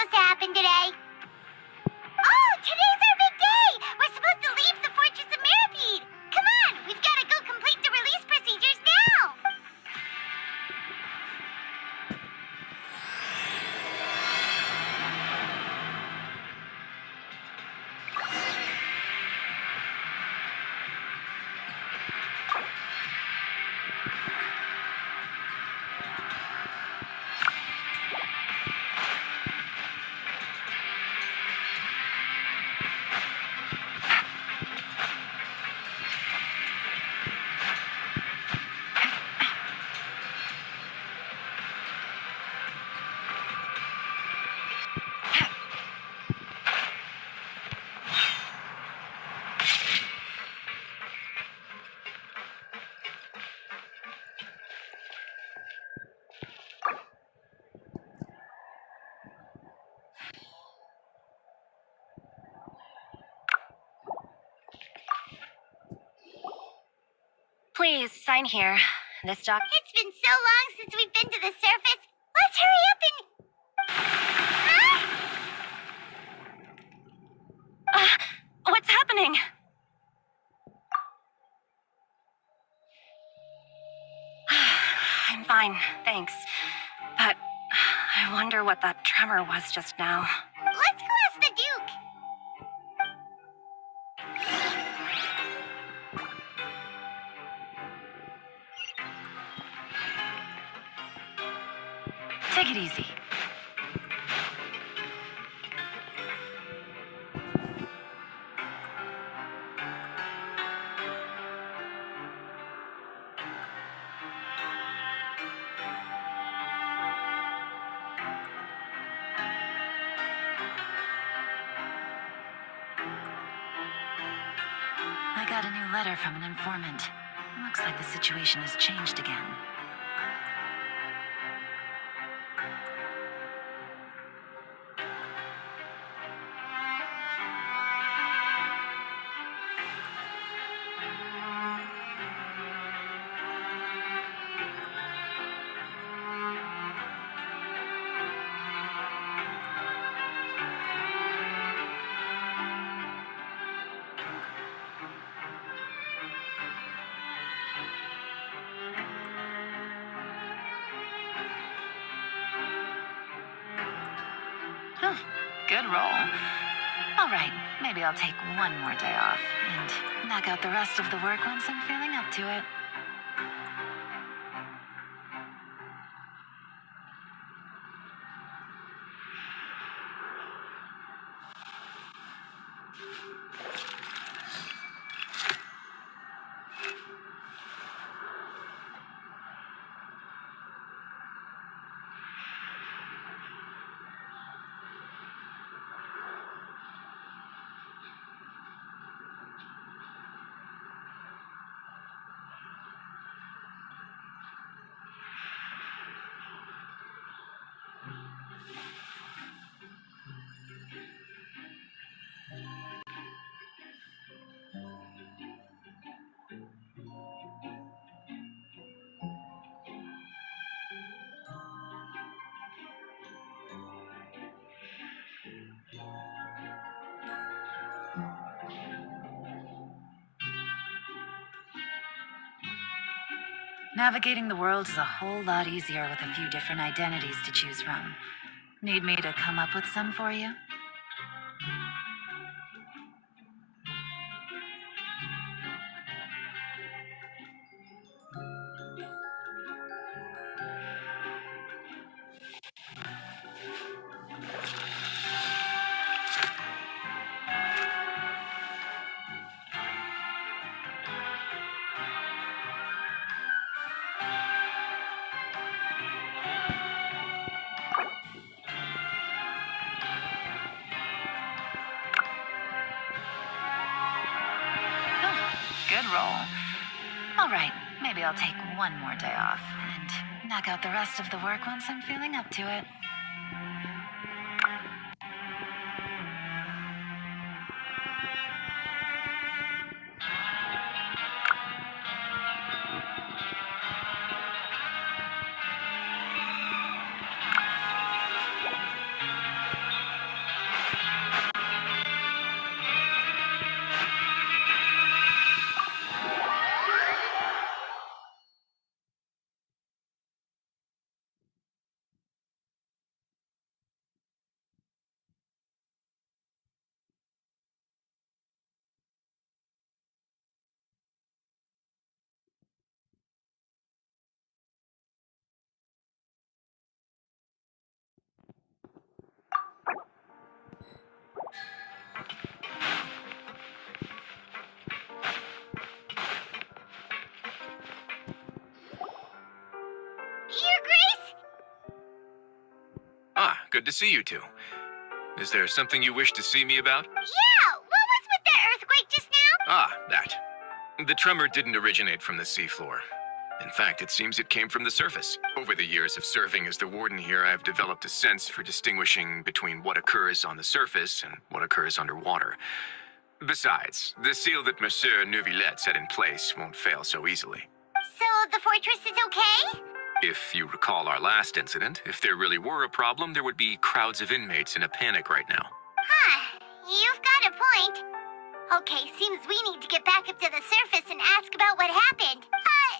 supposed to happen today? Oh, today's our big day! We're supposed to leave the Fortress of Mirapede! Come on, we've got to go complete the release procedures now! Please, sign here. This doc... It's been so long since we've been to the surface. Let's hurry up and... What's happening? I'm fine, thanks. But I wonder what that tremor was just now. Let's go ask the Duke. Take it easy. I got a new letter from an informant. Looks like the situation has changed again. Huh, good roll. All right, maybe I'll take one more day off and knock out the rest of the work once I'm feeling up to it. Navigating the world is a whole lot easier with a few different identities to choose from. Need me to come up with some for you? Good roll. All right, maybe I'll take one more day off and knock out the rest of the work once I'm feeling up to it. good to see you two. Is there something you wish to see me about? Yeah, what was with the earthquake just now? Ah, that. The tremor didn't originate from the seafloor. In fact, it seems it came from the surface. Over the years of serving as the warden here, I've developed a sense for distinguishing between what occurs on the surface and what occurs underwater. Besides, the seal that Monsieur Neuvillette set in place won't fail so easily. So the fortress is okay? If you recall our last incident, if there really were a problem, there would be crowds of inmates in a panic right now. Huh, you've got a point. Okay, seems we need to get back up to the surface and ask about what happened.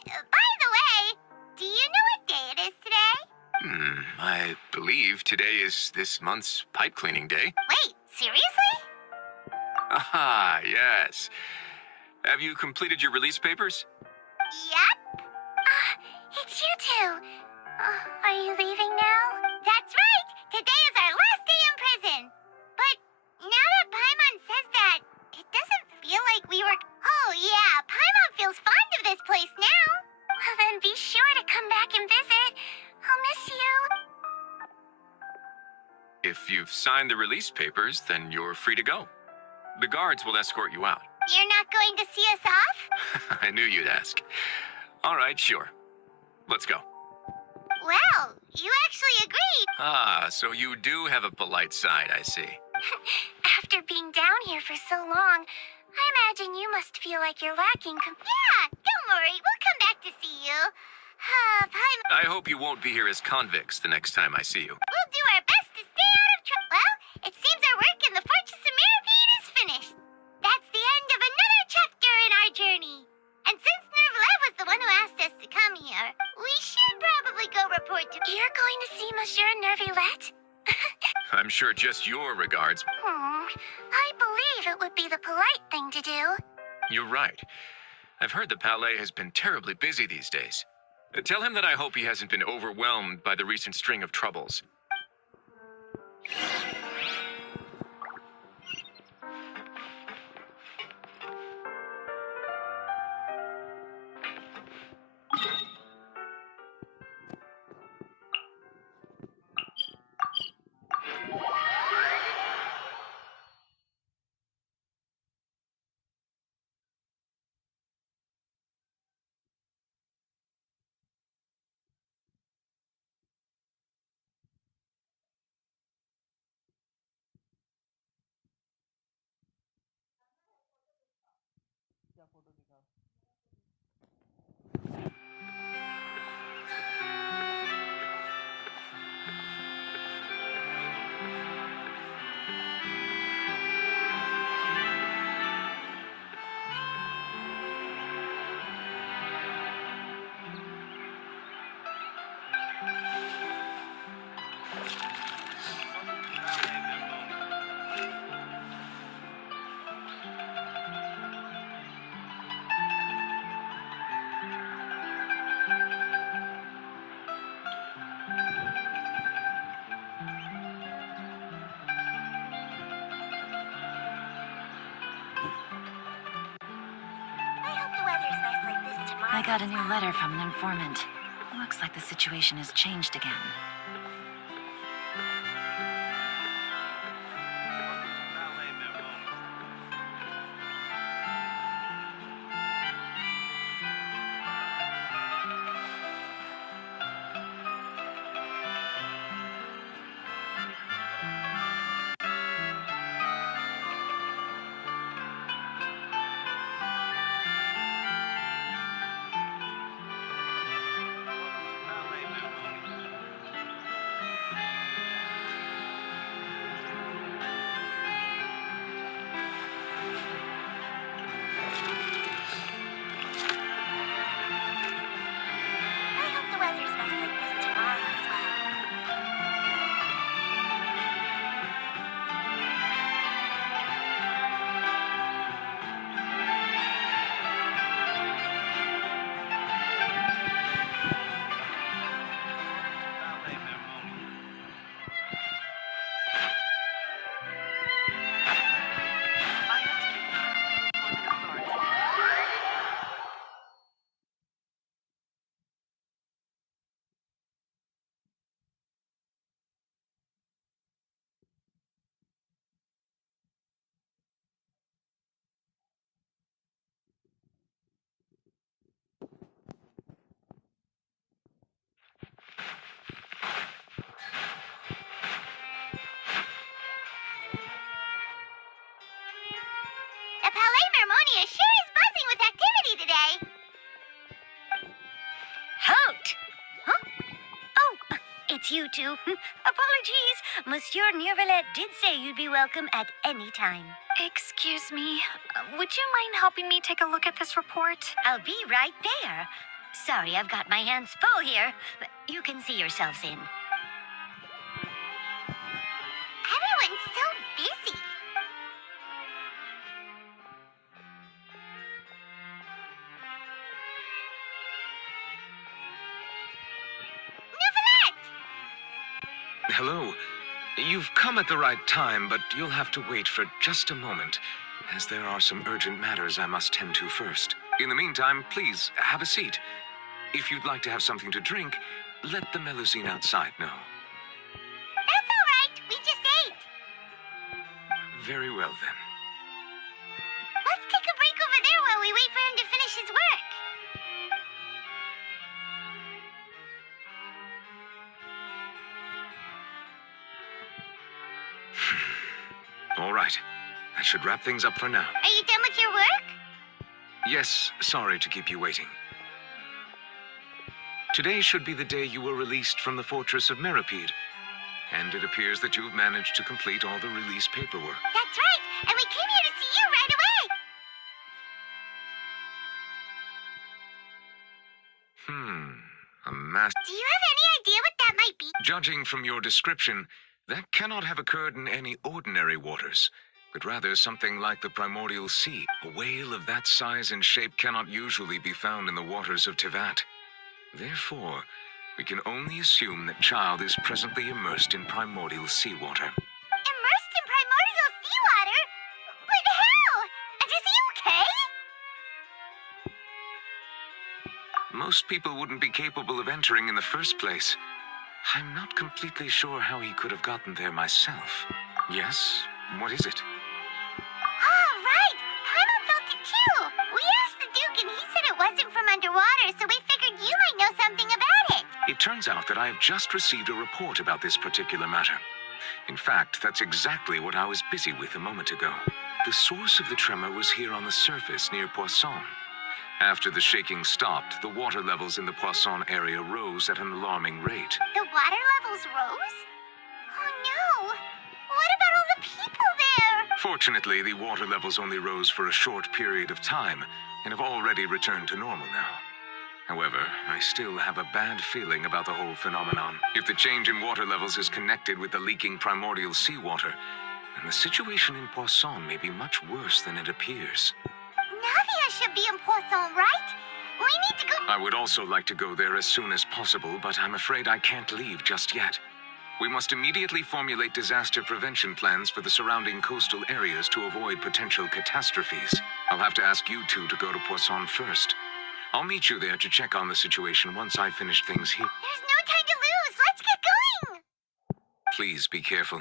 By the way, do you know what day it is today? I believe today is this month's pipe cleaning day. Wait, seriously? Aha, yes. Have you completed your release papers? Yep. It's you two. Are you leaving now? That's right. Today is our last day in prison. But now that Paimon says that, it doesn't feel like we were... Oh, yeah. Paimon feels fond of this place now. Well, then be sure to come back and visit. I'll miss you. If you've signed the release papers, then you're free to go. The guards will escort you out. You're not going to see us off? I knew you'd ask. All right, sure. Let's go. Well, you actually agreed. Ah, so you do have a polite side, I see. After being down here for so long, I imagine you must feel like you're lacking Yeah, don't worry. We'll come back to see you. Paimon... I hope you won't be here as convicts the next time I see you. We'll do our best to stay out of trouble. Well, it seems our work in the Fortress of Mirapede is finished. That's the end of another chapter in our journey. And since Neuvillette was the one who asked us to come here, we should probably go report to... You're going to see Monsieur Neuvillette? I'm sure just your regards. I believe it would be the polite thing to do. You're right. I've heard the Palais has been terribly busy these days. Tell him that I hope he hasn't been overwhelmed by the recent string of troubles. I got a new letter from an informant. Looks like the situation has changed again. Flame Harmonia sure is buzzing with activity today. Halt! Huh? Oh, it's you two. Apologies. Monsieur Neurvalet did say you'd be welcome at any time. Excuse me, would you mind helping me take a look at this report? I'll be right there. Sorry, I've got my hands full here. You can see yourselves in. Everyone's so busy. Neuvillette! Hello. You've come at the right time, but you'll have to wait for just a moment, as there are some urgent matters I must tend to first. In the meantime, please, have a seat. If you'd like to have something to drink, let the Melusine outside know. That's all right. We just ate. Very well, then. Let's take a break over there while we wait for him to finish his work. All right. That should wrap things up for now. Are you done with your work? Yes, sorry to keep you waiting. Today should be the day you were released from the fortress of Meripede, and it appears that you've managed to complete all the release paperwork. That's right. And we came here to see you right away. A mass... Do you have any idea what that might be? Judging from your description, that cannot have occurred in any ordinary waters, but rather something like the primordial sea. A whale of that size and shape cannot usually be found in the waters of Tivat. Therefore, we can only assume that Child is presently immersed in primordial seawater. Immersed in primordial seawater? But how? And is he okay? Most people wouldn't be capable of entering in the first place. I'm not completely sure how he could have gotten there myself. Yes? What is it? Oh, right. Paimon felt it too. We asked the Duke and he said it wasn't from underwater, so we figured you might know something about it. It turns out that I have just received a report about this particular matter. In fact, that's exactly what I was busy with a moment ago. The source of the tremor was here on the surface near Poisson. After the shaking stopped, the water levels in the Poisson area rose at an alarming rate. The water levels rose? Oh no. What about all the people there? Fortunately, the water levels only rose for a short period of time and have already returned to normal now. However, I still have a bad feeling about the whole phenomenon. If the change in water levels is connected with the leaking primordial seawater, then the situation in Poisson may be much worse than it appears. Navia should be in Poisson, right? We need to go. I would also like to go there as soon as possible, but I'm afraid I can't leave just yet. We must immediately formulate disaster prevention plans for the surrounding coastal areas to avoid potential catastrophes. I'll have to ask you two to go to Poisson first. I'll meet you there to check on the situation once I've finished things here. There's no time to lose. Let's get going. Please be careful.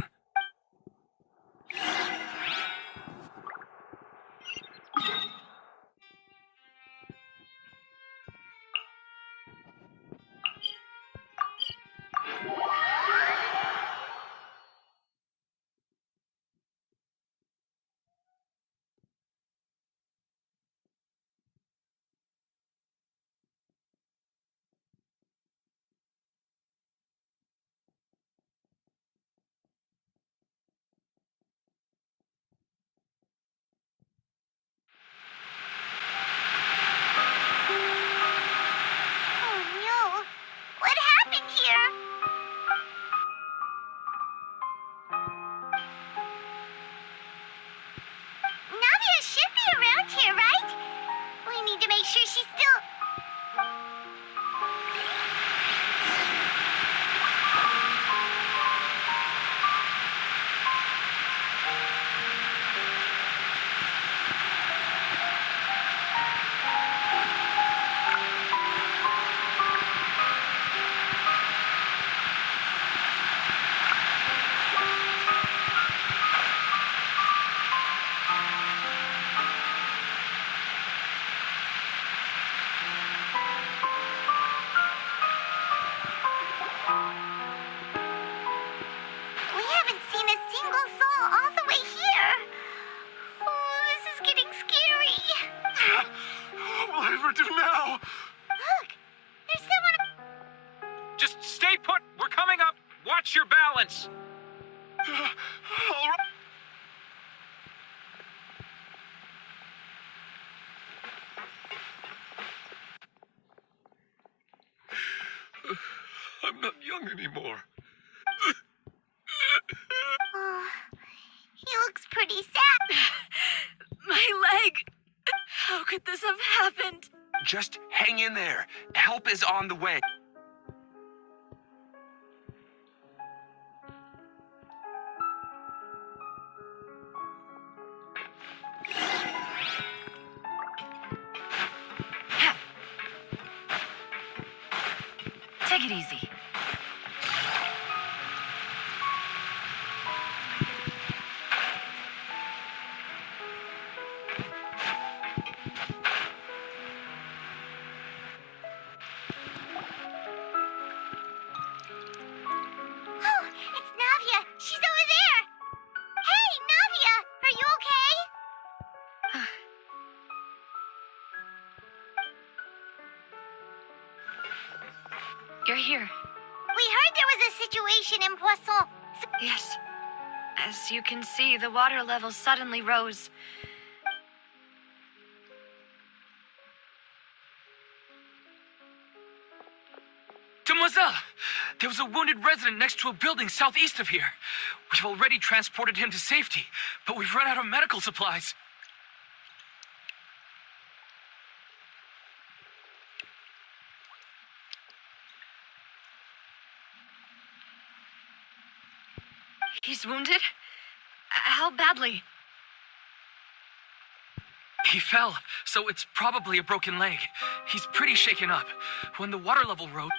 not young anymore. Oh, he looks pretty sad. My leg! How could this have happened? Just hang in there. Help is on the way. Take it easy. Oh, it's Navia. She's over there. Hey, Navia, are you okay? You're here. We heard there was a situation in Poisson. Yes. As you can see, the water level suddenly rose. Demoiselle! There was a wounded resident next to a building southeast of here. We've already transported him to safety, but we've run out of medical supplies. He's wounded? How badly? He fell, so it's probably a broken leg. He's pretty shaken up. When the water level rose...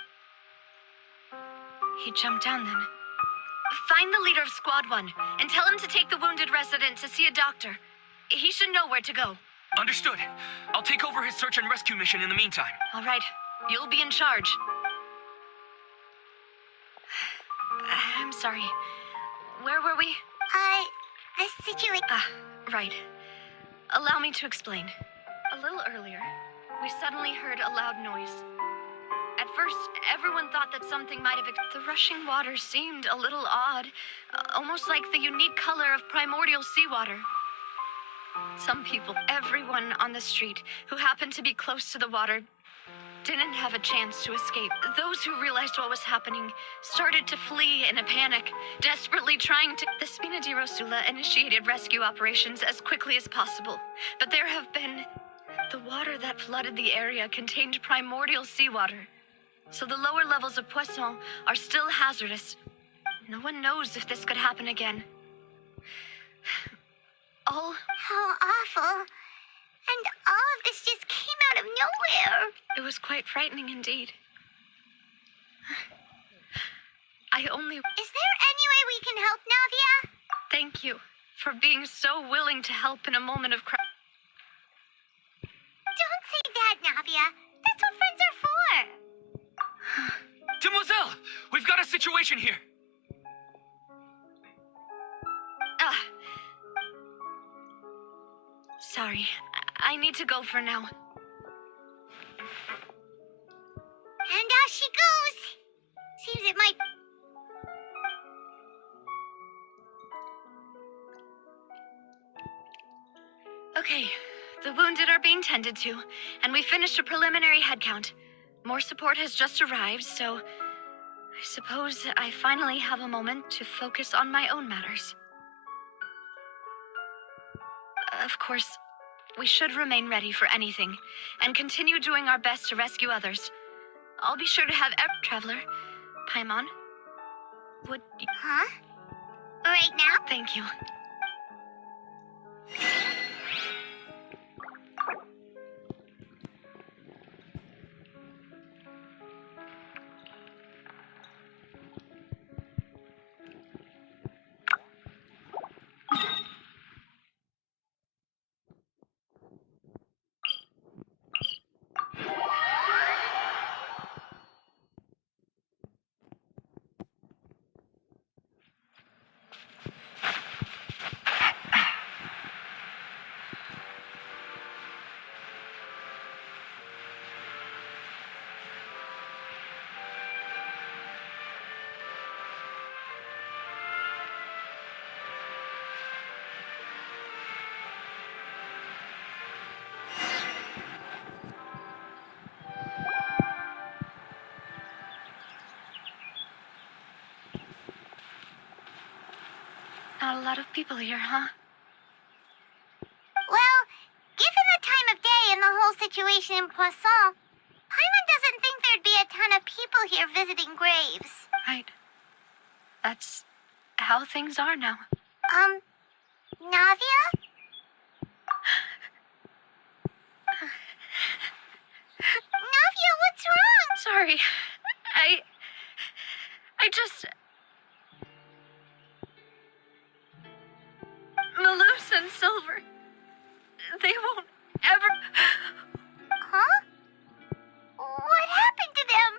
He jumped down then. Find the leader of Squad 1 and tell him to take the wounded resident to see a doctor. He should know where to go. Understood. I'll take over his search and rescue mission in the meantime. All right. You'll be in charge. I'm sorry. Where were we? The situation. Right. Allow me to explain. A little earlier, we suddenly heard a loud noise. At first, everyone thought that something might have... The rushing water seemed a little odd, almost like the unique color of primordial seawater. Some people, everyone on the street who happened to be close to the water, didn't have a chance to escape. Those who realized what was happening started to flee in a panic, desperately trying to... The Spina di Rosula initiated rescue operations as quickly as possible, but there have been... The water that flooded the area contained primordial seawater, so the lower levels of Poisson are still hazardous. No one knows if this could happen again. All... How awful. And all of this just came out of nowhere. It was quite frightening indeed. I only... Is there any way we can help, Navia? Thank you for being so willing to help in a moment of crisis. Don't say that, Navia. That's what friends are for. Demoiselle! We've got a situation here! Sorry. I need to go for now. And out she goes. Seems it might... Okay, the wounded are being tended to, and we finished a preliminary head count. More support has just arrived, so I suppose I finally have a moment to focus on my own matters. Of course, we should remain ready for anything, and continue doing our best to rescue others. I'll be sure to have every traveler. Paimon, would you... Huh? Right now? Thank you. not a lot of people here, huh? Well, given the time of day and the whole situation in Poisson, Paimon doesn't think there'd be a ton of people here visiting graves. Right. That's how things are now. Navia? Navia, what's wrong? Sorry. I just... Malus and Silver, they won't ever... Huh? What happened to them?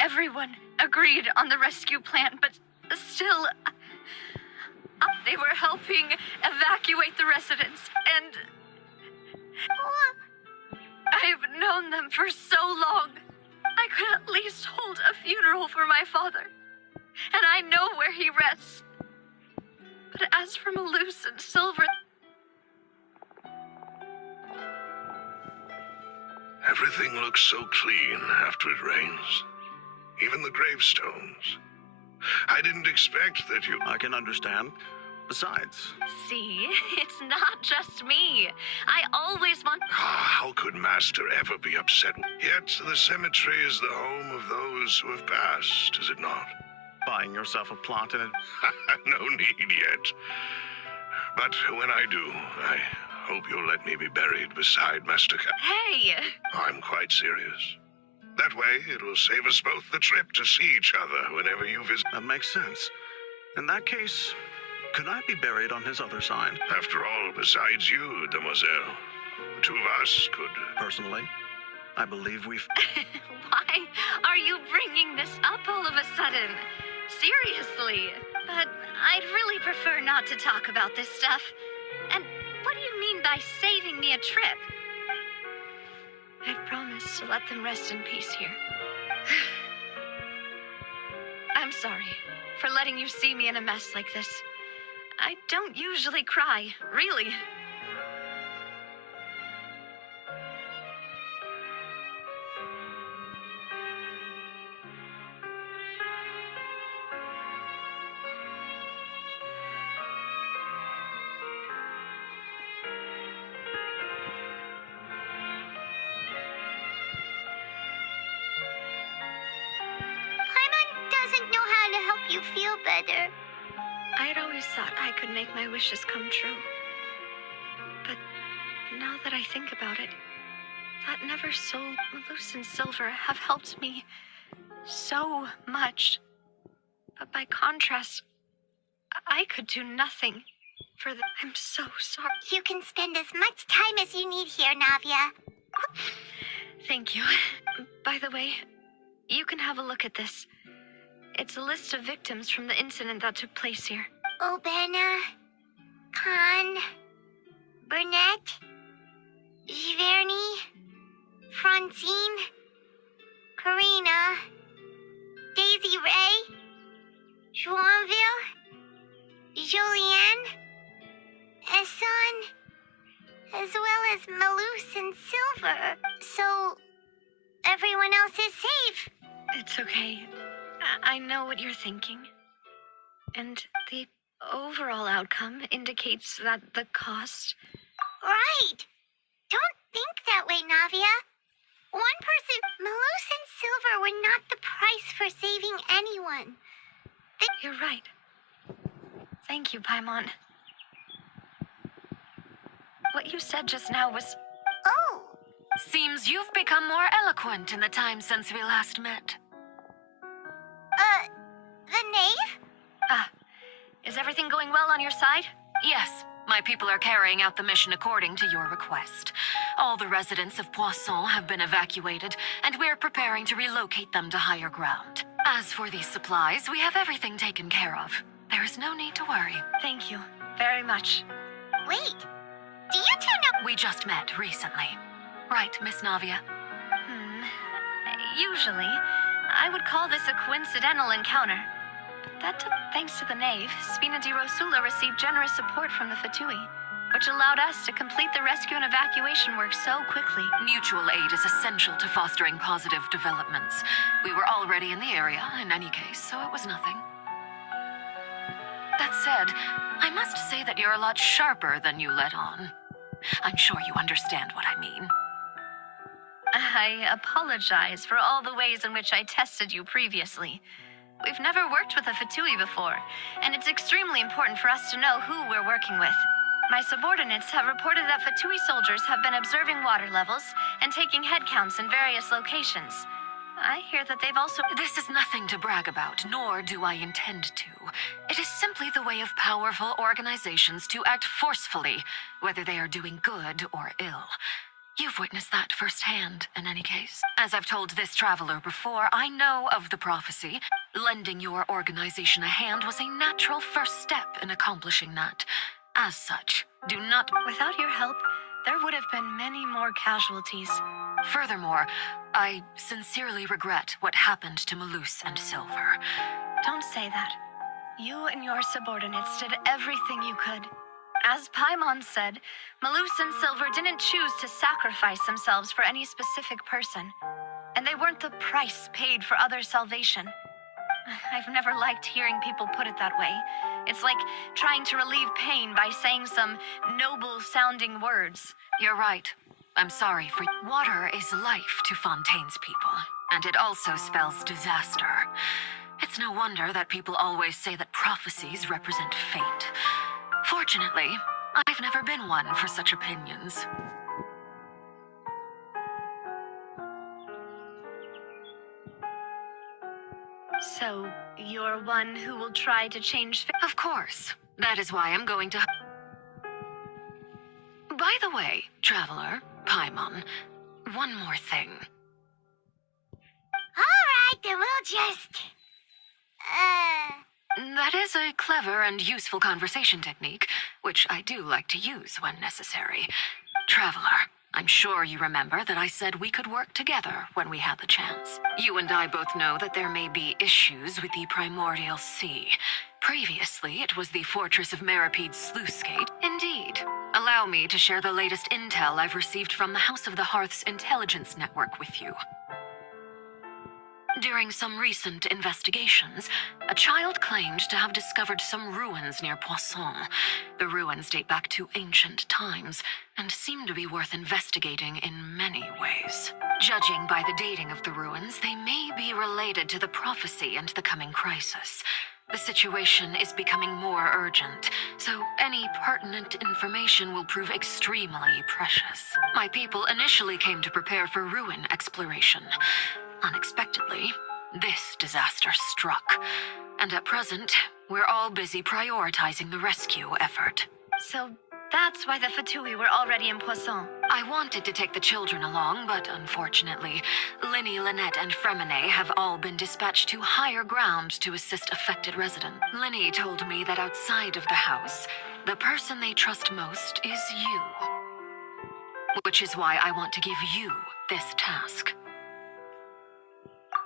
Everyone agreed on the rescue plan, but still... they were helping evacuate the residents, and... I've known them for so long. I could at least hold a funeral for my father. And I know where he rests. But as for Malus and Silver... Everything looks so clean after it rains. Even the gravestones. I didn't expect that you... I can understand. Besides... See, it's not just me. I always want... How could Master ever be upset? Yet the cemetery is the home of those who have passed, is it not? Buying yourself a plot in it? No need yet. But when I do, I hope you'll let me be buried beside Master Hey! I'm quite serious. That way, it will save us both the trip to see each other whenever you visit. That makes sense. In that case, could I be buried on his other side? After all, besides you, demoiselle, the two of us could... Personally, I believe we've... Why are you bringing this up all of a sudden? Seriously. But I'd really prefer not to talk about this stuff. And what do you mean by saving me a trip? I've promised to let them rest in peace here. I'm sorry for letting you see me in a mess like this. I don't usually cry, really. You feel better. I'd always thought I could make my wishes come true. But now that I think about it, that never sold Malus and Silver have helped me so much. But by contrast, I could do nothing for them. I'm so sorry. You can spend as much time as you need here, Navia. Thank you. By the way, you can have a look at this. It's a list of victims from the incident that took place here. Obena, Khan, Burnett, Giverny, Francine, Karina, Daisy Ray, Joinville, Jolienne, Esson, as well as Malus and Silver. So, everyone else is safe. It's okay. I know what you're thinking. And the overall outcome indicates that the cost... Right! Don't think that way, Navia. One person, Malus and Silver, were not the price for saving anyone. You're right. Thank you, Paimon. What you said just now was... Oh! Seems you've become more eloquent in the time since we last met. The knave? Is everything going well on your side? Yes, my people are carrying out the mission according to your request. All the residents of Poisson have been evacuated, and we're preparing to relocate them to higher ground. As for these supplies, we have everything taken care of. There is no need to worry. Thank you very much. Wait, do you two know... We just met recently. Right, Miss Navia? Usually, I would call this a coincidental encounter. That took thanks to the knave. Spina di Rosula received generous support from the Fatui, which allowed us to complete the rescue and evacuation work so quickly. Mutual aid is essential to fostering positive developments. We were already in the area, in any case, so it was nothing. That said, I must say that you're a lot sharper than you let on. I'm sure you understand what I mean. I apologize for all the ways in which I tested you previously. We've never worked with a Fatui before, and it's extremely important for us to know who we're working with. My subordinates have reported that Fatui soldiers have been observing water levels and taking head counts in various locations. I hear that they've also... This is nothing to brag about, nor do I intend to. It is simply the way of powerful organizations to act forcefully, whether they are doing good or ill. You've witnessed that firsthand, in any case. As I've told this traveler before, I know of the prophecy. Lending your organization a hand was a natural first step in accomplishing that. As such, do not... Without your help, there would have been many more casualties. Furthermore, I sincerely regret what happened to Malus and Silver. Don't say that. You and your subordinates did everything you could. As Paimon said, Malus and Silver didn't choose to sacrifice themselves for any specific person, and they weren't the price paid for other salvation. I've never liked hearing people put it that way. It's like trying to relieve pain by saying some noble-sounding words. You're right. I'm sorry for... Water is life to Fontaine's people, and it also spells disaster. It's no wonder that people always say that prophecies represent fate. Fortunately, I've never been one for such opinions. So, you're one who will try to change fate? Of course. That is why I'm going to... By the way, Traveler, Paimon, one more thing. Alright, then we'll just... That is a clever and useful conversation technique, which I do like to use when necessary. Traveler, I'm sure you remember that I said we could work together when we had the chance. You and I both know that there may be issues with the Primordial Sea. Previously, it was the Fortress of Meripede's sluice gate. Indeed. Allow me to share the latest intel I've received from the House of the Hearth's intelligence network with you. During some recent investigations, a child claimed to have discovered some ruins near Poisson. The ruins date back to ancient times and seem to be worth investigating in many ways. Judging by the dating of the ruins, they may be related to the prophecy and the coming crisis. The situation is becoming more urgent, so any pertinent information will prove extremely precious. My people initially came to prepare for ruin exploration. Unexpectedly, this disaster struck, and at present, we're all busy prioritizing the rescue effort. So that's why the Fatui were already in Poisson. I wanted to take the children along, but unfortunately, Linny, Lynette, and Fremine have all been dispatched to higher ground to assist affected residents. Linny told me that outside of the house, the person they trust most is you. Which is why I want to give you this task.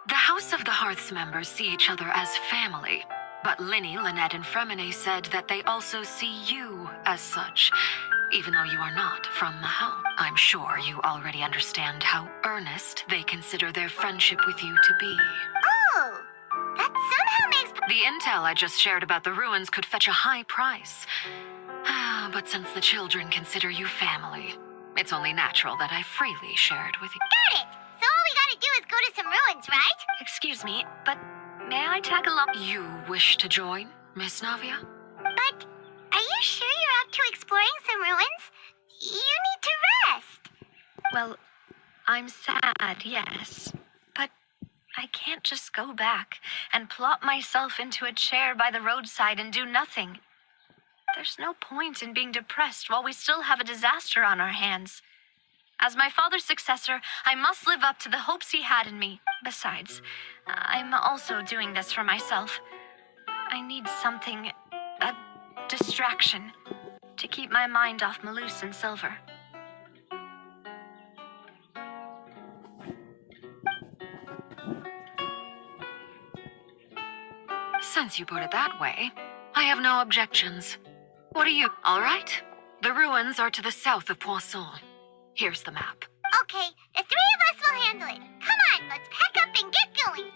The House of the Hearth's members see each other as family, but Linny, Lynette, and Fremine said that they also see you as such, even though you are not from the house. I'm sure you already understand how earnest they consider their friendship with you to be. Oh, that somehow makes... The intel I just shared about the ruins could fetch a high price. But since the children consider you family, it's only natural that I freely share it with you. Got it! So all we gotta do is go to some ruins, right? Excuse me, but may I tag along? You wish to join, Miss Navia? But are you sure you're up to exploring some ruins? You need to rest. Well, I'm sad, yes. But I can't just go back and plop myself into a chair by the roadside and do nothing. There's no point in being depressed while we still have a disaster on our hands. As my father's successor, I must live up to the hopes he had in me. Besides, I'm also doing this for myself. I need something, a distraction, to keep my mind off Malus and Silver. Since you put it that way, I have no objections. What are you... All right. The ruins are to the south of Poisson. Here's the map. Okay, the three of us will handle it. Come on, let's pack up and get going.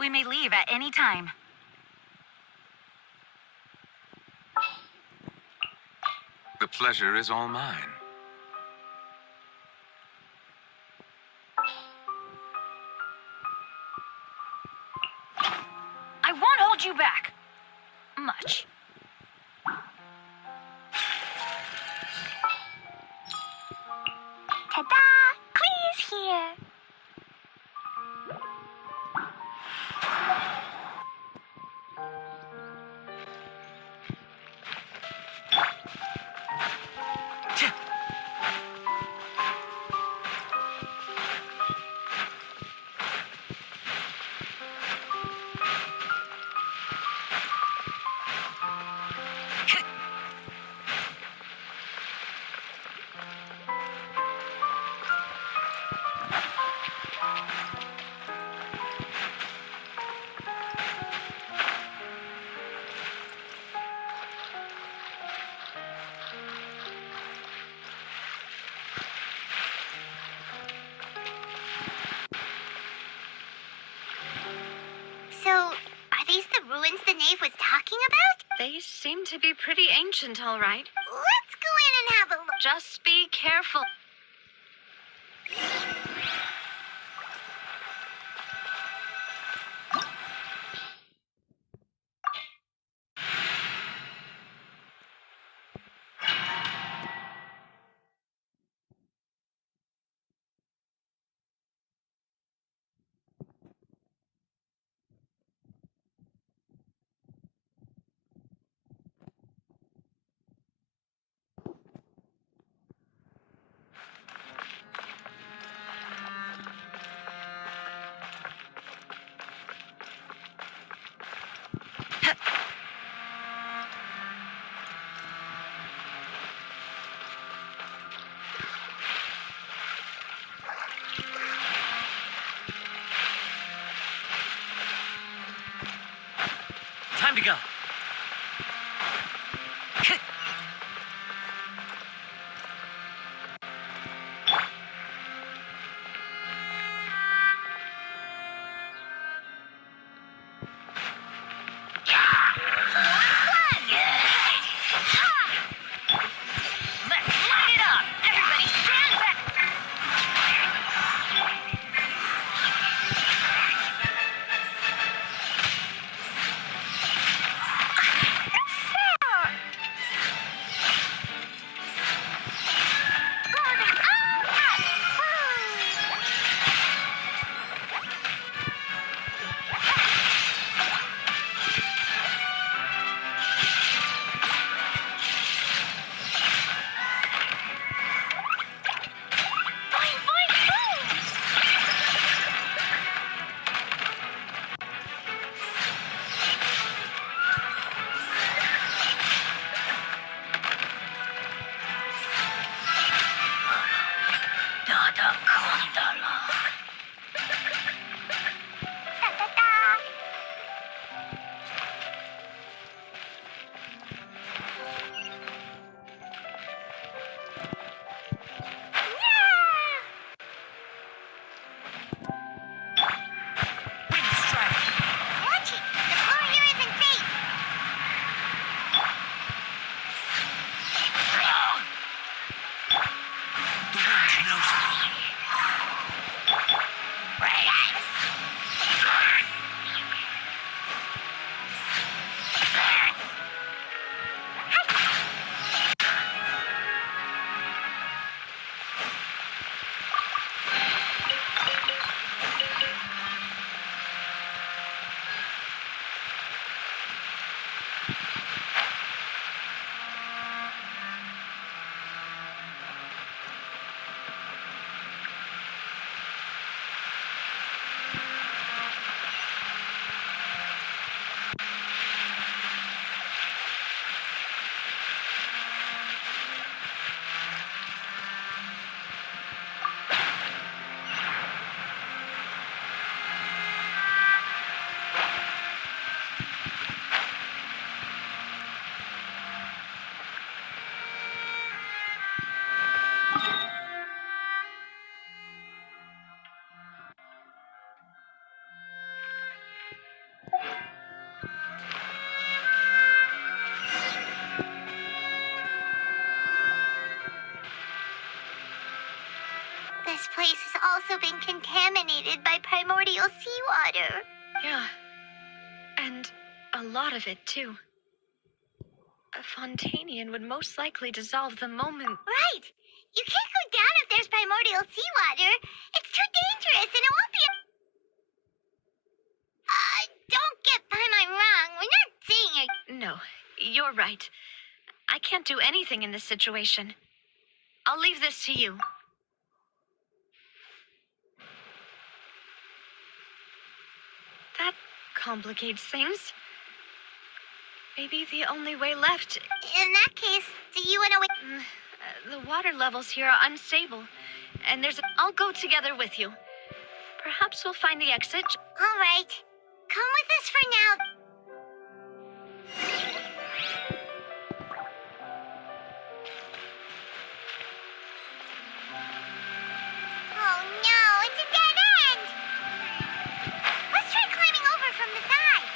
We may leave at any time. The pleasure is all mine. I won't hold you back. Much. Ta-da! Clee's here. So, are these the ruins the knave was talking about? They seem to be pretty ancient, all right. Let's go in and have a look. Just be careful. Time to go. Let's light it up! Everybody stand back! place has also been contaminated by primordial seawater. Yeah. And a lot of it, too. A Fontanian would most likely dissolve the moment. Right! You can't go down if there's primordial seawater. It's too dangerous and it won't be don't get Paimon wrong. We're not saying No, you're right. I can't do anything in this situation. I'll leave this to you. That complicates things. Maybe the only way left. In that case, do you want to wait? The water levels here are unstable, and I'll go together with you. Perhaps we'll find the exit. All right. Come with us for now. Oh no, it's a dead end! Let's try climbing over from the side.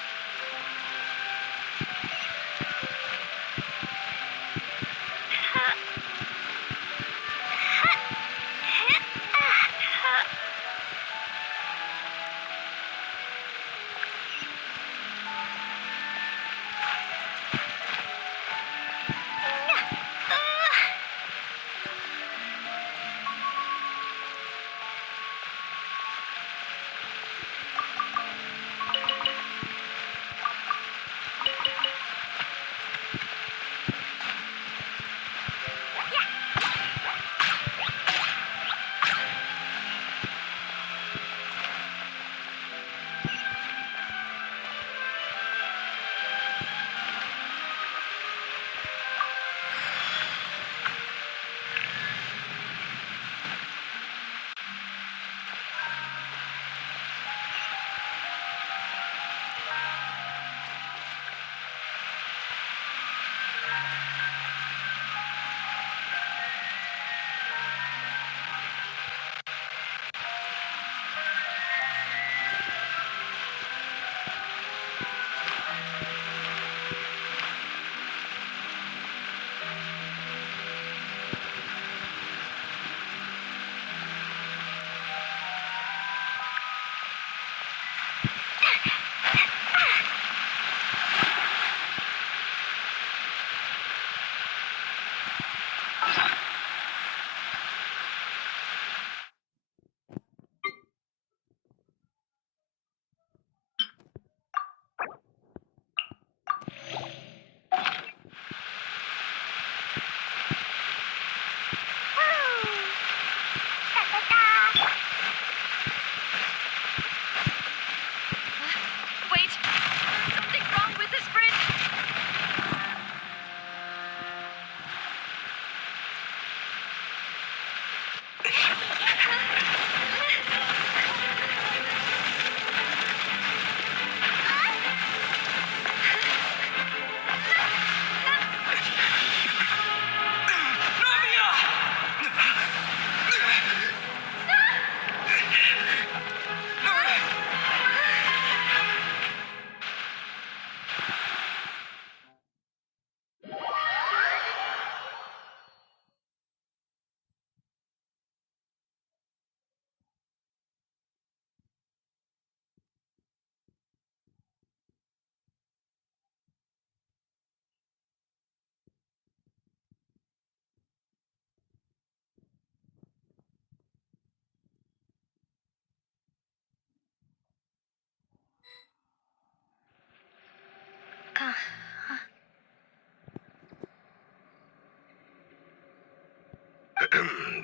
Wait! There's something wrong with this bridge!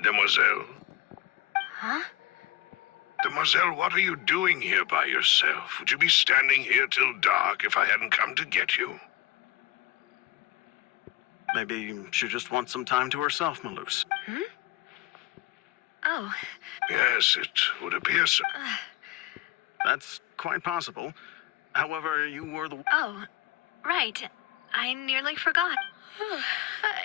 Demoiselle? Huh? Demoiselle, what are you doing here by yourself? Would you be standing here till dark if I hadn't come to get you? Maybe she just wants some time to herself, Maloose. Hmm? Oh. Yes, it would appear so. That's quite possible. However, you were the... Oh, right. I nearly forgot.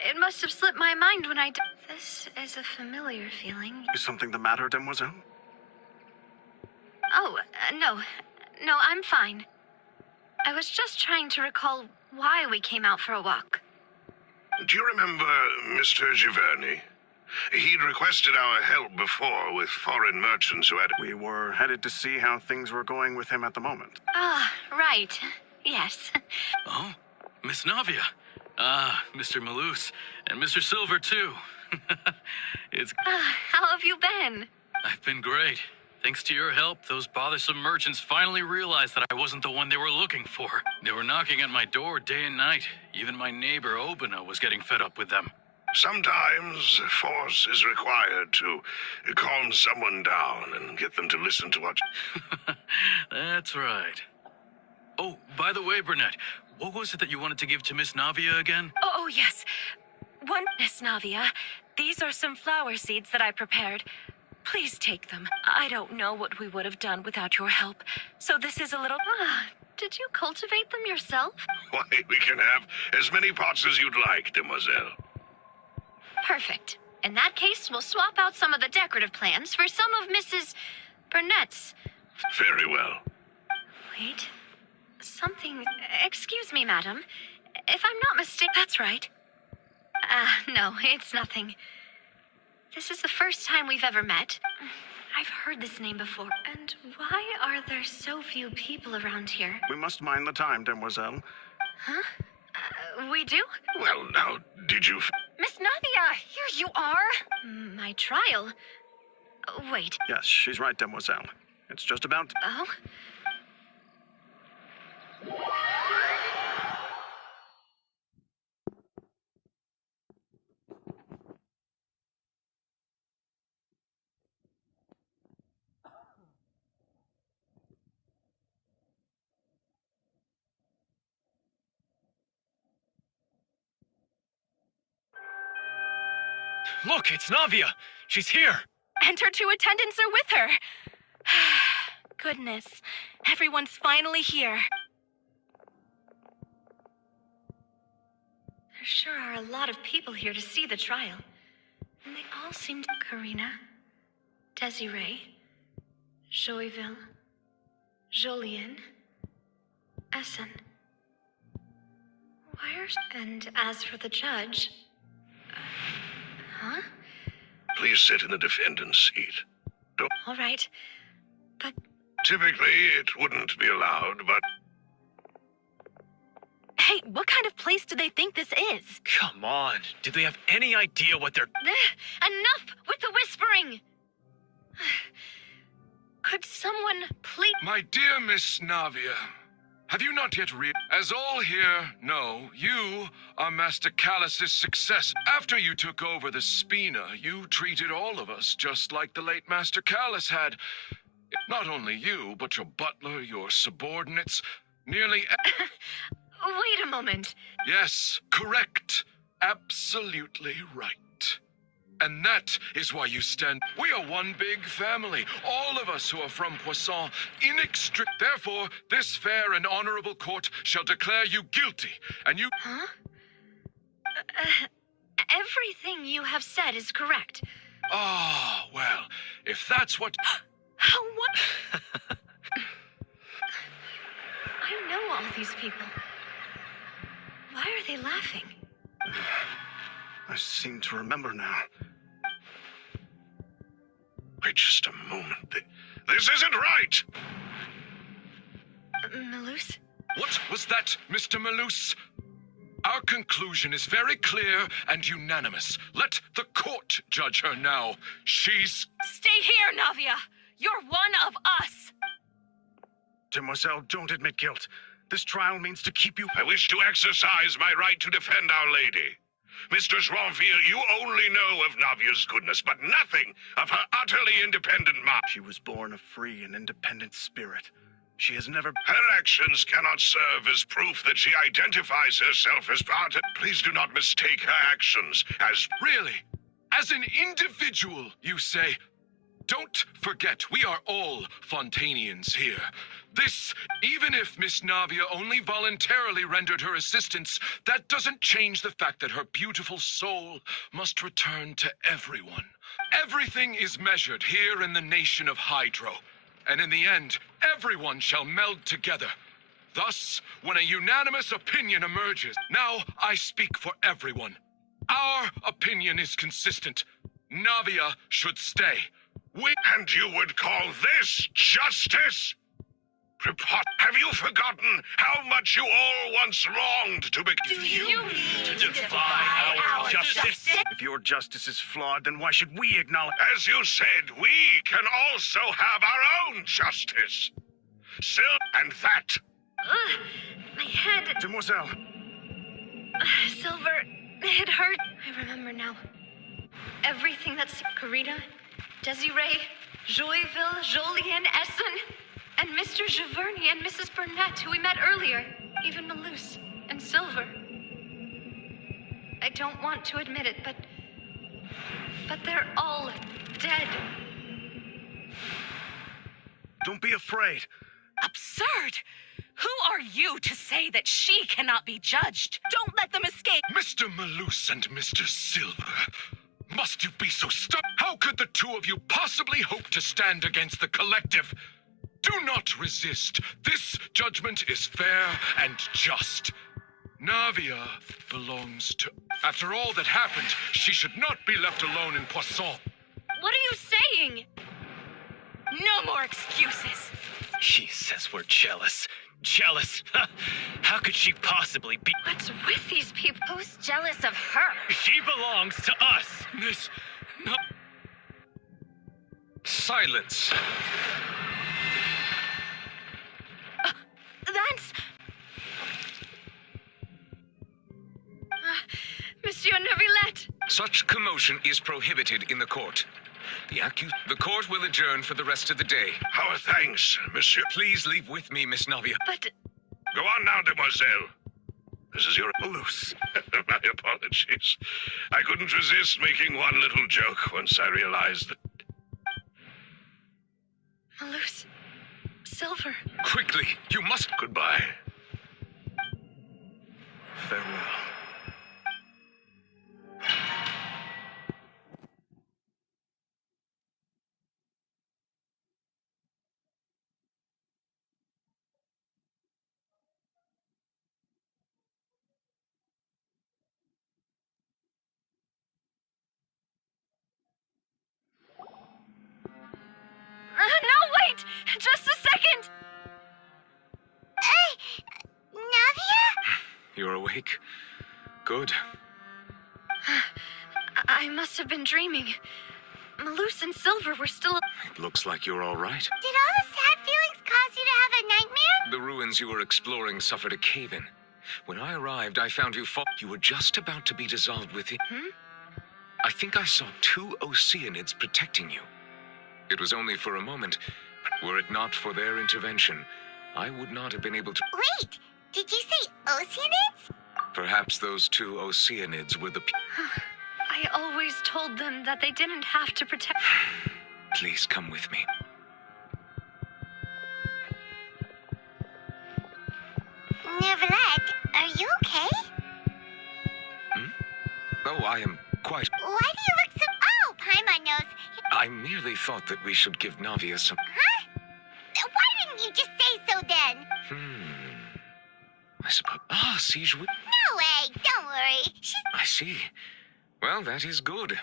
It must have slipped my mind when I... This is a familiar feeling. Is something the matter, Demoiselle? Oh, no. No, I'm fine. I was just trying to recall why we came out for a walk. Do you remember Mr. Giverny? He'd requested our help before with foreign merchants who had... We were headed to see how things were going with him at the moment. Ah, right. Yes. Oh, Miss Navia. Ah, Mr. Malus. And Mr. Silver, too. It's... How have you been? I've been great. Thanks to your help, those bothersome merchants finally realized that I wasn't the one they were looking for. They were knocking at my door day and night. Even my neighbor, Obina, was getting fed up with them. Sometimes force is required to calm someone down and get them to listen to what... That's right. Oh, by the way, Burnett, what was it that you wanted to give to Miss Navia again? Oh, yes. One, Miss Navia. These are some flower seeds that I prepared. Please take them. I don't know what we would have done without your help. So this is a little... Did you cultivate them yourself? Why, we can have as many pots as you'd like, demoiselle. Perfect. In that case, we'll swap out some of the decorative plants for some of Mrs. Burnett's. Very well. Wait. Something... Excuse me, madam. If I'm not mistaken... That's right. No, it's nothing. This is the first time we've ever met. I've heard this name before. And why are there so few people around here? We must mind the time, demoiselle. Huh? We do? Well, now, did you... Miss Navia, here you are. My trial? Wait. Yes, she's right, demoiselle. It's just about... Oh? Look, it's Navia. She's here. And her two attendants are with her. Goodness. Everyone's finally here. There sure are a lot of people here to see the trial. And they all seem to... Karina, Desiree, Joyville, Jolien, Essen. Wires. And as for the judge... Huh? Please sit in the defendant's seat. Don't... All right. But... Typically, it wouldn't be allowed, but... Hey, what kind of place do they think this is? Come on. Do they have any idea what they're... Enough with the whispering! Could someone please... My dear Miss Navia, have you not yet As all here know, you are Master Callus's successor. After you took over the Spina, you treated all of us just like the late Master Callus had. Not only you, but your butler, your subordinates, nearly... Wait a moment. Yes, correct. Absolutely right. And that is why you stand... We are one big family, all of us who are from Poisson, Therefore, this fair and honorable court shall declare you guilty, and you... Huh? Everything you have said is correct. Ah, well, if that's what... What? I know all these people. Why are they laughing? I seem to remember now. Wait just a moment. This isn't right! Malus? What was that, Mr. Malus? Our conclusion is very clear and unanimous. Let the court judge her now. She's... Stay here, Navia! You're one of us! Demoiselle, don't admit guilt. This trial means to keep you... I wish to exercise my right to defend Our Lady. Mistress Ronville, you only know of Navia's goodness, but nothing of her utterly independent mind. She was born a free and independent spirit. She has never... Her actions cannot serve as proof that she identifies herself as part of... Please do not mistake her actions as... Really? As an individual, you say? Don't forget, we are all Fontanians here. This, even if Miss Navia only voluntarily rendered her assistance, that doesn't change the fact that her beautiful soul must return to everyone. Everything is measured here in the nation of Hydro, and in the end, everyone shall meld together. Thus, when a unanimous opinion emerges, now I speak for everyone. Our opinion is consistent. Navia should stay. And you would call this justice? Have you forgotten how much you all once wronged to begin? Do you mean to defy our justice? If your justice is flawed, then why should we acknowledge? As you said, we can also have our own justice. And that. My head. Demoiselle, Silver, it hurt. I remember now. Everything that's Karina, Desiree, Joyville, Jolien, Essen, and Mr. Giverny and Mrs. Burnett, who we met earlier. Even Malus and Silver. I don't want to admit it, but they're all dead. don't be afraid. Absurd! Who are you to say that she cannot be judged? Don't let them escape! Mr. Malus and Mr. Silver, must you be so stuck? How could the two of you possibly hope to stand against the collective? Do not resist. This judgment is fair and just. Navia belongs to... After all that happened, she should not be left alone in Poisson. What are you saying? No more excuses! She says we're jealous. Jealous? How could she possibly be? What's with these people? Who's jealous of her? She belongs to us. This... no... Silence. That's... Monsieur Neuvillette! Such commotion is prohibited in the court. The court will adjourn for the rest of the day. Our thanks, monsieur. Please leave with me, Miss Navia. But... Go on now, demoiselle. This is your loose. My apologies. I couldn't resist making one little joke once I realized that... Malus... Silver... Quickly, you must... Goodbye. Farewell. No, wait! Just a second! Navia? You're awake? Good. I must have been dreaming. Malus and Silver were still... It looks like you're all right. Did all the sad feelings cause you to have a nightmare? The ruins you were exploring suffered a cave-in. When I arrived, I found you were just about to be dissolved within... I think I saw 2 Oceanids protecting you. It was only for a moment. Were it not for their intervention, I would not have been able to... Wait, did you say Oceanids? Perhaps those 2 Oceanids were the... I always told them that they didn't have to protect... Please come with me. Neuvillette, are you okay? Oh, I am quite... Why do you look so... Oh, Paimon knows. I merely thought that we should give Navia some... Huh? Why didn't you just say so then? I suppose... Ah, Siege... No way, don't worry. I see. Well, that is good.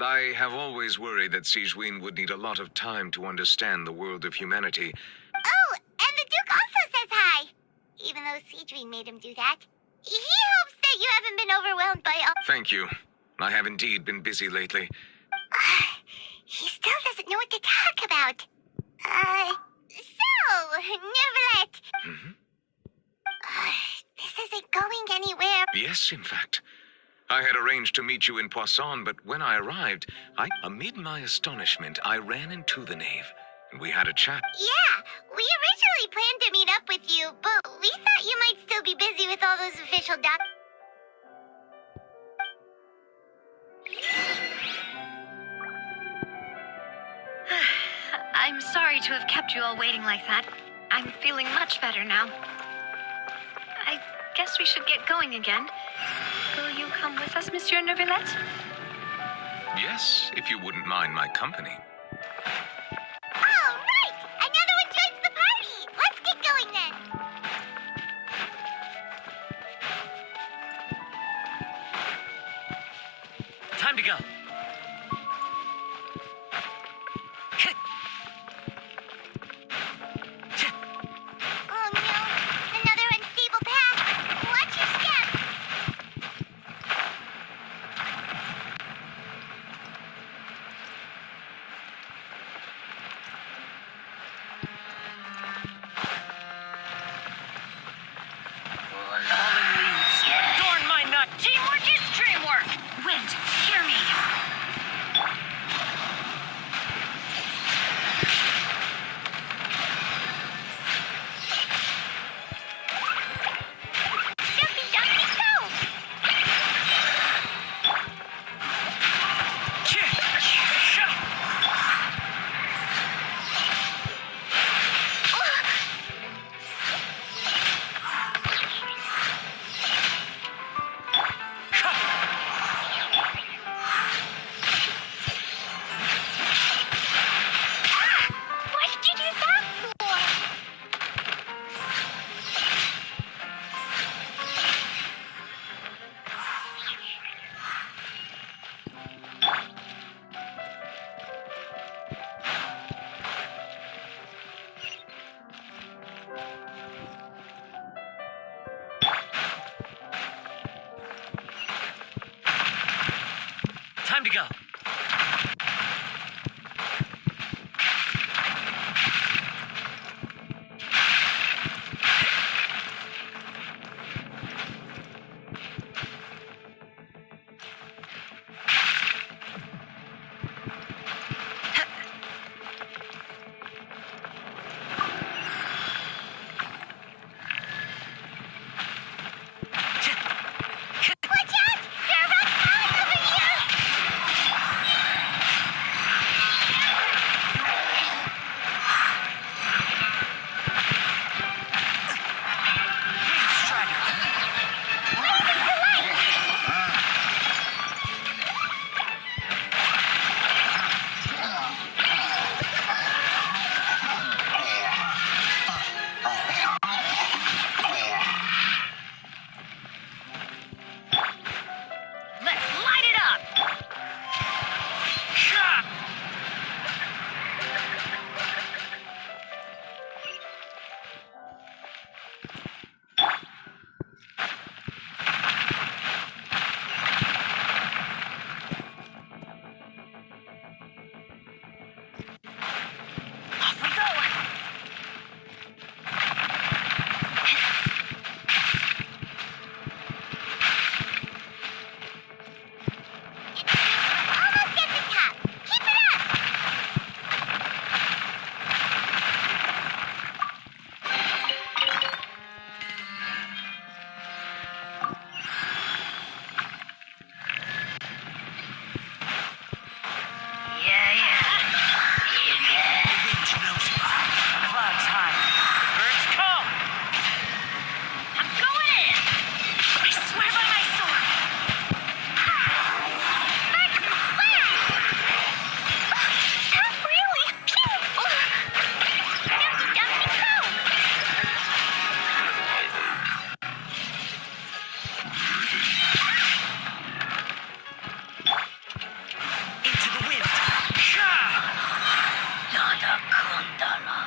I have always worried that Sigewin would need a lot of time to understand the world of humanity. Oh, and the Duke also says hi. Even though Sigewin made him do that. He hopes that you haven't been overwhelmed by all... Thank you. I have indeed been busy lately. He still doesn't know what to talk about. So, Neuvillette. This isn't going anywhere. Yes, in fact. I had arranged to meet you in Poisson, but when I arrived, amid my astonishment, I ran into the nave, and we had a chat. Yeah, we originally planned to meet up with you, but we thought you might still be busy with all those official I'm sorry to have kept you all waiting like that. I'm feeling much better now. I guess we should get going again. Will you come with us, Monsieur Neuvillette? Yes, if you wouldn't mind my company. All right! Another one joins the party! Let's get going then! Time to go. Time to go. Watch out! There are rocks falling over here! Let's light it up! Off we go! Almost at the top. Keep it up! Clouds high. The birds come. I'm going in! I swear by my sword! Not really! Dumpty dumpty go! Into the wind. Nada kundala.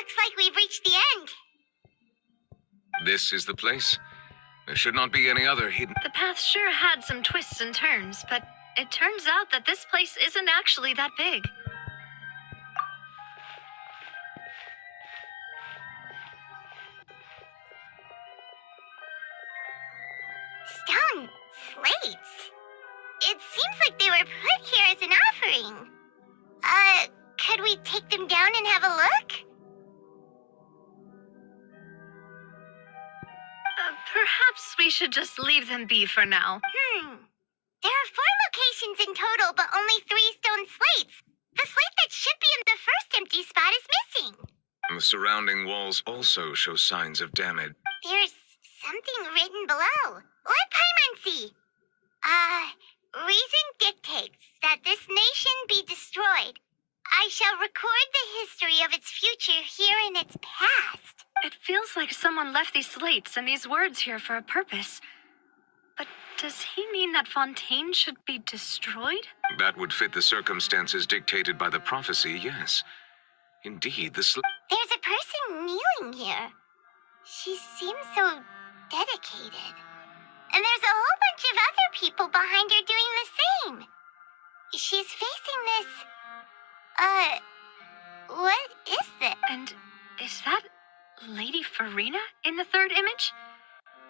Looks like we've reached the end. This is the place? There should not be any other hidden. The path sure had some twists and turns, but it turns out that this place isn't actually that big. Stone slates. It seems like they were put here as an offering. Could we take them down and have a look? Perhaps we should just leave them be for now. There are 4 locations in total, but only 3 stone slates. The slate that should be in the first empty spot is missing. The surrounding walls also show signs of damage. There's something written below. Let Paimon see. Reason dictates that this nation be destroyed. I shall record the history of its future here in its past. It feels like someone left these slates and these words here for a purpose. But does he mean that Fontaine should be destroyed? That would fit the circumstances dictated by the prophecy, yes. Indeed, There's a person kneeling here. She seems so dedicated. And there's a whole bunch of other people behind her doing the same. she's facing this... what is this? And is that Lady Farina in the third image?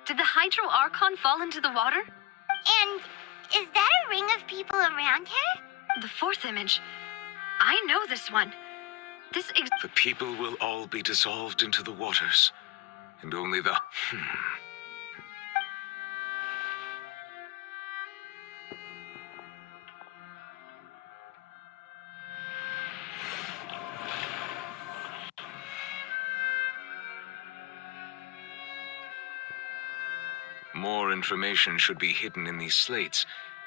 Did the Hydro Archon fall into the water? And is that a ring of people around her? The fourth image. I know this one. The people will all be dissolved into the waters, and only the... More information should be hidden in these slates,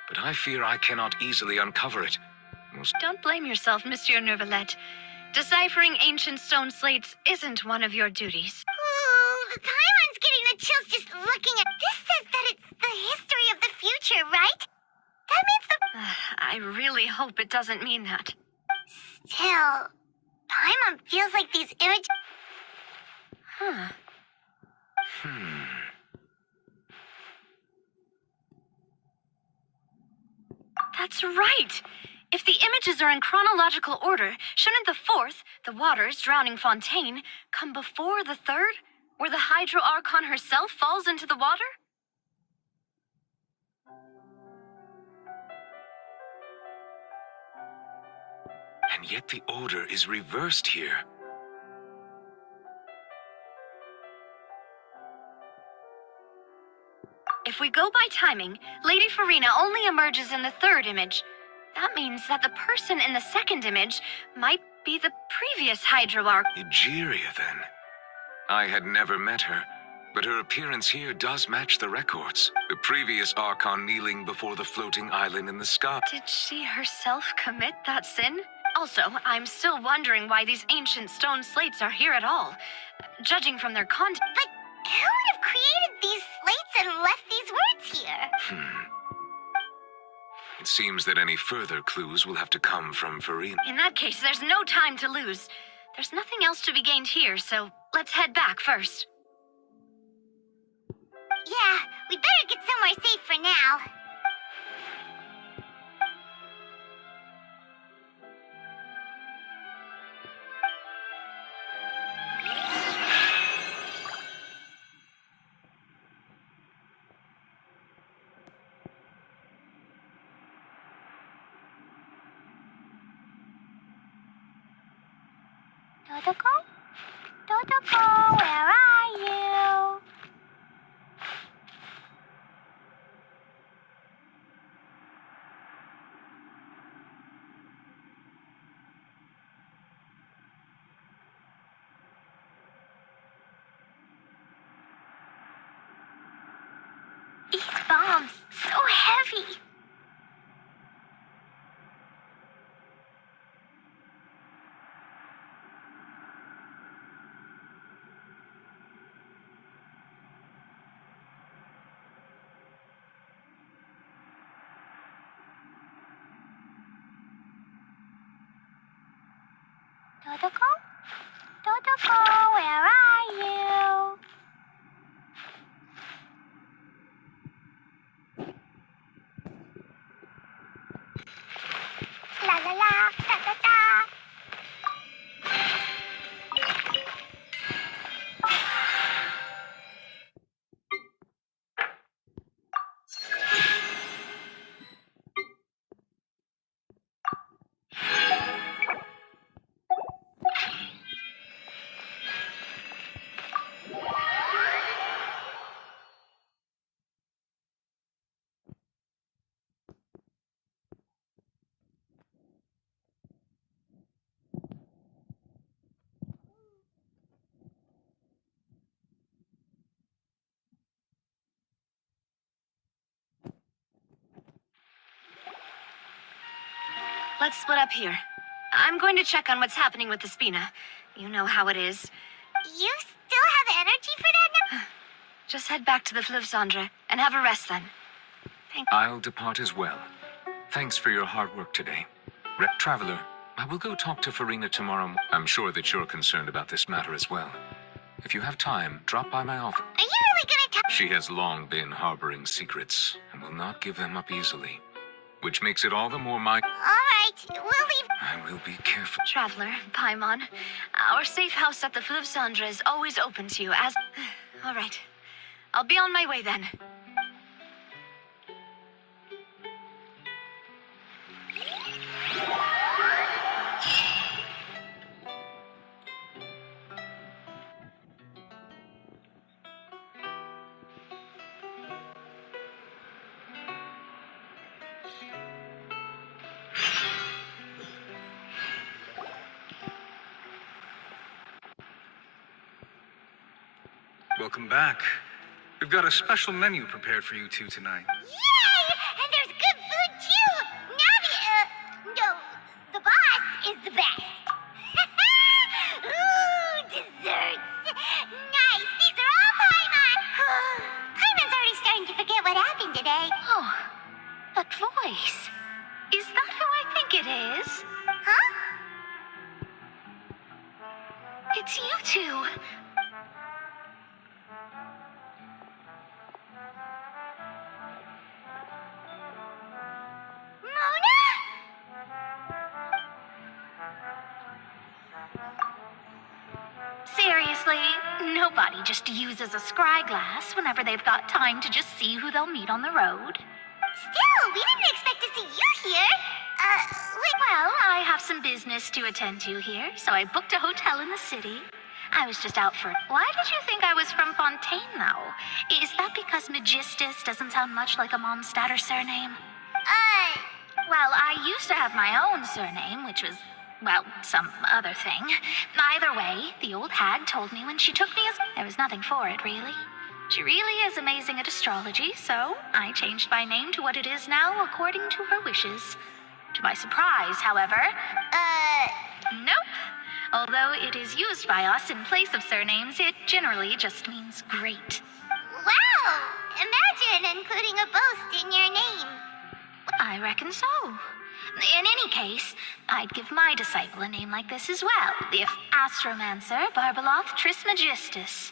but I fear I cannot easily uncover it. Don't blame yourself, Monsieur Neuvillette. Deciphering ancient stone slates isn't one of your duties. Ooh, Paimon's getting the chills just looking at... This says that it's the history of the future, right? That means the... I really hope it doesn't mean that. Still, Paimon feels like these images... Huh. That's right! If the images are in chronological order, shouldn't the fourth, the waters drowning Fontaine, come before the third, where the Hydro Archon herself falls into the water? And yet the order is reversed here. If we go by timing, Lady Farina only emerges in the third image. That means that the person in the second image might be the previous Hydro Archon. Egeria, then. I had never met her, but her appearance here does match the records. The previous Archon kneeling before the floating island in the sky. Did she herself commit that sin? Also, I'm still wondering why these ancient stone slates are here at all. Judging from their content... But who would have created these slates and left these words here? It seems that any further clues will have to come from Farina. In that case, there's no time to lose. There's nothing else to be gained here, so let's head back first. Yeah, we better get somewhere safe for now. Totoko? Totoko, where are you? These bombs, so heavy. Totoko? Totoko, where are you? La la la, da da da. Let's split up here. I'm going to check on what's happening with the Spina. You know how it is. You still have energy for that now? Just head back to the Fleuve Cendre and have a rest then. Thank you. I'll depart as well. Thanks for your hard work today. Traveler, I will go talk to Farina tomorrow. I'm sure that you're concerned about this matter as well. If you have time, drop by my office. Are you really gonna tell? She has long been harboring secrets and will not give them up easily. which makes it all the more All right, we'll leave. I will be careful. Traveler, Paimon, our safe house at the Fleuve Cendre is always open to you as... All right. I'll be on my way then. Welcome back. We've got a special menu prepared for you two tonight. Yay! And there's good food too. No, the boss is the best. Ooh, desserts. Nice. These are all Paimon. Paimon's already starting to forget what happened today. Oh, that voice. Is that who I think it is? Huh? It's you two. Seriously, nobody just uses a scry glass whenever they've got time to just see who they'll meet on the road. Still, we didn't expect to see you here. Well, I have some business to attend to here, so I booked a hotel in the city. I was just out for... Why did you think I was from Fontaine, though? Is that because Magistus doesn't sound much like a Mondstadter surname? Well, I used to have my own surname, which was... well, some other thing. Either way, the old hag told me when she took me as... There was nothing for it, really. She really is amazing at astrology, so I changed my name to what it is now according to her wishes. To my surprise, however... Nope. Although it is used by us in place of surnames, it generally just means great. Wow! Imagine including a boast in your name. I reckon so. In any case, I'd give my disciple a name like this as well. The Astromancer Barbeloth Trismegistus.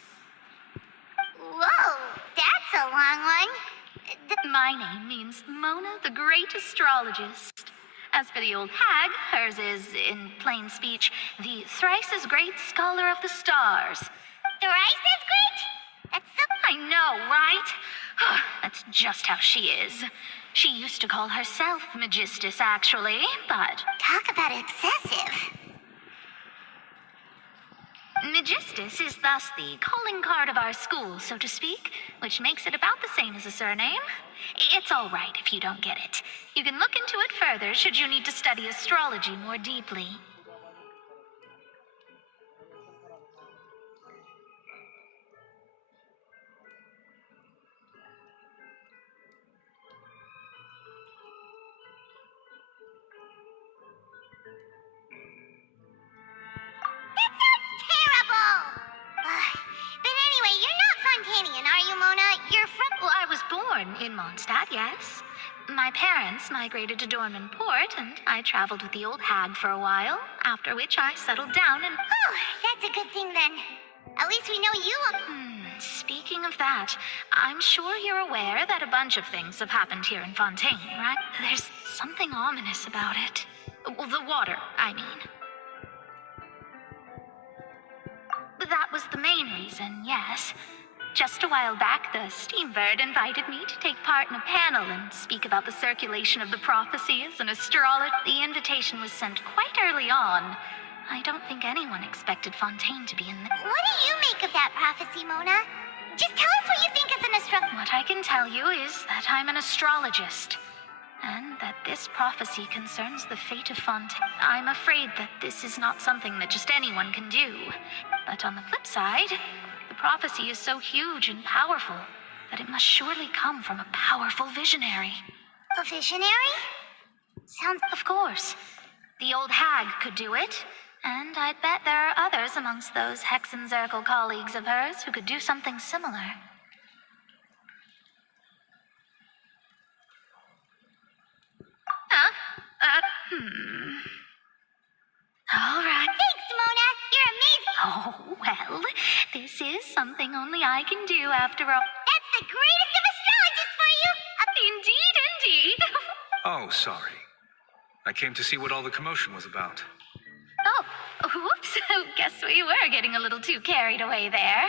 Whoa, that's a long one. My name means Mona the Great Astrologist. As for the old hag, hers is, in plain speech, the thrice-as-great Scholar of the Stars. Thrice as great? That's so... I know, right? That's just how she is. She used to call herself Magistus, actually, but... Talk about excessive. Magistus is thus the calling card of our school, so to speak, which makes it about the same as a surname. It's all right if you don't get it. You can look into it further should you need to study astrology more deeply. But anyway, you're not Fontanian, are you, Mona? You're from... Well, I was born in Mondstadt, yes. My parents migrated to Dorman Port, and I traveled with the old hag for a while, after which I settled down and... Oh, that's a good thing then. At least we know you... Speaking of that, I'm sure you're aware that a bunch of things have happened here in Fontaine, right? There's something ominous about it. Well, the water, I mean. That was the main reason, yes. Just a while back, the Steambird invited me to take part in a panel and speak about the circulation of the prophecies and astrology. The invitation was sent quite early on. I don't think anyone expected Fontaine to be in the... What do you make of that prophecy, Mona? Just tell us what you think as an What I can tell you is that I'm an astrologist, and that this prophecy concerns the fate of Fontaine. I'm afraid that this is not something that just anyone can do. But on the flip side, the prophecy is so huge and powerful that it must surely come from a powerful visionary. A visionary? Sounds... Of course. The old hag could do it, and I'd bet there are others amongst those Hexenzirkel colleagues of hers who could do something similar. All right. Thanks, Mona. You're amazing. Oh, well, this is something only I can do after all. That's the greatest of astrologists for you. Indeed, indeed. Oh, sorry. I came to see what all the commotion was about. Oh, whoops. Guess we were getting a little too carried away there.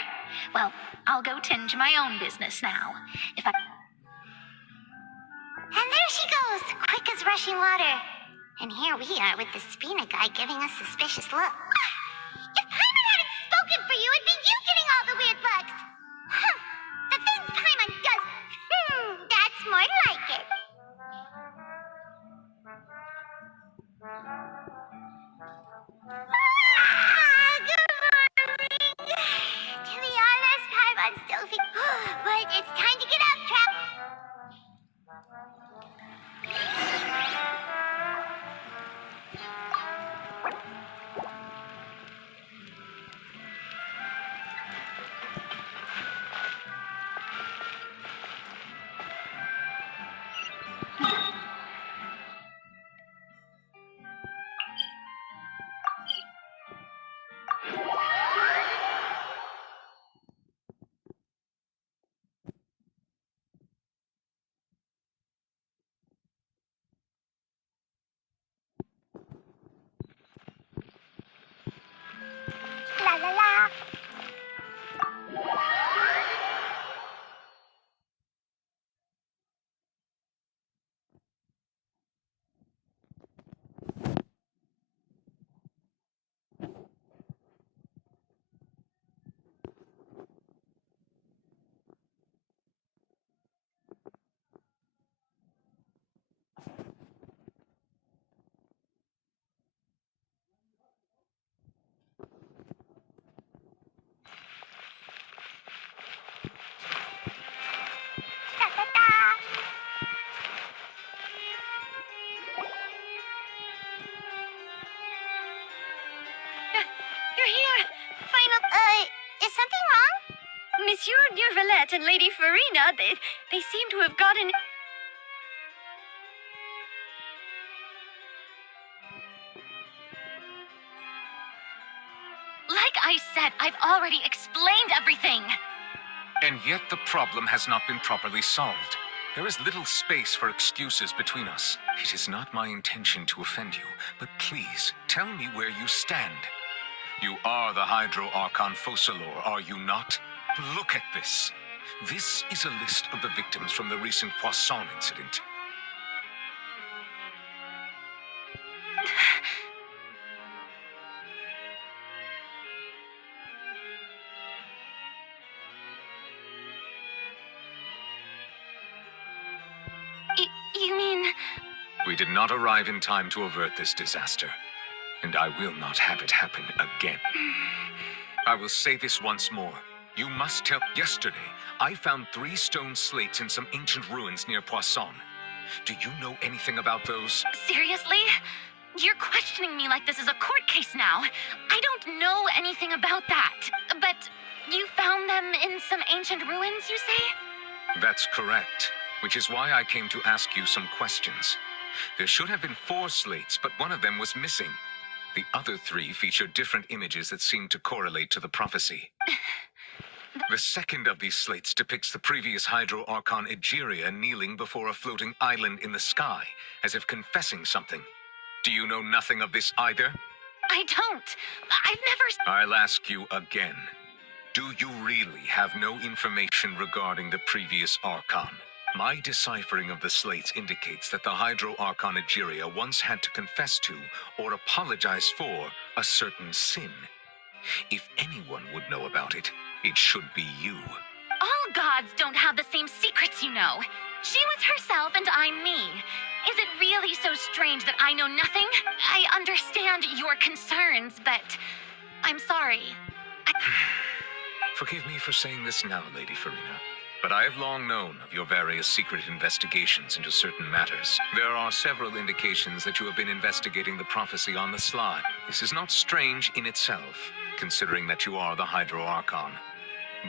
Well, I'll go tend to my own business now. And there she goes, quick as rushing water. And here we are with the Spina guy giving us suspicious look. If Paimon hadn't spoken for you, it'd be you getting all the weird looks. The things Paimon does. That's more like it. Good morning. To be honest, Paimon still thinks... But it's time to get up, Trap. La la la. Da da da. You're here! Is something wrong? Monsieur Neurvalette and Lady Farina, they seem to have gotten... Like I said, I've already explained everything. And yet the problem has not been properly solved. There is little space for excuses between us. It is not my intention to offend you, but please, tell me where you stand. You are the Hydro Archon Focalor, are you not? Look at this. This is a list of the victims from the recent Poisson incident. You mean... We did not arrive in time to avert this disaster, and I will not have it happen again. I will say this once more. You must tell... Yesterday, I found 3 stone slates in some ancient ruins near Poisson. Do you know anything about those? Seriously? You're questioning me like this is a court case now. I don't know anything about that. But you found them in some ancient ruins, you say? That's correct, which is why I came to ask you some questions. There should have been 4 slates, but one of them was missing. The other 3 feature different images that seem to correlate to the prophecy. The second of these slates depicts the previous Hydro Archon Egeria kneeling before a floating island in the sky, as if confessing something. Do you know nothing of this either? I don't. I've never... I'll ask you again. Do you really have no information regarding the previous Archon? My deciphering of the slates indicates that the Hydro Archon Egeria once had to confess to, or apologize for, a certain sin. If anyone would know about it, it should be you. All gods don't have the same secrets, you know. She was herself and I'm me. Is it really so strange that I know nothing? I understand your concerns, but I'm sorry. Forgive me for saying this now, Lady Farina, but I have long known of your various secret investigations into certain matters. There are several indications that you have been investigating the prophecy on the sly. This is not strange in itself, considering that you are the Hydro Archon.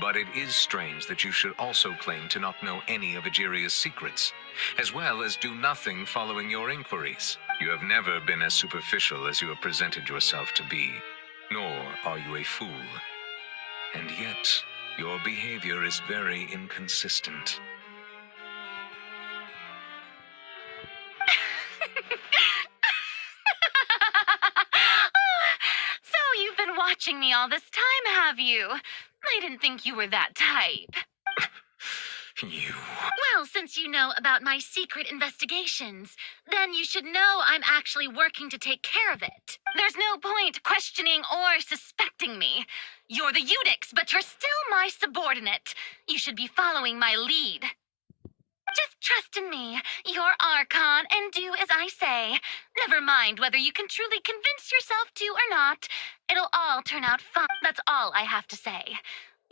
But it is strange that you should also claim to not know any of Egeria's secrets, as well as do nothing following your inquiries. You have never been as superficial as you have presented yourself to be, nor are you a fool. And yet, your behavior is very inconsistent. all this time, have you? I didn't think you were that type. You... Well, since you know about my secret investigations, then you should know I'm actually working to take care of it. There's no point questioning or suspecting me. You're the Eudix, but you're still my subordinate. You should be following my lead. Just trust in me. You're Archon, and do as I say. Never mind whether you can truly convince yourself to or not. It'll all turn out fine. That's all I have to say.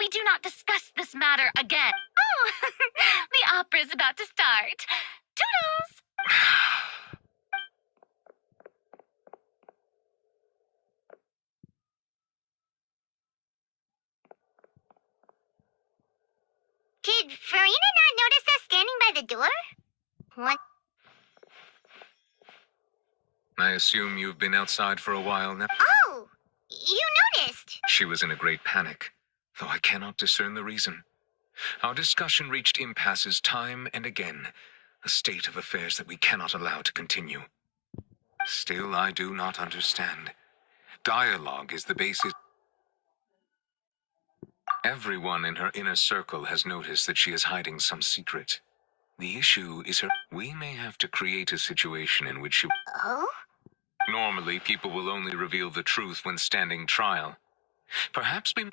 We do not discuss this matter again. Oh, the opera's about to start. Toodles! Did Farina not notice us standing by the door? What? I assume you've been outside for a while now? Oh! You noticed! She was in a great panic, though I cannot discern the reason. Our discussion reached impasses time and again, a state of affairs that we cannot allow to continue. Still, I do not understand. Dialogue is the basis. Everyone in her inner circle has noticed that she is hiding some secret. The issue is her... We may have to create a situation in which she... Oh? Normally, people will only reveal the truth when standing trial. Perhaps we... But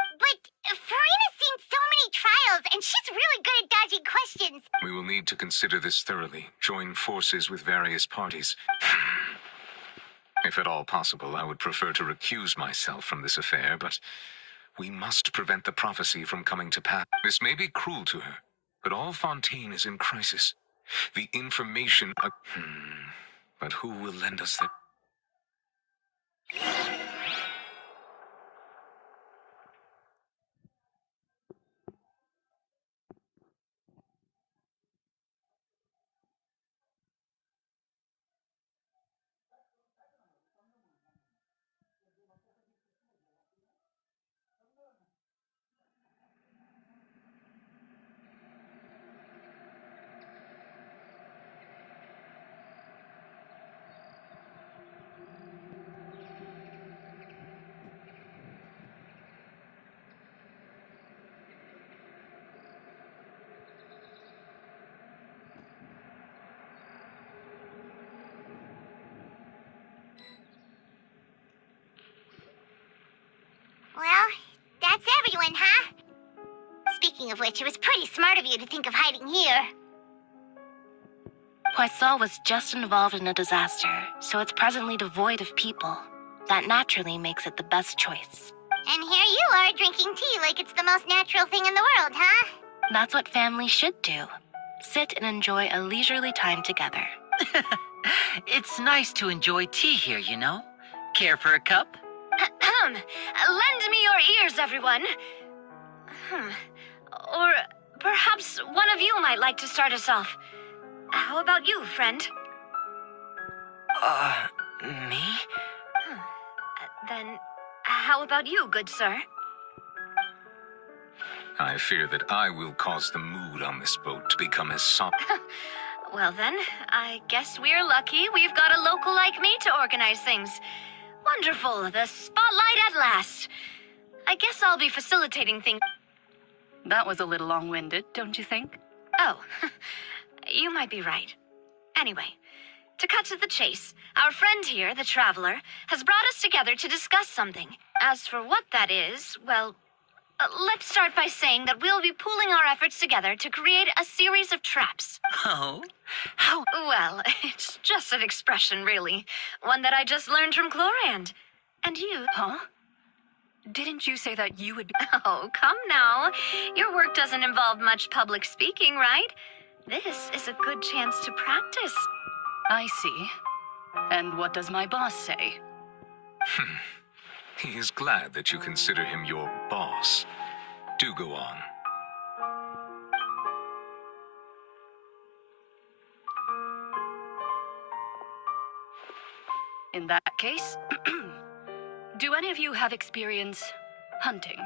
Farina's seen so many trials, and she's really good at dodging questions. We will need to consider this thoroughly, join forces with various parties. If at all possible, I would prefer to recuse myself from this affair, but we must prevent the prophecy from coming to pass. This may be cruel to her, but all Fontaine is in crisis. The information... But who will lend us that... Well, that's everyone, huh? Speaking of which, it was pretty smart of you to think of hiding here. Poisson was just involved in a disaster, so it's presently devoid of people. That naturally makes it the best choice. And here you are drinking tea like it's the most natural thing in the world, huh? That's what families should do. Sit and enjoy a leisurely time together. It's nice to enjoy tea here, you know? Care for a cup? Lend me your ears, everyone. Or perhaps one of you might like to start us off. How about you, friend? Me? Then, how about you, good sir? I fear that I will cause the mood on this boat to become as somber. Well then, I guess we're lucky we've got a local like me to organize things. Wonderful, the spotlight at last. I guess I'll be facilitating things. That was a little long-winded, don't you think? Oh, you might be right. Anyway, to cut to the chase, our friend here, the Traveler, has brought us together to discuss something. As for what that is, well, let's start by saying that we'll be pooling our efforts together to create a series of traps. Oh? How? Well, it's just an expression, really. One that I just learned from Chlorand. And you... Huh? Didn't you say that you would be... Oh, come now. Your work doesn't involve much public speaking, right? This is a good chance to practice. I see. And what does my boss say? He is glad that you consider him your boss. Do go on. In that case, do any of you have experience hunting?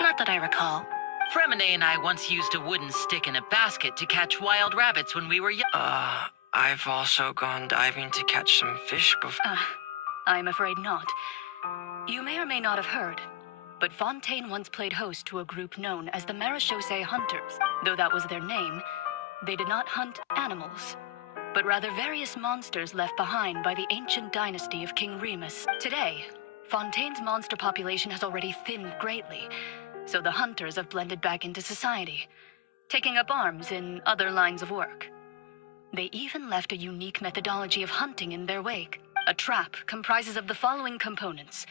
Not that I recall. Fremine and I once used a wooden stick in a basket to catch wild rabbits when we were young. I've also gone diving to catch some fish before. I'm afraid not. You may or may not have heard. but Fontaine once played host to a group known as the Marechaussee Hunters. Though that was their name, they did not hunt animals, but rather various monsters left behind by the ancient dynasty of King Remus. Today, Fontaine's monster population has already thinned greatly, so the hunters have blended back into society, taking up arms in other lines of work. They even left a unique methodology of hunting in their wake. A trap comprises of the following components: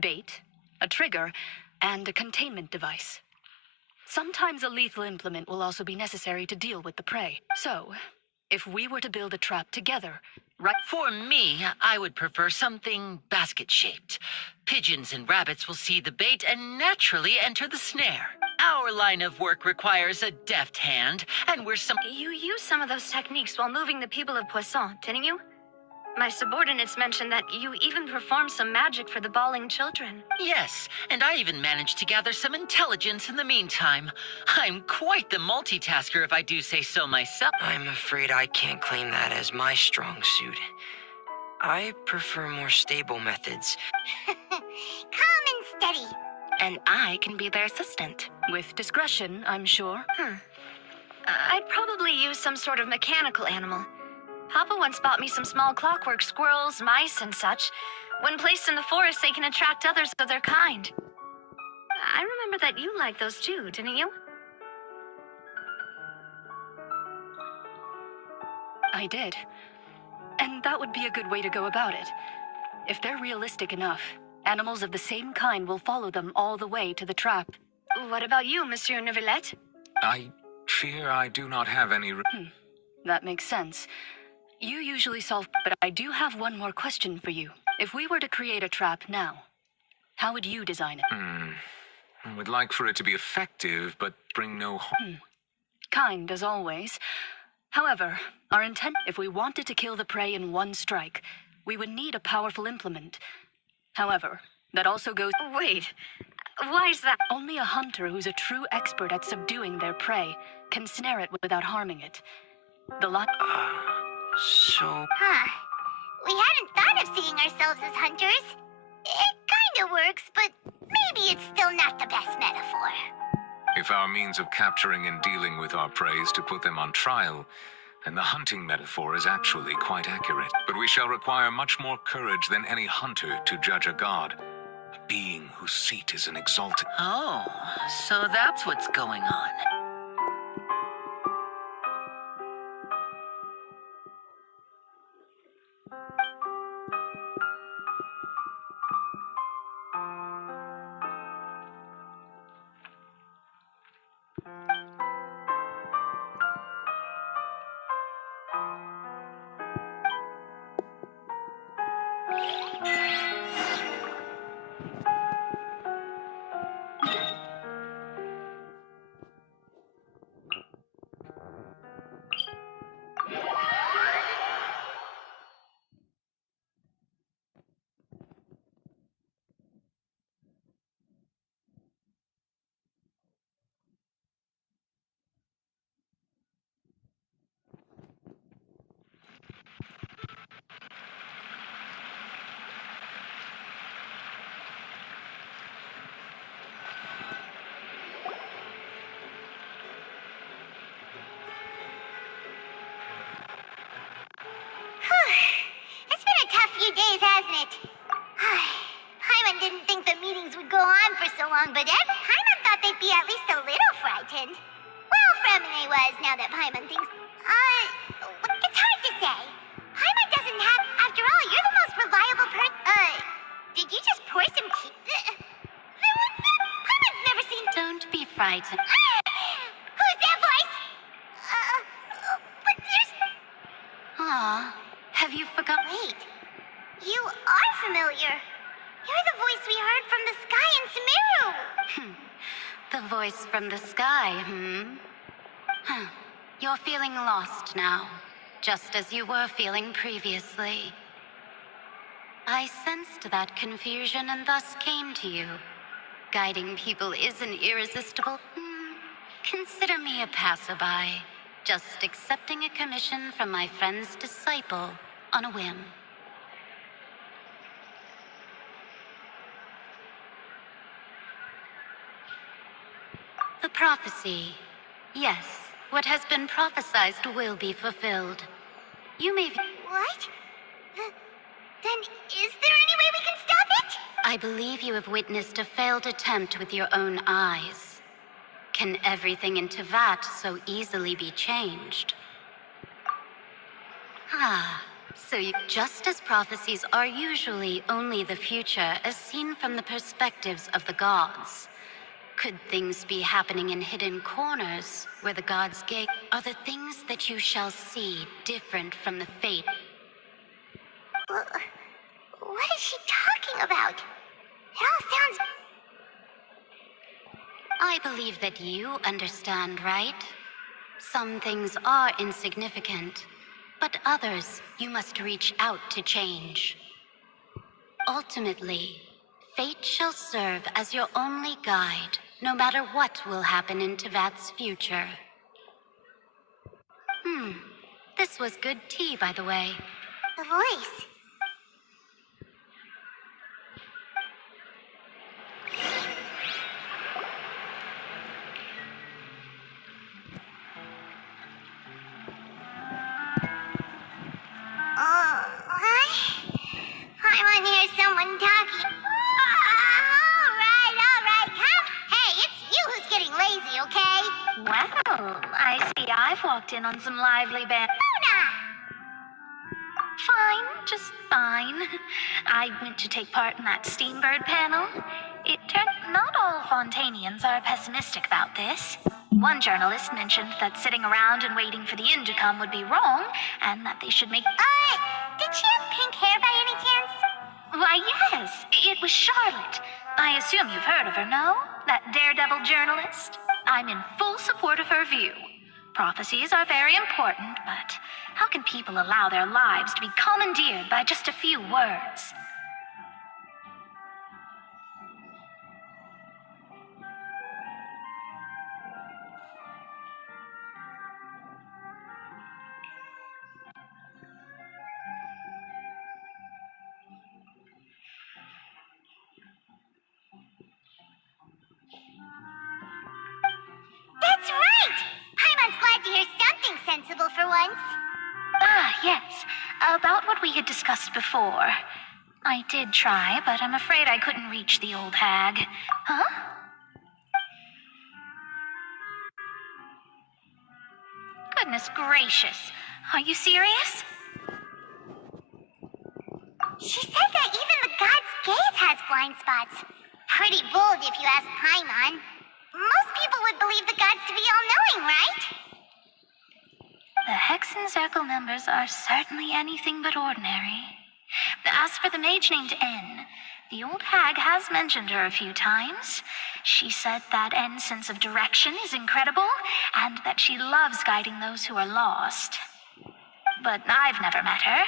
bait, a trigger, and a containment device. Sometimes a lethal implement will also be necessary to deal with the prey. So, if we were to build a trap together, right? For me, I would prefer something basket-shaped. Pigeons and rabbits will see the bait and naturally enter the snare. Our line of work requires a deft hand, and we're some... You used some of those techniques while moving the people of Poisson, didn't you? My subordinates mentioned that you even performed some magic for the bawling children. Yes, and I even managed to gather some intelligence in the meantime. I'm quite the multitasker, if I do say so myself. I'm afraid I can't claim that as my strong suit. I prefer more stable methods. Calm and steady. And I can be their assistant. With discretion, I'm sure. I'd probably use some sort of mechanical animal. Papa once bought me some small clockwork squirrels, mice, and such. When placed in the forest, they can attract others of their kind. I remember that you liked those too, didn't you? I did. And that would be a good way to go about it. If they're realistic enough, animals of the same kind will follow them all the way to the trap. What about you, Monsieur Neuvillette? I fear I do not have any... That makes sense. You usually solve, but I do have one more question for you. If we were to create a trap now, how would you design it? I would like for it to be effective, but bring no harm. Kind, as always. However, our intent, if we wanted to kill the prey in one strike, we would need a powerful implement. However, that also goes... Wait, why is that? Only a hunter who's a true expert at subduing their prey can snare it without harming it. The lot... We hadn't thought of seeing ourselves as hunters. It kinda works, but maybe it's still not the best metaphor. If our means of capturing and dealing with our prey is to put them on trial, then the hunting metaphor is actually quite accurate. But we shall require much more courage than any hunter to judge a god, a being whose seat is an exalted... Oh, so that's what's going on. It's been a tough few days, hasn't it? Paimon didn't think the meetings would go on for so long, but Paimon thought they'd be at least a little frightened. Well, Fremine was, now that Paimon thinks... it's hard to say. Paimon doesn't have... After all, you're the most reliable did you just pour some tea? What's that? Paimon's never seen... Don't be frightened. Who's that voice? But there's... Aw, have you forgotten? Wait, you are familiar. You're the voice we heard from the sky in Sumeru. The voice from the sky, You're feeling lost now, just as you were feeling previously. I sensed that confusion and thus came to you. Guiding people isn't irresistible. Consider me a passerby, just accepting a commission from my friend's disciple on a whim. The prophecy. Yes, what has been prophesied will be fulfilled. You may be... What? Then is there any way we can stop it? I believe you have witnessed a failed attempt with your own eyes. Can everything in Tevat so easily be changed? So just as prophecies are usually only the future as seen from the perspectives of the gods, could things be happening in hidden corners where the gods gate? Are the things that you shall see different from the fate? What is she talking about? It all sounds... I believe that you understand, right? Some things are insignificant, but others you must reach out to change. Ultimately, fate shall serve as your only guide, no matter what will happen in Tevat's future. This was good tea, by the way. The voice. I want to hear someone talking. All right, come. Hey, it's you who's getting lazy, okay? Well, I see I've walked in on some lively band. Luna! Fine, just fine. I went to take part in that Steambird panel. It turned not all Fontanians are pessimistic about this. One journalist mentioned that sitting around and waiting for the end to come would be wrong, and that they should make... Did she have pink hair by any chance? Why, yes, it was Charlotte. I assume you've heard of her, no? That daredevil journalist? I'm in full support of her view. Prophecies are very important, but how can people allow their lives to be commandeered by just a few words? That's right! Paimon's glad to hear something sensible for once. Yes. About what we had discussed before. I did try, but I'm afraid I couldn't reach the old hag. Huh? Goodness gracious. Are you serious? She said that even the god's gaze has blind spots. Pretty bold if you ask Paimon. Most people would believe the gods to be all-knowing, right? The Hexen Circle members are certainly anything but ordinary. As for the mage named N, the old hag has mentioned her a few times. She said that N's sense of direction is incredible, and that she loves guiding those who are lost. But I've never met her,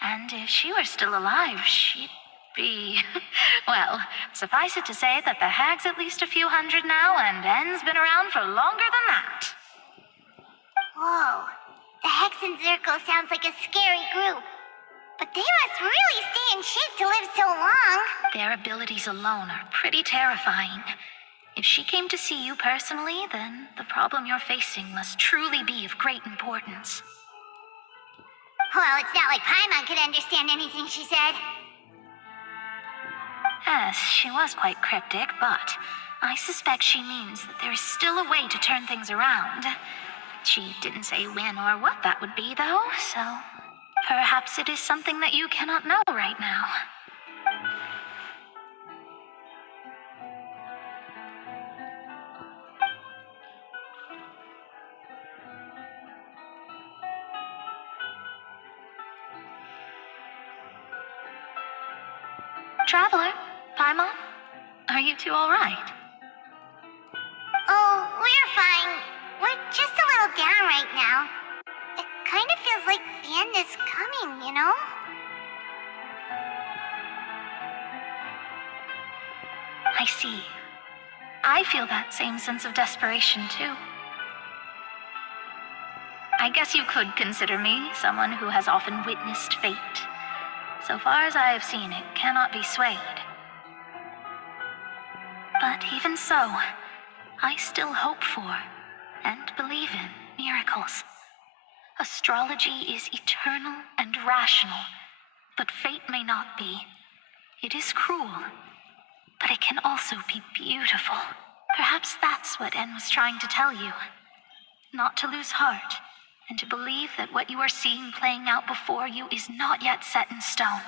and if she were still alive, she'd be... Well, suffice it to say that the hag's at least a few hundred now, and N's been around for longer than that. Whoa. The Hexen Circle sounds like a scary group. But they must really stay in shape to live so long. Their abilities alone are pretty terrifying. If she came to see you personally, then the problem you're facing must truly be of great importance. Well, it's not like Paimon could understand anything she said. Yes, she was quite cryptic, but I suspect she means that there is still a way to turn things around. She didn't say when or what that would be, though, so perhaps it is something that you cannot know right now. Traveler, Paimon, are you two all right? Oh, we're fine. We're just a little down right now. It kind of feels like the end is coming, you know? I see. I feel that same sense of desperation, too. I guess you could consider me someone who has often witnessed fate. So far as I have seen, it cannot be swayed. But even so, I still hope for and believe in miracles. Astrology is eternal and rational, but fate may not be. It is cruel, but it can also be beautiful. Perhaps that's what En was trying to tell you. Not to lose heart, and to believe that what you are seeing playing out before you is not yet set in stone.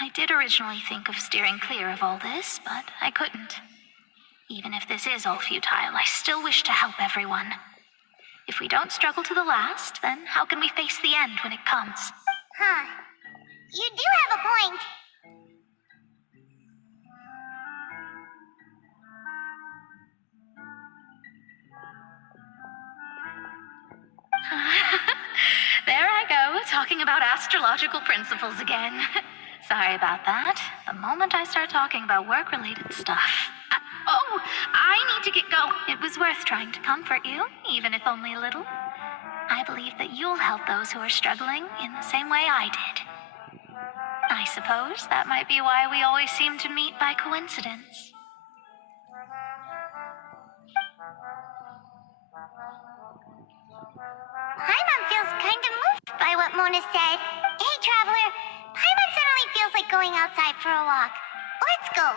I did originally think of steering clear of all this, but I couldn't. Even if this is all futile, I still wish to help everyone. If we don't struggle to the last, then how can we face the end when it comes? Huh. You do have a point. There I go, talking about astrological principles again. Sorry about that. The moment I start talking about work-related stuff. I need to get going. It was worth trying to comfort you, even if only a little. I believe that you'll help those who are struggling in the same way I did. I suppose that might be why we always seem to meet by coincidence. Paimon feels kind of moved by what Mona said. Hey, Traveler, Paimon suddenly feels like going outside for a walk. Let's go.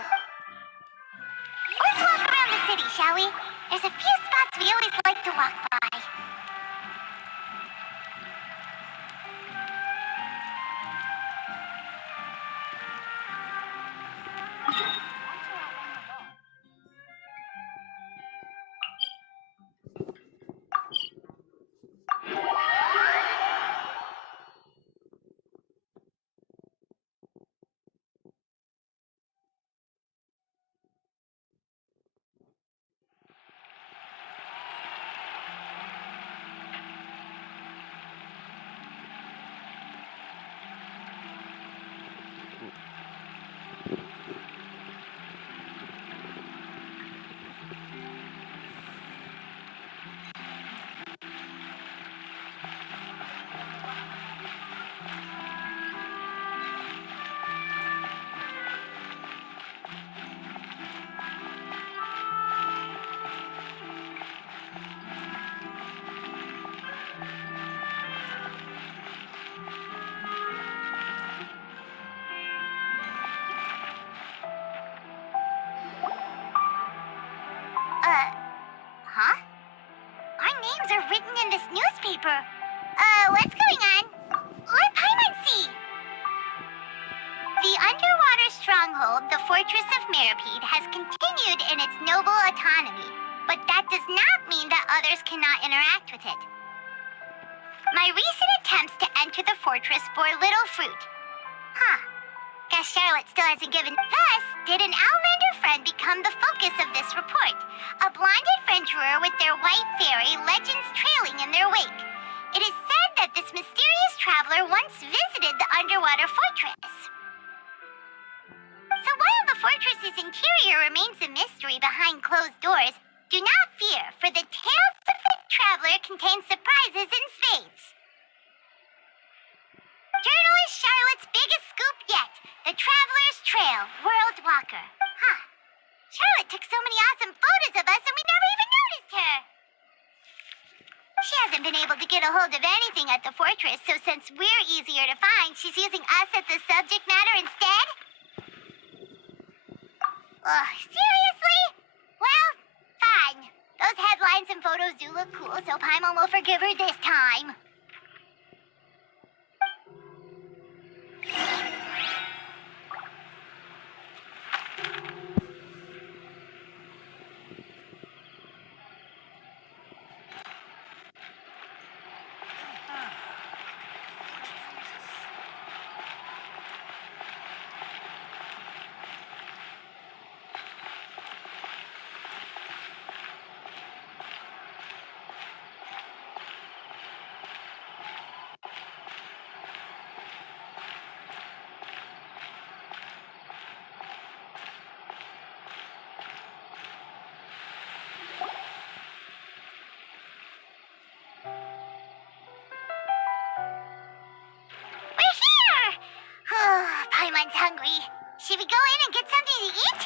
Let's walk around the city, shall we? There's a few spots we always like to walk by. Huh? Our names are written in this newspaper. What's going on? Let Paimon see. The underwater stronghold, the Fortress of Meripede, has continued in its noble autonomy, but that does not mean that others cannot interact with it. My recent attempts to enter the fortress bore little fruit. Huh. Guess Charlotte still hasn't given. Thus, did an Outlander friend become the focus of this report? A blonde adventurer with their white fairy, legends trailing in their wake. It is said that this mysterious traveler once visited the underwater fortress. So while the fortress's interior remains a mystery behind closed doors, do not fear, for the tales of the traveler contain surprises in spades. Journalist Charlotte's biggest scoop yet. The Traveler's Trail, World Walker. Huh. Charlotte took so many awesome photos of us and we never even noticed her. She hasn't been able to get a hold of anything at the fortress, so since we're easier to find, she's using us as the subject matter instead? Ugh, seriously? Well, fine. Those headlines and photos do look cool, so Paimon will forgive her this time. Paimon's hungry. Should we go in and get something to eat?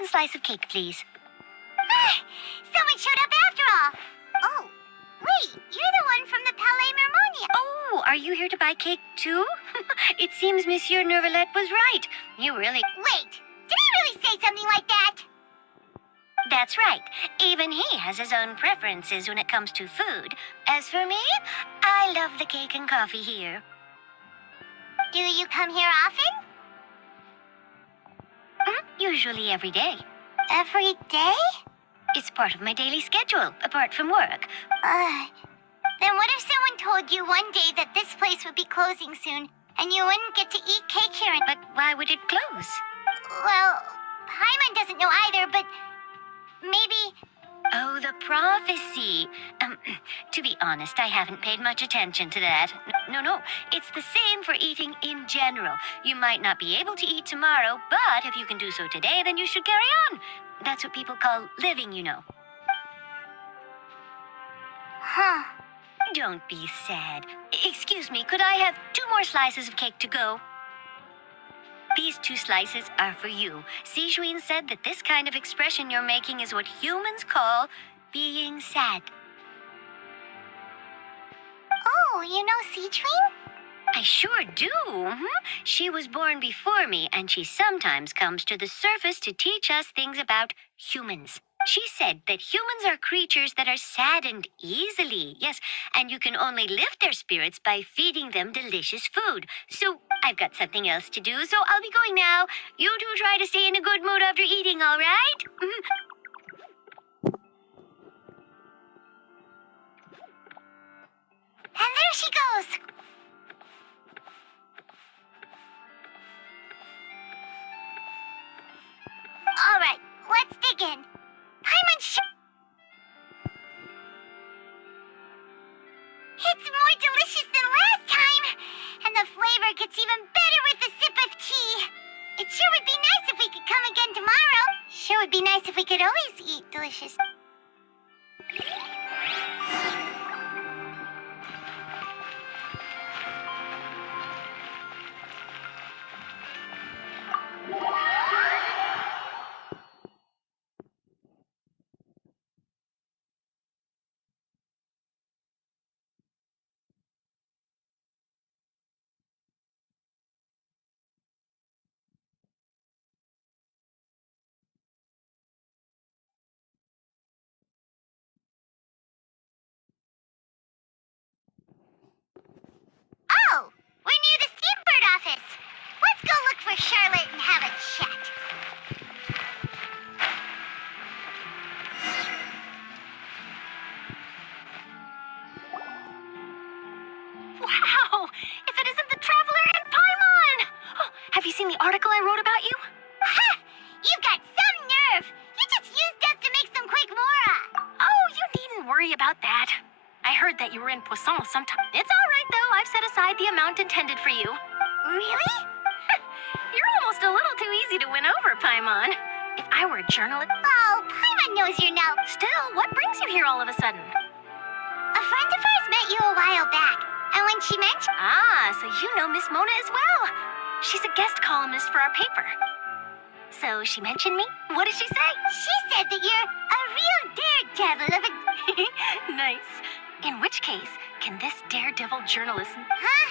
one slice of cake, please. Someone showed up after all. Oh, wait, you're the one from the Palais Mermonia. Oh, are you here to buy cake too? It seems Monsieur Nervalette was right. You really... Wait, did he really say something like that? That's right. Even he has his own preferences when it comes to food. As for me, I love the cake and coffee here. Do you come here often? Usually every day. Every day? It's part of my daily schedule, apart from work. Then what if someone told you one day that this place would be closing soon, and you wouldn't get to eat cake here? But why would it close? Well, Paimon doesn't know either, but maybe... Oh, the prophecy. To be honest, I haven't paid much attention to that. No. It's the same for eating in general. You might not be able to eat tomorrow, but if you can do so today, then you should carry on. That's what people call living, you know. Huh. Don't be sad. Excuse me, could I have 2 more slices of cake to go? These 2 slices are for you. Sijuin said that this kind of expression you're making is what humans call being sad. Oh, you know Sijuin? I sure do. She was born before me, and she sometimes comes to the surface to teach us things about humans. She said that humans are creatures that are saddened easily, yes, and you can only lift their spirits by feeding them delicious food. So I've got something else to do, so I'll be going now. You 2 try to stay in a good mood after eating, all right? And there she goes. All right, let's dig in. It's more delicious than last time, and the flavor gets even better with a sip of tea. It sure would be nice if we could come again tomorrow. Sure would be nice if we could always eat delicious. Oh, we're near the Steambird office. Let's go look for Charlotte and have a chat. Wow! If it isn't the Traveler and Paimon! Oh, have you seen the article I wrote about you? Ha! You've got some nerve. You just used us to make some quick mora. Oh, you needn't worry about that. I heard that you were in Poisson sometime. It's all right, though. I've set aside the amount intended for you. Really? You're almost a little too easy to win over, Paimon. If I were a journalist... Oh, Paimon knows you're now. Still, what brings you here all of a sudden? A friend of ours met you a while back, and when she mentioned... Ah, so you know Miss Mona as well. She's a guest columnist for our paper. So she mentioned me? What did she say? She said that you're a real daredevil of a... Nice. In which case, can this daredevil journalist... Huh?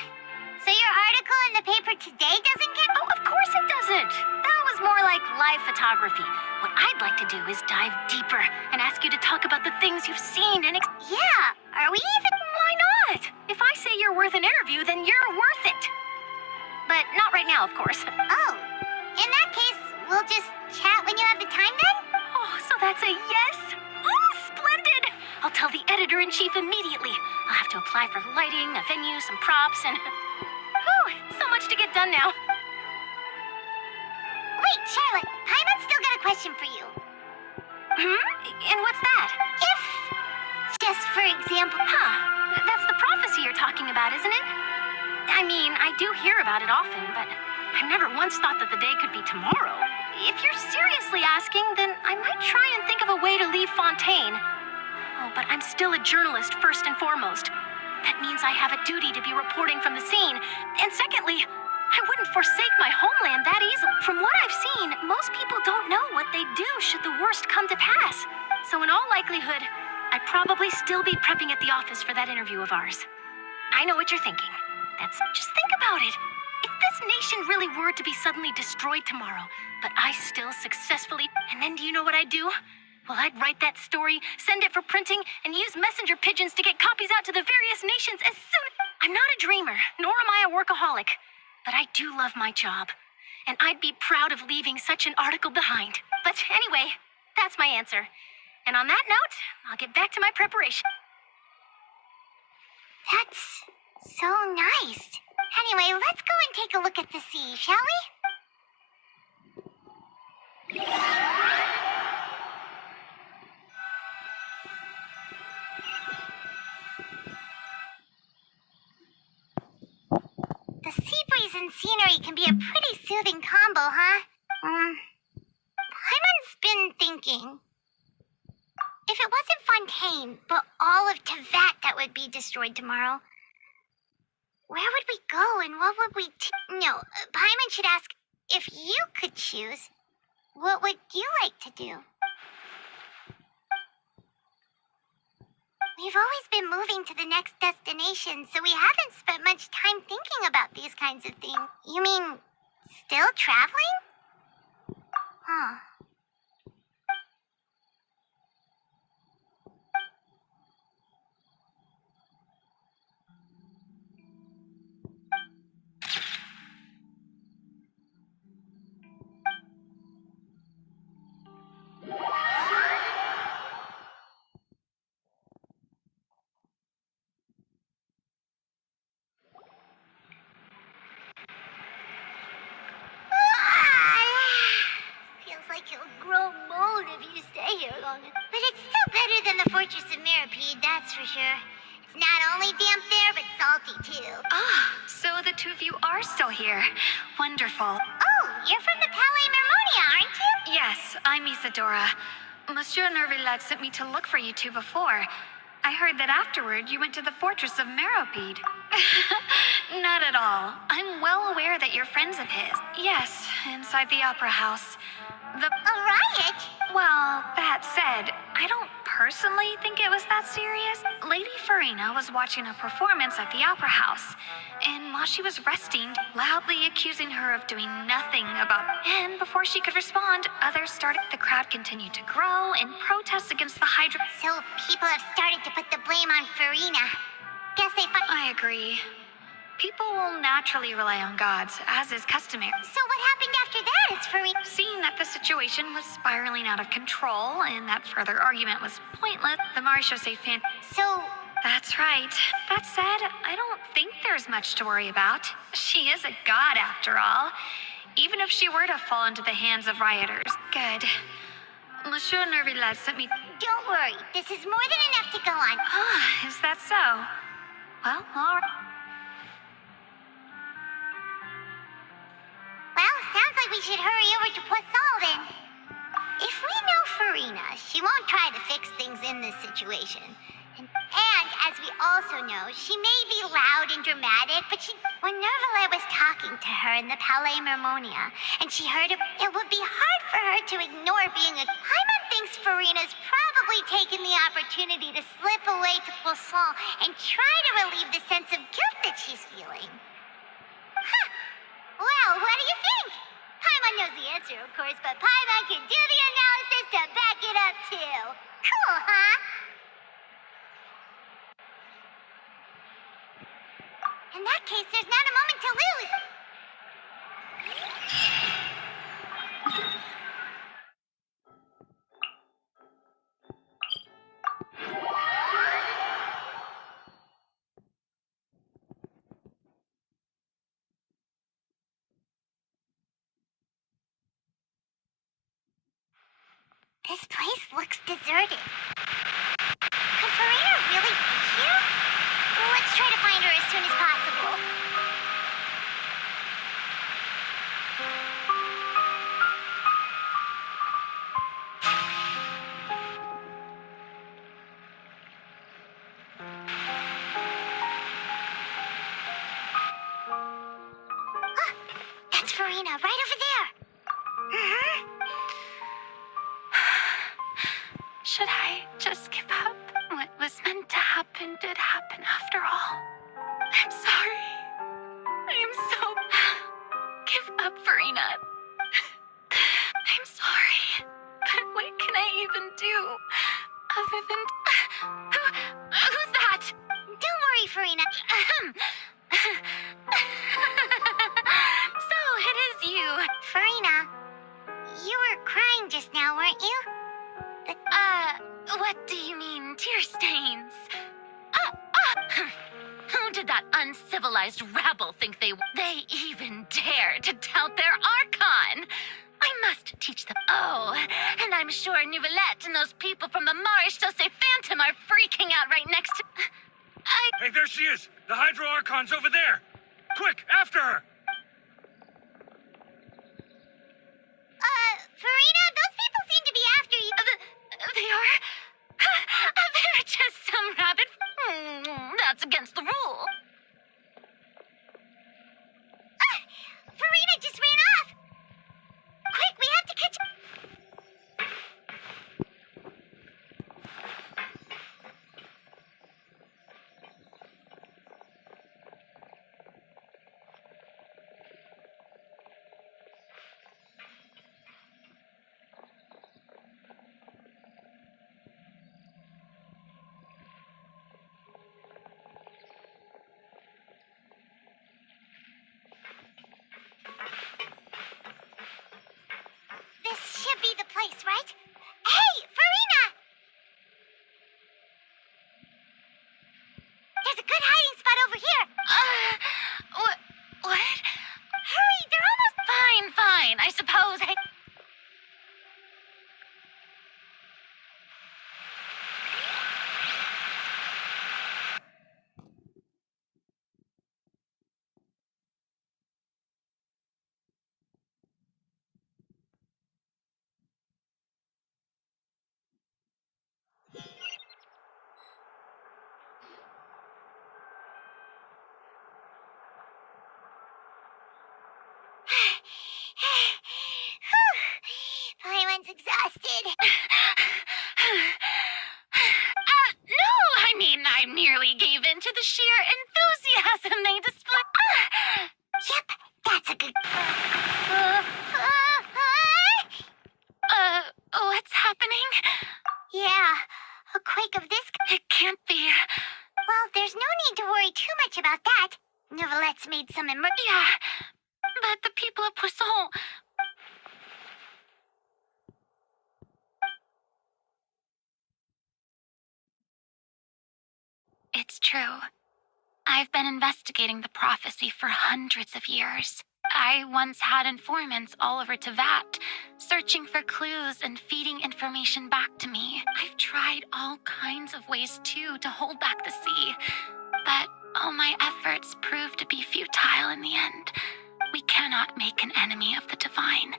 So your article in the paper today doesn't get... Oh, of course it doesn't. That was more like live photography. What I'd like to do is dive deeper and ask you to talk about the things you've seen and... Yeah, are we even... Why not? If I say you're worth an interview, then you're worth it. But not right now, of course. Oh, in that case, we'll just chat when you have the time then? Oh, so that's a yes? Oh, splendid! I'll tell the editor-in-chief immediately. I'll have to apply for lighting, a venue, some props, and... Whew, so much to get done now. Wait, Charlotte, Paimon's still got a question for you. And what's that? If, just for example... That's the prophecy you're talking about, isn't it? I mean, I do hear about it often, but I've never once thought that the day could be tomorrow. If you're seriously asking, then I might try and think of a way to leave Fontaine. Oh, but I'm still a journalist first and foremost. That means I have a duty to be reporting from the scene. And secondly, I wouldn't forsake my homeland that easily. From what I've seen, most people don't know what they'd do should the worst come to pass. So in all likelihood, I'd probably still be prepping at the office for that interview of ours. I know what you're thinking. Just think about it. If this nation really were to be suddenly destroyed tomorrow, but I still successfully... And then do you know what I'd do? Well, I'd write that story, send it for printing, and use messenger pigeons to get copies out to the various nations as soon... I'm not a dreamer, nor am I a workaholic. But I do love my job. And I'd be proud of leaving such an article behind. But anyway, that's my answer. And on that note, I'll get back to my preparation. That's so nice. Anyway, let's go and take a look at the sea, shall we? The sea breeze and scenery can be a pretty soothing combo, huh? Paimon's been thinking. If it wasn't Fontaine, but all of Tevat that would be destroyed tomorrow, where would we go and what would we No, Paimon should ask, if you could choose, what would you like to do? We've always been moving to the next destination, so we haven't spent much time thinking about these kinds of things. You mean, still traveling? Huh. Feels like you'll grow mold if you stay here long enough. But it's still better than the Fortress of Mirapede, that's for sure. It's not only damp there, but salty too. So the two of you are still here. Wonderful. Oh, you're from the Palais Mermonia, aren't you? Yes, I'm Isadora. Monsieur Nervillet sent me to look for you two before. I heard that afterward you went to the Fortress of Meropede. Not at all. I'm well aware that you're friends of his. Yes, inside the Opera House. A riot? Well, that said, I don't personally think it was that serious. Lady Farina was watching a performance at the Opera House, and while she was resting, loudly accusing her of doing nothing about it. And before she could respond, others started. The crowd continued to grow and protest against the Hydra. So people have started to put the blame on Farina. Guess they I agree. People will naturally rely on gods, as is customary. So what happened after that is Farina... Seeing that the situation was spiraling out of control and that further argument was pointless, the Marechaussee fan... So... That's right. That said, I don't think there's much to worry about. She is a god, after all. Even if she were to fall into the hands of rioters. Good. Monsieur Nervillet sent me... Don't worry. This is more than enough to go on. Is that so? Well, all right. Well, sounds like we should hurry over to Poisson then. If we know Farina, she won't try to fix things in this situation. And as we also know, she may be loud and dramatic, but when Nervillet was talking to her in the Palais Mermonia, and she heard it would be hard for her to ignore being a... Paimon thinks Farina's probably taken the opportunity to slip away to Poisson and try to relieve the sense of guilt that she's feeling. Huh. Well, what do you think? Paimon knows the answer, of course, but Paimon can do the analysis to back it up, too. Cool, huh? In that case, there's not a moment to lose. This place looks deserted. Could Farina really be here? Let's try to find her as soon as possible. Farina, right over there. Should I just give up? What was meant to happen did happen after all. I'm sorry. I am so... Give up, Farina. I'm sorry. But what can I even do? Other than... Who's that? Don't worry, Farina. So, it is you. Farina, you were crying just now, weren't you? What do you mean, tear stains? Who did that uncivilized rabble think they even dare to tout their Archon? I must teach them. Oh, and I'm sure Nouvellette and those people from the Maréchaussée Phantom are freaking out right next to... Hey, there she is! The Hydro Archon's over there! Quick, after her! Farina, those people seem to be after you. They are? They're just some rabbit... That's against the rule. Farina just ran off. Quick, we have to catch... This should be the place, right? Hey, Farina! There's a good hiding spot over here. What? Hurry, they're almost... Fine. I suppose I... Paimon's exhausted. No! I mean, I merely gave in to the sheer enthusiasm they display. Yep, that's a good... What's happening? Yeah, a quake of this... It can't be. Well, there's no need to worry too much about that. Nouvellette's made some Yeah, but the people of Poisson... It's true. I've been investigating the prophecy for hundreds of years. I once had informants all over Tevat, searching for clues and feeding information back to me. I've tried all kinds of ways, too, to hold back the sea. But all my efforts proved to be futile in the end. We cannot make an enemy of the divine.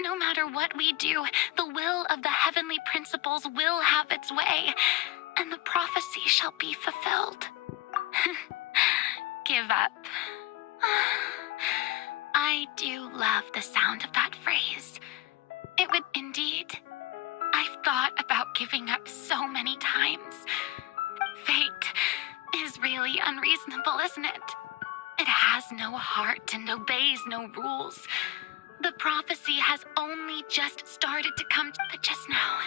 No matter what we do, the will of the heavenly principles will have its way, and the prophecy shall be fulfilled. Give up. I do love the sound of that phrase. It would indeed. I've thought about giving up so many times. Fate is really unreasonable, isn't it? It has no heart and obeys no rules. The prophecy has only just started to come, but just now,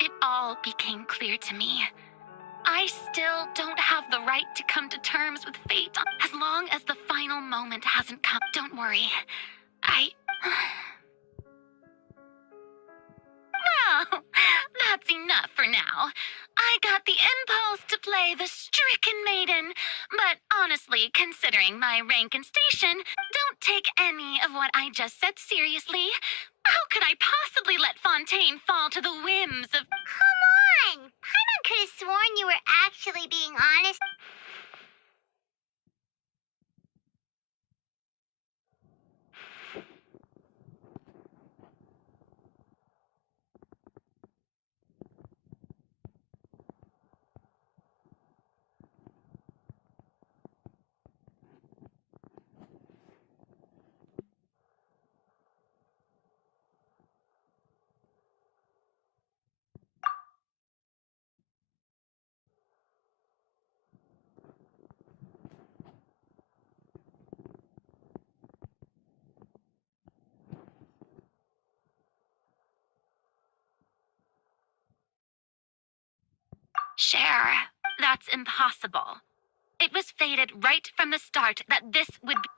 it all became clear to me. I still don't have the right to come to terms with fate as long as the final moment hasn't come. Don't worry. Well, that's enough for now. I got the impulse to play the stricken maiden, but honestly, considering my rank and station, don't take any of what I just said seriously. How could I possibly let Fontaine fall to the whims of... Come on! Paimon could have sworn you were actually being honest. Cher, that's impossible. It was fated right from the start that this would be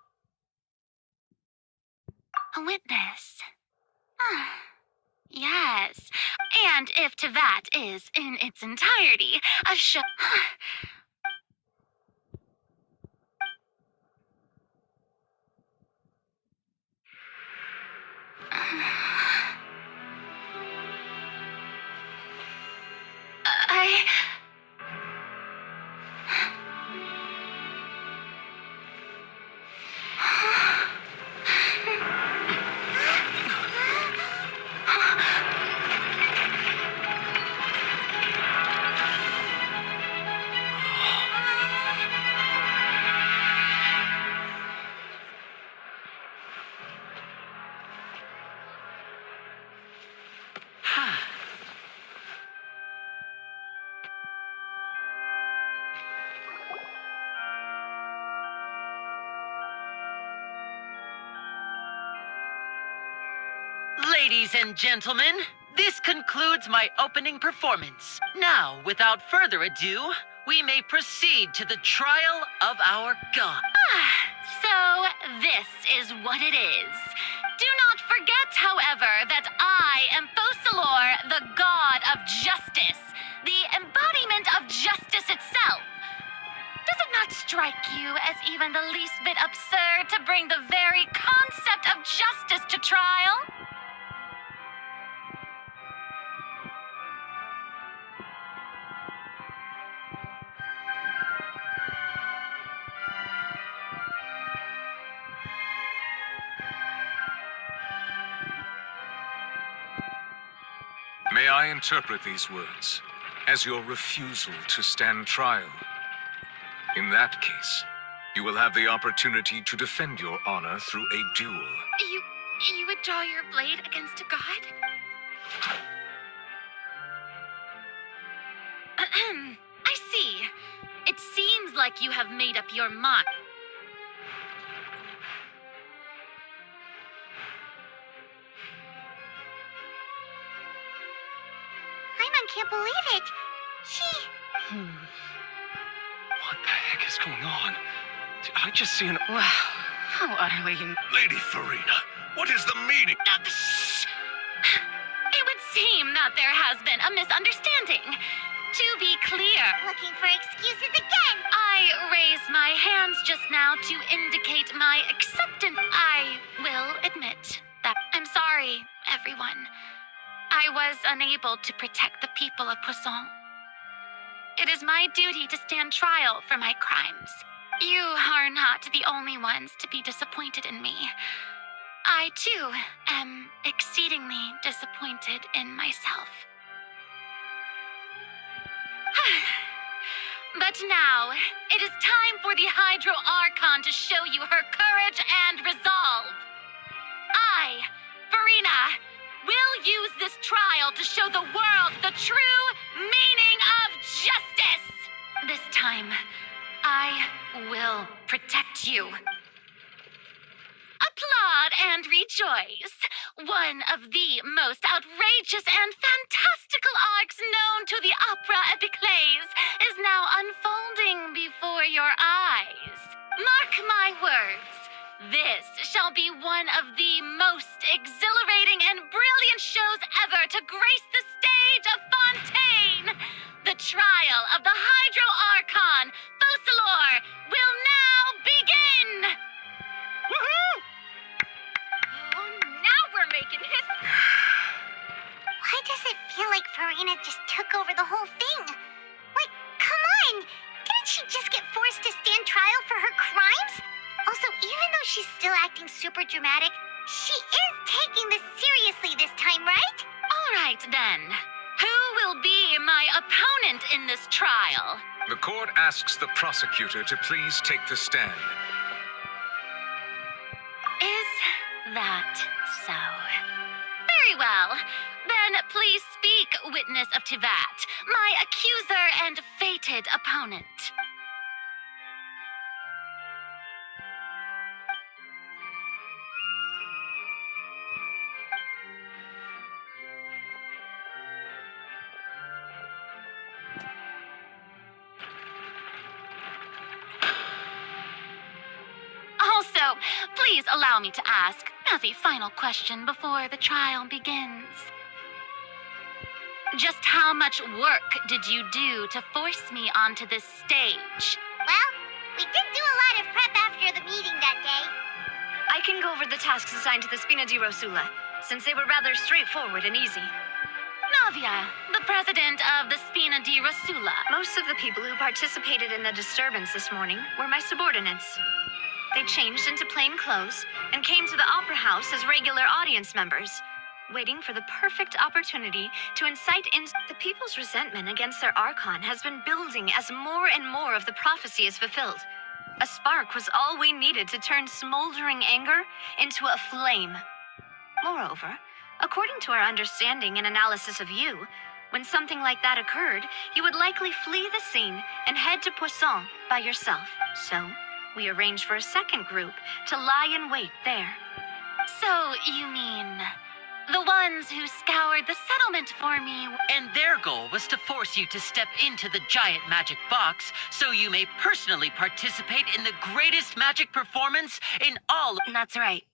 a witness. Yes, and if Tevat is, in its entirety, a show... I... Ladies and gentlemen, this concludes my opening performance. Now, without further ado, we may proceed to the trial of our god. So, this is what it is. Do not forget, however, that I am Fosalor, the god of justice, the embodiment of justice itself. Does it not strike you as even the least bit absurd to bring the very concept of justice to trial? May I interpret these words as your refusal to stand trial? In that case, you will have the opportunity to defend your honor through a duel. You would draw your blade against a god? I see. It seems like you have made up your mind. Paimon can't believe it. She... What the heck is going on? Did I just see an... Wow, how utterly... Lady Farina, what is the meaning? It would seem that there has been a misunderstanding. To be clear... Looking for excuses again! I raised my hands just now to indicate my acceptance. I will admit that I'm sorry, everyone. I was unable to protect the people of Poisson. It is my duty to stand trial for my crimes. You are not the only ones to be disappointed in me. I, too, am exceedingly disappointed in myself. But now, it is time for the Hydro Archon to show you her courage and resolve. I, Farina, will use this trial to show the world the true meaning of justice. This time, I will protect you. Applaud and rejoice. One of the most outrageous and fantastical arcs known to the opera epiclese is now unfolding before your eyes. Mark my words. This shall be one of the most exhilarating and brilliant shows ever to grace the stage of Fontaine. The trial of the Hydro Archon, Fosalor, will now begin! Woohoo! Oh, now we're making history. Why does it feel like Farina just took over the whole thing? Like, come on! Didn't she just get forced to stand trial for her crimes? Also, even though she's still acting super dramatic, she is taking this seriously this time, right? All right, then. Who will be my opponent in this trial? The court asks the prosecutor to please take the stand. Is that so? Very well. Then please speak, witness of Tevat, my accuser and fated opponent. So, please allow me to ask, as a final question before the trial begins. Just how much work did you do to force me onto this stage? Well, we did do a lot of prep after the meeting that day. I can go over the tasks assigned to the Spina di Rosula, since they were rather straightforward and easy. Navia, the president of the Spina di Rosula. Most of the people who participated in the disturbance this morning were my subordinates. They changed into plain clothes and came to the Opera House as regular audience members, waiting for the perfect opportunity to incite the people's resentment against their Archon has been building as more and more of the prophecy is fulfilled. A spark was all we needed to turn smoldering anger into a flame. Moreover, according to our understanding and analysis of you, when something like that occurred, you would likely flee the scene and head to Poisson by yourself. So, we arranged for a second group to lie in wait there. So, you mean the ones who scoured the settlement for me? And their goal was to force you to step into the giant magic box so you may personally participate in the greatest magic performance in all. That's right.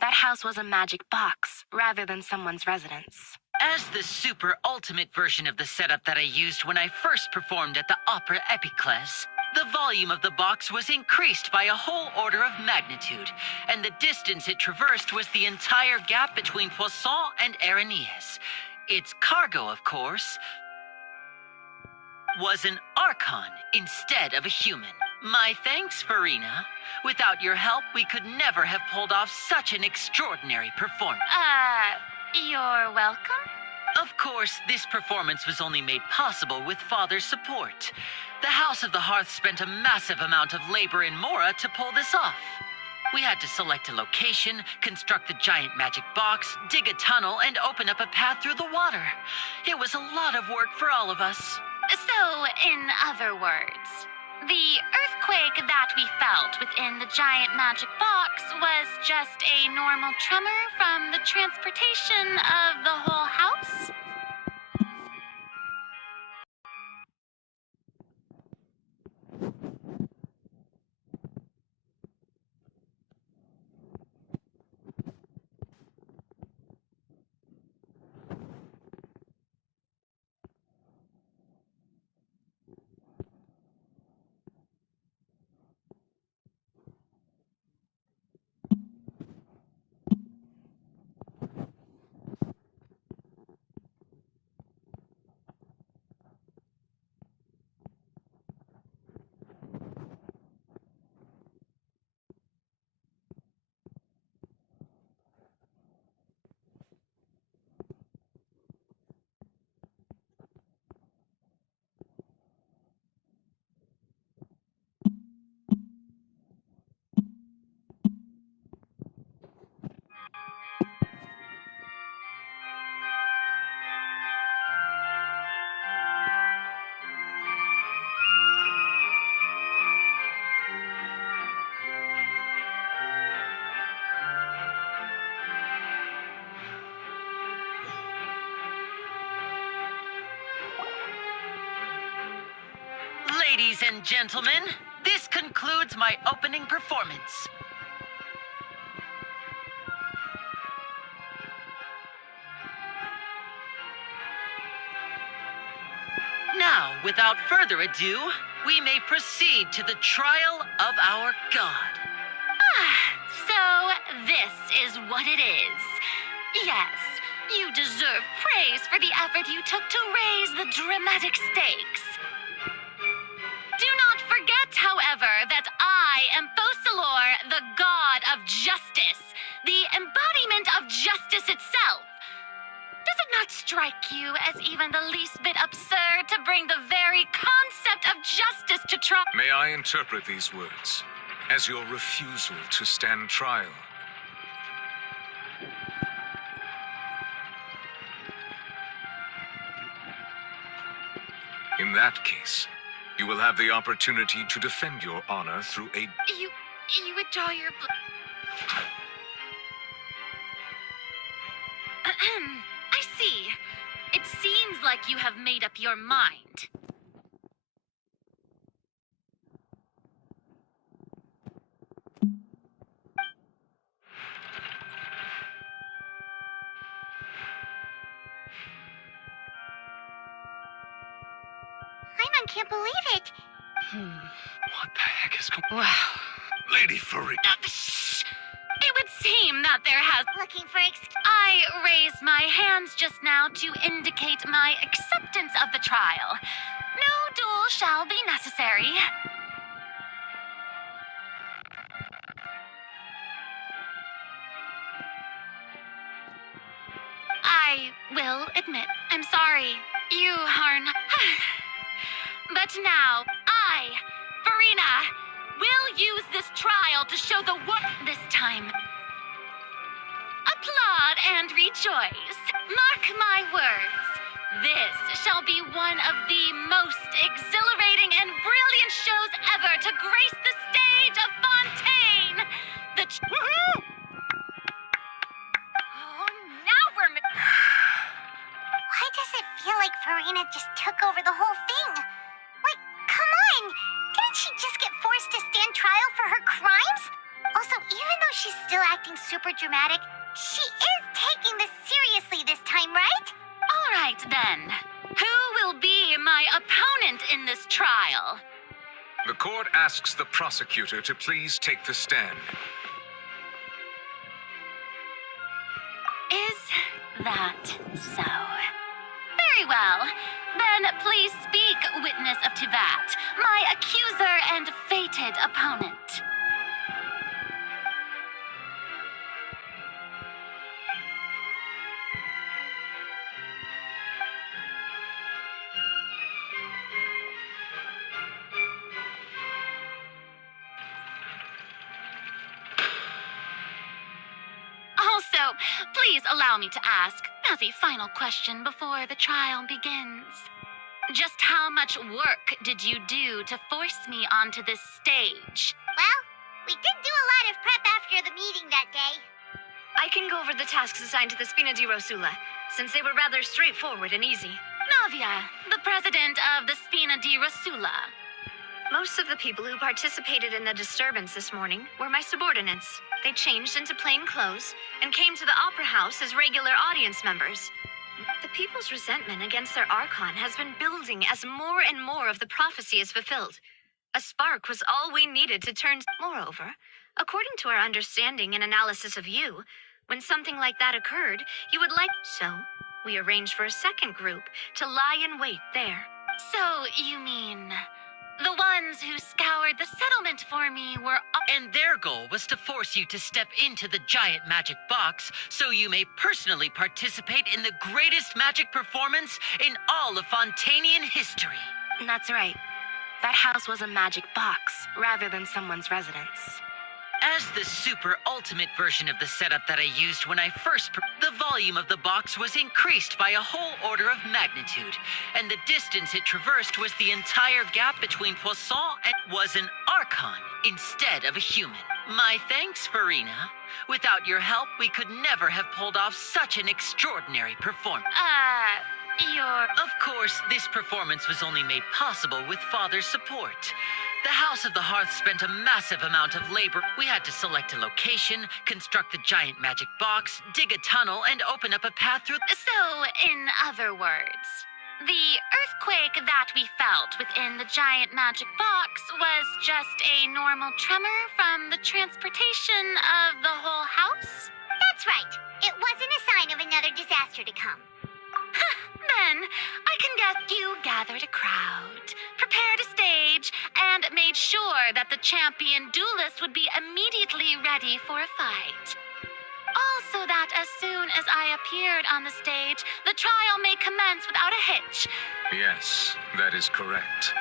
That house was a magic box, rather than someone's residence. As the super ultimate version of the setup that I used when I first performed at the Opera Epiclese, the volume of the box was increased by a whole order of magnitude, and the distance it traversed was the entire gap between Poisson and Aranias. Its cargo, of course, was an Archon instead of a human. My thanks, Farina. Without your help, we could never have pulled off such an extraordinary performance. You're welcome? Of course, this performance was only made possible with Father's support. The House of the Hearth spent a massive amount of labor in Mora to pull this off. We had to select a location, construct the giant magic box, dig a tunnel, and open up a path through the water. It was a lot of work for all of us. So, in other words, the earthquake that we felt within the giant magic box was just a normal tremor from the transportation of the whole house? Ladies and gentlemen, this concludes my opening performance. Now, without further ado, we may proceed to the trial of our god. So this is what it is. Yes, you deserve praise for the effort you took to raise the dramatic stakes. Do not forget, however, that I am Fosalor, the god of justice, the embodiment of justice itself. Does it not strike you as even the least bit absurd to bring the very concept of justice to trial? May I interpret these words as your refusal to stand trial? In that case, you will have the opportunity to defend your honor through a... You withdraw your... I see. It seems like you have made up your mind. Archon can't believe it. What the heck is going on? Wow. Lady Farina. It would seem that there has... Looking for I raised my hands just now to indicate my acceptance of the trial. No duel shall be necessary. I will admit, I'm sorry. You are not... But now, I, Farina, will use this trial to show the world this time. Applaud and rejoice. Mark my words. This shall be one of the most exhilarating and brilliant shows ever to grace the stage of Fontaine. Woohoo! Oh, now we're... Why does it feel like Farina just took over the whole thing? Like, come on! Didn't she just get forced to stand trial for her crimes? Also, even though she's still acting super dramatic, she is taking this seriously this time, right? All right, then. Who will be my opponent in this trial? The court asks the prosecutor to please take the stand. Is that so? Very well. Then please speak, witness of Tivat, my accuser and fated opponent. Also, please allow me to ask, as a final question before the trial begins. Just how much work did you do to force me onto this stage? Well, we did do a lot of prep after the meeting that day. I can go over the tasks assigned to the Spina di Rosula, since they were rather straightforward and easy. Navia, the president of the Spina di Rosula. Most of the people who participated in the disturbance this morning were my subordinates. They changed into plain clothes and came to the Opera House as regular audience members. The people's resentment against their Archon has been building as more and more of the prophecy is fulfilled. A spark was all we needed to turn... Moreover, according to our understanding and analysis of you, when something like that occurred, you would like... So, we arranged for a second group to lie in wait there. So, you mean... the ones who scoured the settlement for me were... And their goal was to force you to step into the giant magic box so you may personally participate in the greatest magic performance in all of Fontainian history. That's right. That house was a magic box, rather than someone's residence. As the super ultimate version of the setup that I used when I first... the volume of the box was increased by a whole order of magnitude, and the distance it traversed was the entire gap between Poisson and... was an Archon instead of a human. My thanks, Farina. Without your help, we could never have pulled off such an extraordinary performance. Of course, this performance was only made possible with Father's support. The House of the Hearth spent a massive amount of labor. We had to select a location, construct the giant magic box, dig a tunnel, and open up a path through... So, in other words, the earthquake that we felt within the giant magic box was just a normal tremor from the transportation of the whole house? That's right. It wasn't a sign of another disaster to come. Then, I can guess you gathered a crowd, prepared a stage, and made sure that the champion duelist would be immediately ready for a fight. Also that as soon as I appeared on the stage, the trial may commence without a hitch. Yes, that is correct.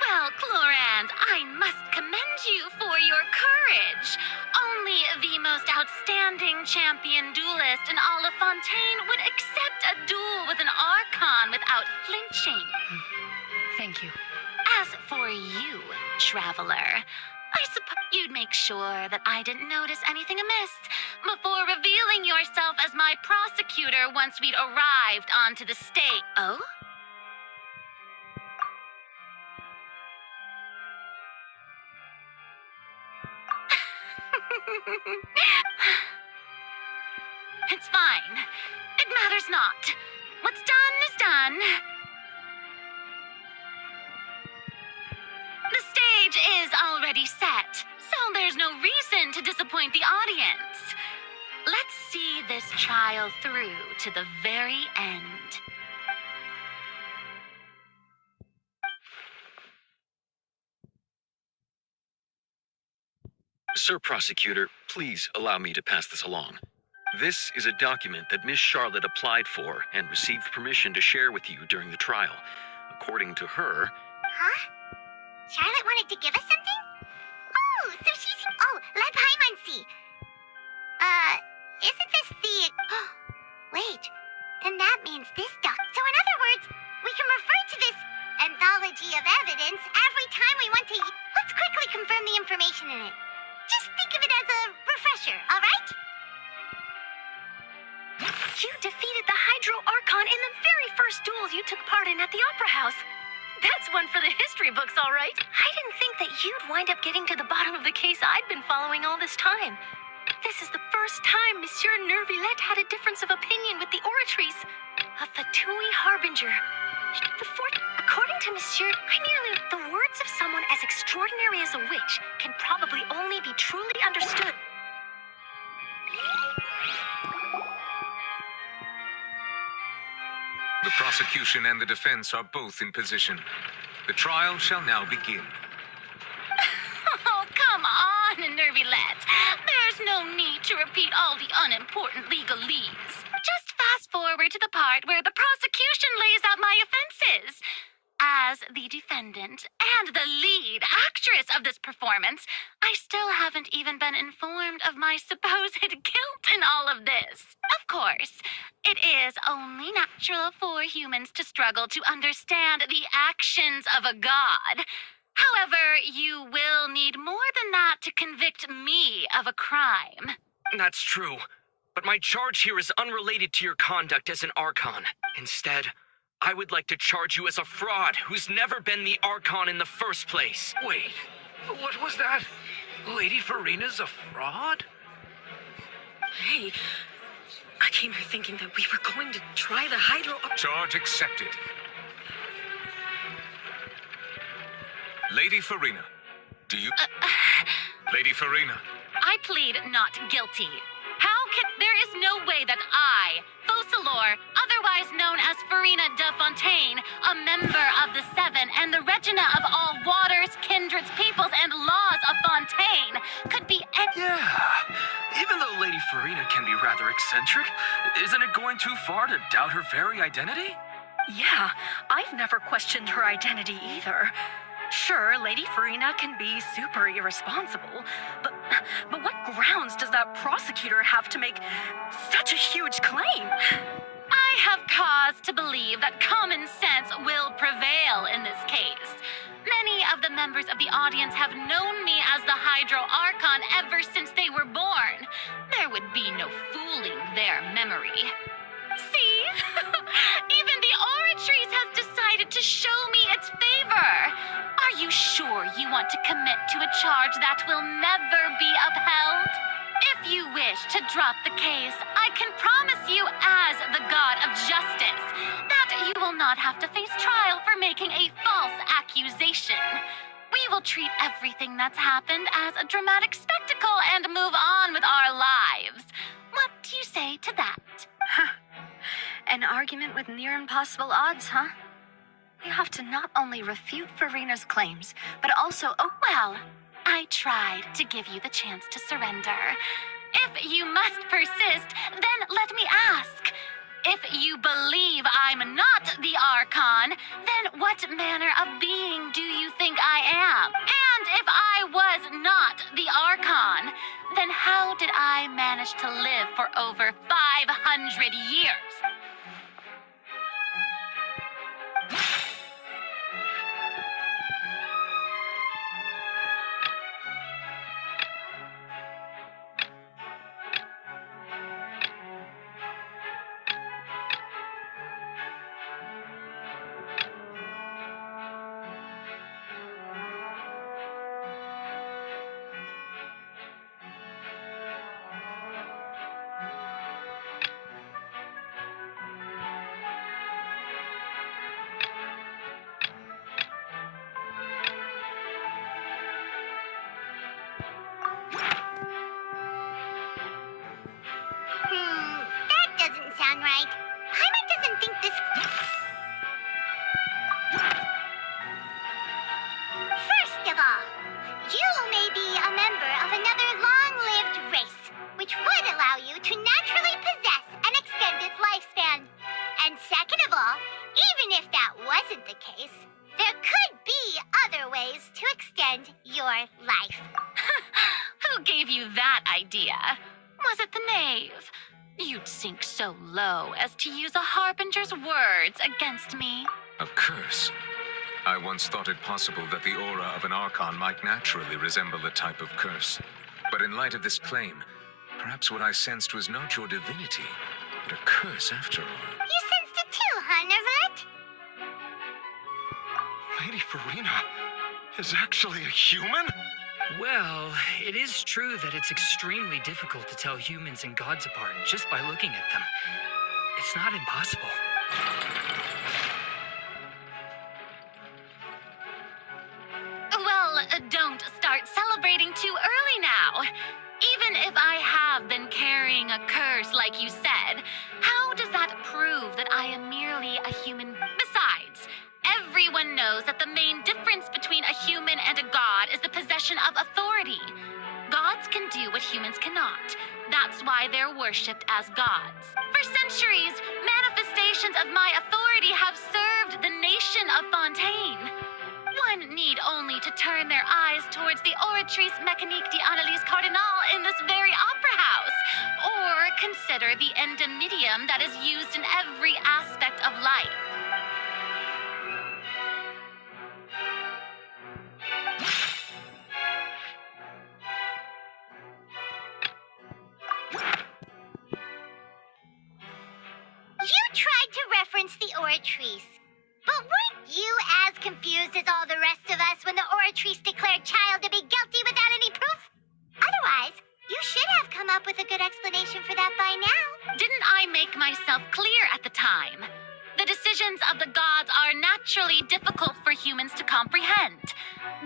Well, Clorand, I must commend you for your courage. Only the most outstanding champion duelist in all of Fontaine would accept a duel with an Archon without flinching. Thank you. As for you, traveler, I suppose you'd make sure that I didn't notice anything amiss before revealing yourself as my prosecutor once we'd arrived onto the stage. Oh? It's fine. It matters not. What's done is done. there's no reason to disappoint the audience. Let's see this trial through to the very end. Sir Prosecutor, please allow me to pass this along. This is a document that Miss Charlotte applied for and received permission to share with you during the trial. According to her... Huh? Charlotte wanted to give us something? Oh, so she's... Oh, let Paimon see. Isn't this the... Wait, then that means this doc... So in other words, we can refer to this anthology of evidence every time we want to... Let's quickly confirm the information in it. Just think of it as a refresher, all right? You defeated the Hydro Archon in the very first duel you took part in at the Opera House. That's one for the history books, all right. I didn't think that you'd wind up getting to the bottom of the case I'd been following all this time. This is the first time Monsieur Nervillette had a difference of opinion with the Oratrice. A Fatui Harbinger. According to Monsieur, the words of someone as extraordinary as a witch can probably only be truly understood. The prosecution and the defense are both in position. The trial shall now begin. Oh, come on, Nervillette. There's no need to repeat all the unimportant legalese. Just fast forward to the part where the prosecution lays out my offenses. As the defendant and the lead actress of this performance, I still haven't even been informed of my supposed guilt in all of this. Of course, it is only natural for humans to struggle to understand the actions of a god. However, you will need more than that to convict me of a crime. That's true, but my charge here is unrelated to your conduct as an Archon. Instead, I would like to charge you as a fraud who's never been the Archon in the first place. Wait, what was that? Lady Farina's a fraud? Hey, I came here thinking that we were going to try the Hydro... Charge accepted. Lady Farina, do you... Lady Farina. I plead not guilty. How can... There is no way that I, Focalor, otherwise known as Farina de Fontaine, a member of the Seven and the Regina of all waters, kindreds, peoples, and laws of Fontaine, could be any... Yeah, even though Lady Farina can be rather eccentric, isn't it going too far to doubt her very identity? Yeah, I've never questioned her identity either. Sure, Lady Farina can be super irresponsible, but what grounds does that prosecutor have to make such a huge claim? I have cause to believe that common sense will prevail in this case. Many of the members of the audience have known me as the Hydro Archon ever since they were born. There would be no fooling their memory. See? Even the Oratrice has decided to show me its favor. Are you sure you want to commit to a charge that will never be upheld? If you wish to drop the case, I can promise you as the God of Justice that you will not have to face trial for making a false accusation. We will treat everything that's happened as a dramatic spectacle and move on with our lives. What do you say to that? An argument with near impossible odds, huh? We have to not only refute Farina's claims, but also... Oh, well, I tried to give you the chance to surrender. If you must persist, then let me ask. If you believe I'm not the Archon, then what manner of being do you think I am? And if I was not the Archon, then how did I manage to live for over 500 years? right? Paimon doesn't think this... First of all, you may be a member of another long-lived race, which would allow you to naturally possess an extended lifespan. And second of all, even if that wasn't the case, there could be other ways to extend your life. Who gave you that idea? Was it the knave? You'd sink so low as to use a harbinger's words against me. A curse? I once thought it possible that the aura of an Archon might naturally resemble a type of curse. But in light of this claim, perhaps what I sensed was not your divinity, but a curse after all. You sensed it too, huh, Neverlet? Lady Farina is actually a human? Well, it is true that it's extremely difficult to tell humans and gods apart just by looking at them. It's not impossible. Well, don't start celebrating too early now. Even if I have been carrying a curse like you said, how does that prove that I am merely a human? Besides, everyone knows that the main difference between a human and a god is the possession of authority. Gods can do what humans cannot. That's why they're worshipped as gods. For centuries, manifestations of my authority have served the nation of Fontaine. One need only to turn their eyes towards the Oratrice Mécanique d'Analyse Cardinal in this very opera house, or consider the endemitium that is used in every aspect of life. You tried to reference the Oratrice. But weren't you as confused as all the rest of us when the Oratrice declared Child to be guilty without any proof? Otherwise, you should have come up with a good explanation for that by now. Didn't I make myself clear at the time? The decisions of the gods are naturally difficult for humans to comprehend.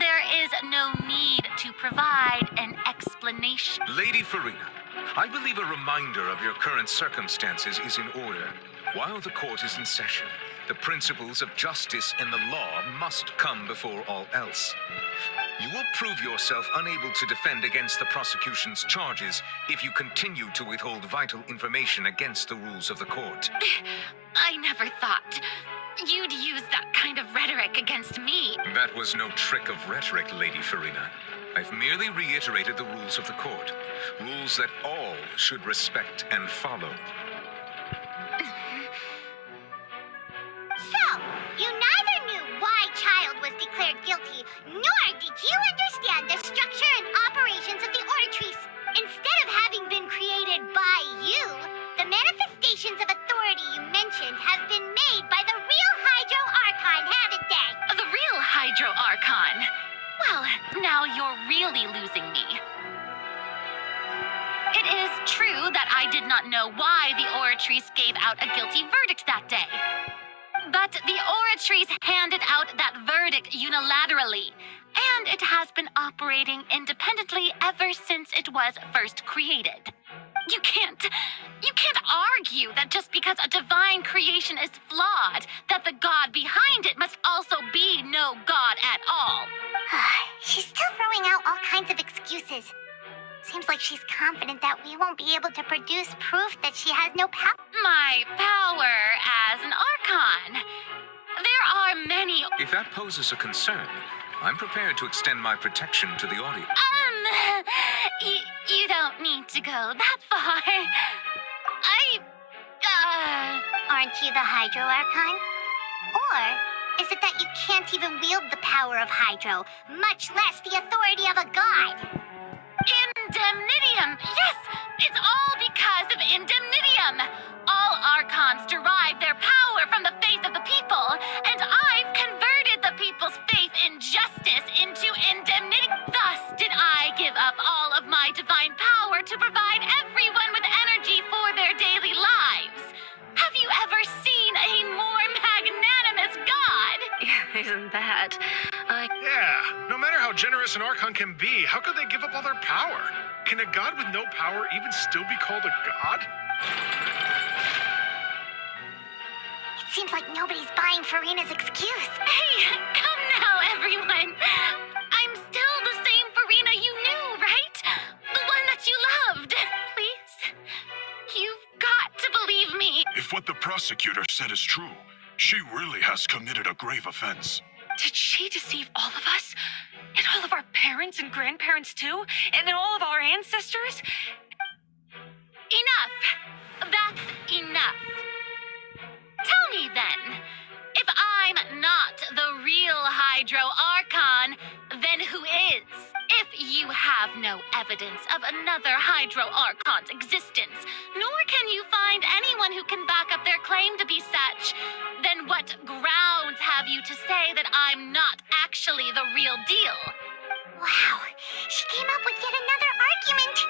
There is no need to provide an explanation. Lady Farina, I believe a reminder of your current circumstances is in order. While the court is in session, the principles of justice and the law must come before all else. You will prove yourself unable to defend against the prosecution's charges if you continue to withhold vital information against the rules of the court. I never thought you'd use that kind of rhetoric against me. That was no trick of rhetoric, Lady Farina. I've merely reiterated the rules of the court. Rules that all should respect and follow. So, you neither knew why Child was declared guilty, nor did you understand the structure and operations of the Oratrice. Instead of having been created by you, the manifestations of authority you mentioned have been made by the real Hydro Archon, haven't they? The real Hydro Archon? Well, now you're really losing me. It is true that I did not know why the Oratrice gave out a guilty verdict that day. But the Oratrice handed out that verdict unilaterally, and it has been operating independently ever since it was first created. You can't argue that just because a divine creation is flawed, that the god behind it must also be no god at all. She's still throwing out all kinds of excuses. Seems like she's confident that we won't be able to produce proof that she has no power. My power as an Archon. There are many... If that poses a concern, I'm prepared to extend my protection to the audience. You don't need to go that far. Aren't you the Hydro Archon? Or is it that you can't even wield the power of Hydro, much less the authority of a god? Indemnitium! Yes! It's all because of Indemnitium! All Archons derive their power from the faith of the people, and I've converted the people's faith in justice into indemnity. Thus did I give up all of my divine power to provide everyone with energy for their daily lives. Have you ever seen a more magnanimous god? Isn't that... Yeah, no matter how generous an Archon can be, how could they give up all their power? Can a god with no power even still be called a god? Seems like nobody's buying Farina's excuse. Hey, come now, everyone. I'm still the same Farina you knew, right? The one that you loved. Please, you've got to believe me. If what the prosecutor said is true, she really has committed a grave offense. Did she deceive all of us? And all of our parents and grandparents too? And all of our ancestors? Enough. That's enough. Tell me then, if I'm not the real Hydro Archon, then who is? If you have no evidence of another Hydro Archon's existence, nor can you find anyone who can back up their claim to be such, then what grounds have you to say that I'm not actually the real deal? Wow, she came up with yet another argument.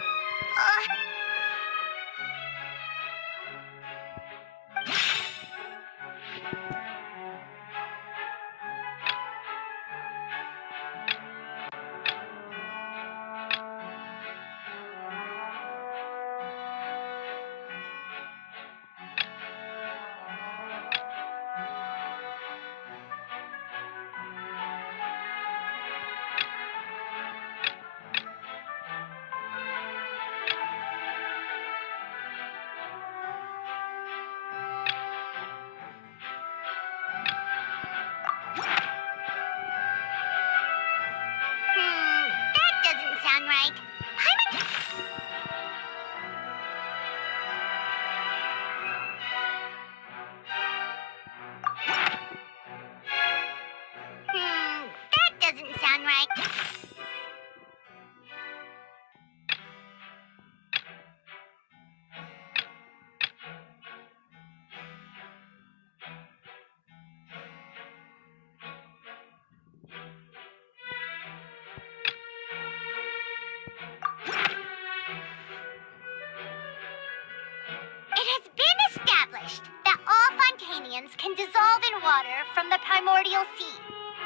That doesn't sound right. That doesn't sound right. It has been established that all Fontanians can dissolve in water from the primordial sea.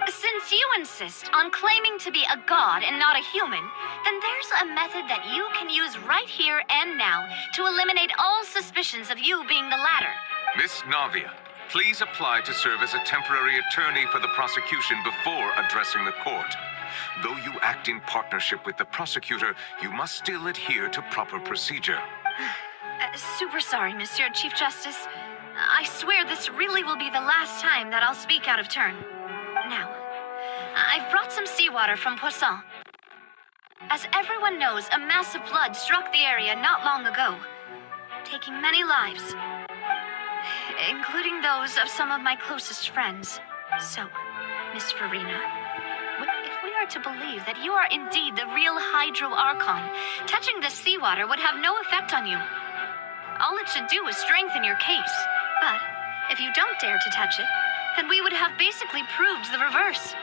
Since you insist on claiming to be a god and not a human, then there's a method that you can use right here and now to eliminate all suspicions of you being the latter. Miss Navia, please apply to serve as a temporary attorney for the prosecution before addressing the court. Though you act in partnership with the prosecutor, you must still adhere to proper procedure. Super sorry, Monsieur Chief Justice. I swear this really will be the last time that I'll speak out of turn. Now, I've brought some seawater from Poisson. As everyone knows, a massive flood struck the area not long ago, taking many lives, including those of some of my closest friends. So, Miss Farina, if we are to believe that you are indeed the real Hydro Archon, touching this seawater would have no effect on you. All it should do is strengthen your case. But if you don't dare to touch it, then we would have basically proved the reverse.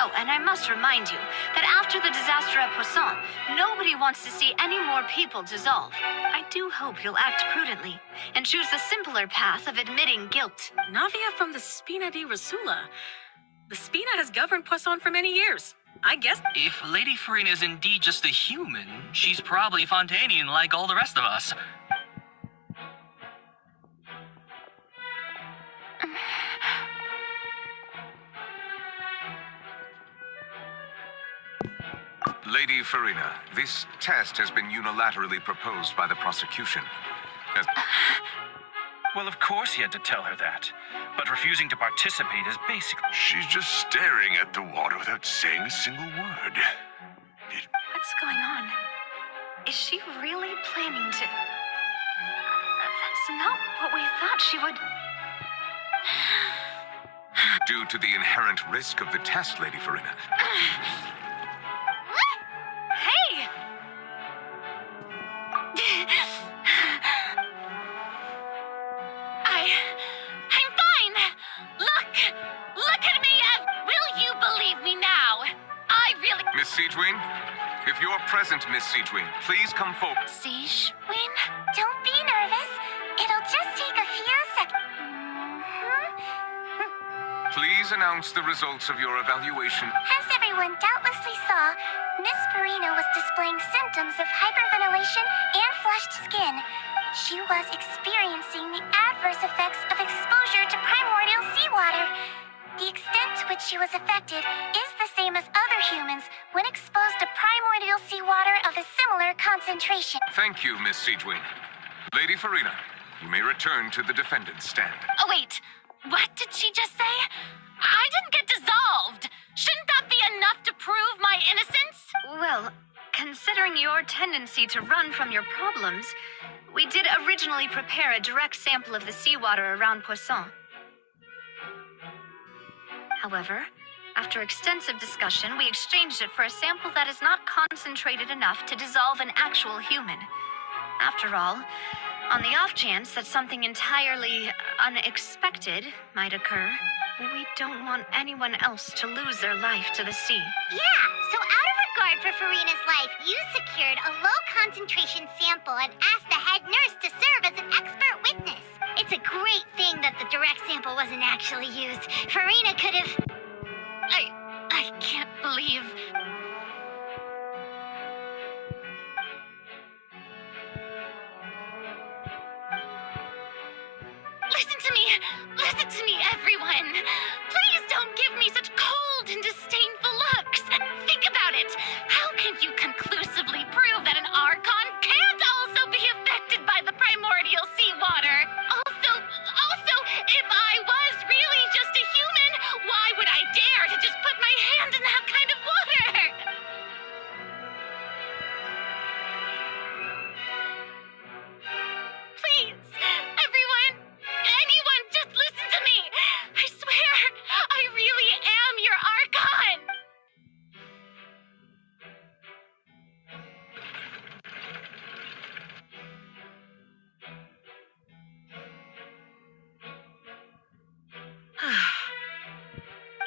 Oh, and I must remind you that after the disaster at Poisson, nobody wants to see any more people dissolve. I do hope you'll act prudently and choose the simpler path of admitting guilt. Navia from the Spina di Rasula. The Spina has governed Poisson for many years. I guess. If Lady Farina is indeed just a human, she's probably Fontanian like all the rest of us. Lady Farina, this test has been unilaterally proposed by the prosecution. Well, of course he had to tell her that. But refusing to participate is basically... She's just staring at the water without saying a single word. What's going on? Is she really planning to... That's not what we thought she would... Due to the inherent risk of the test, Lady Farina. Hey! I'm fine! Look at me! Will you believe me now? I really... Miss Siegewin? If you're present, Miss Siegewin, please come forward. Siegewin? Don't be nervous. It'll just take a few seconds. Please announce the results of your evaluation. As everyone doubtlessly saw, Miss Farina was displaying symptoms of hyperventilation and flushed skin. She was experiencing the adverse effects of exposure to primordial seawater. The extent to which she was affected is the same as other humans when exposed to primordial seawater of a similar concentration. Thank you, Miss Siegewin. Lady Farina, you may return to the defendant's stand. Oh, wait. What did she just say? I didn't get dissolved. Shouldn't that be enough to prove my innocence? Well, considering your tendency to run from your problems, we did originally prepare a direct sample of the seawater around Poisson. However, after extensive discussion, we exchanged it for a sample that is not concentrated enough to dissolve an actual human. After all, on the off chance that something entirely unexpected might occur, we don't want anyone else to lose their life to the sea. Yeah, so out of regard for Farina's life, you secured a low-concentration sample and asked the head nurse to serve as an expert witness. It's a great thing that the direct sample wasn't actually used. Farina could have... I can't believe... Listen to me, everyone. Please don't give me such cold and disdainful looks. Think about it. How can you conclusively prove that an Archon can't also be affected by the primordial seawater? Also, if I was really just a human, why would I dare to just put my hand in that kind of water? Please, everyone, anyone, just listen to me. I swear, I really am your Archon.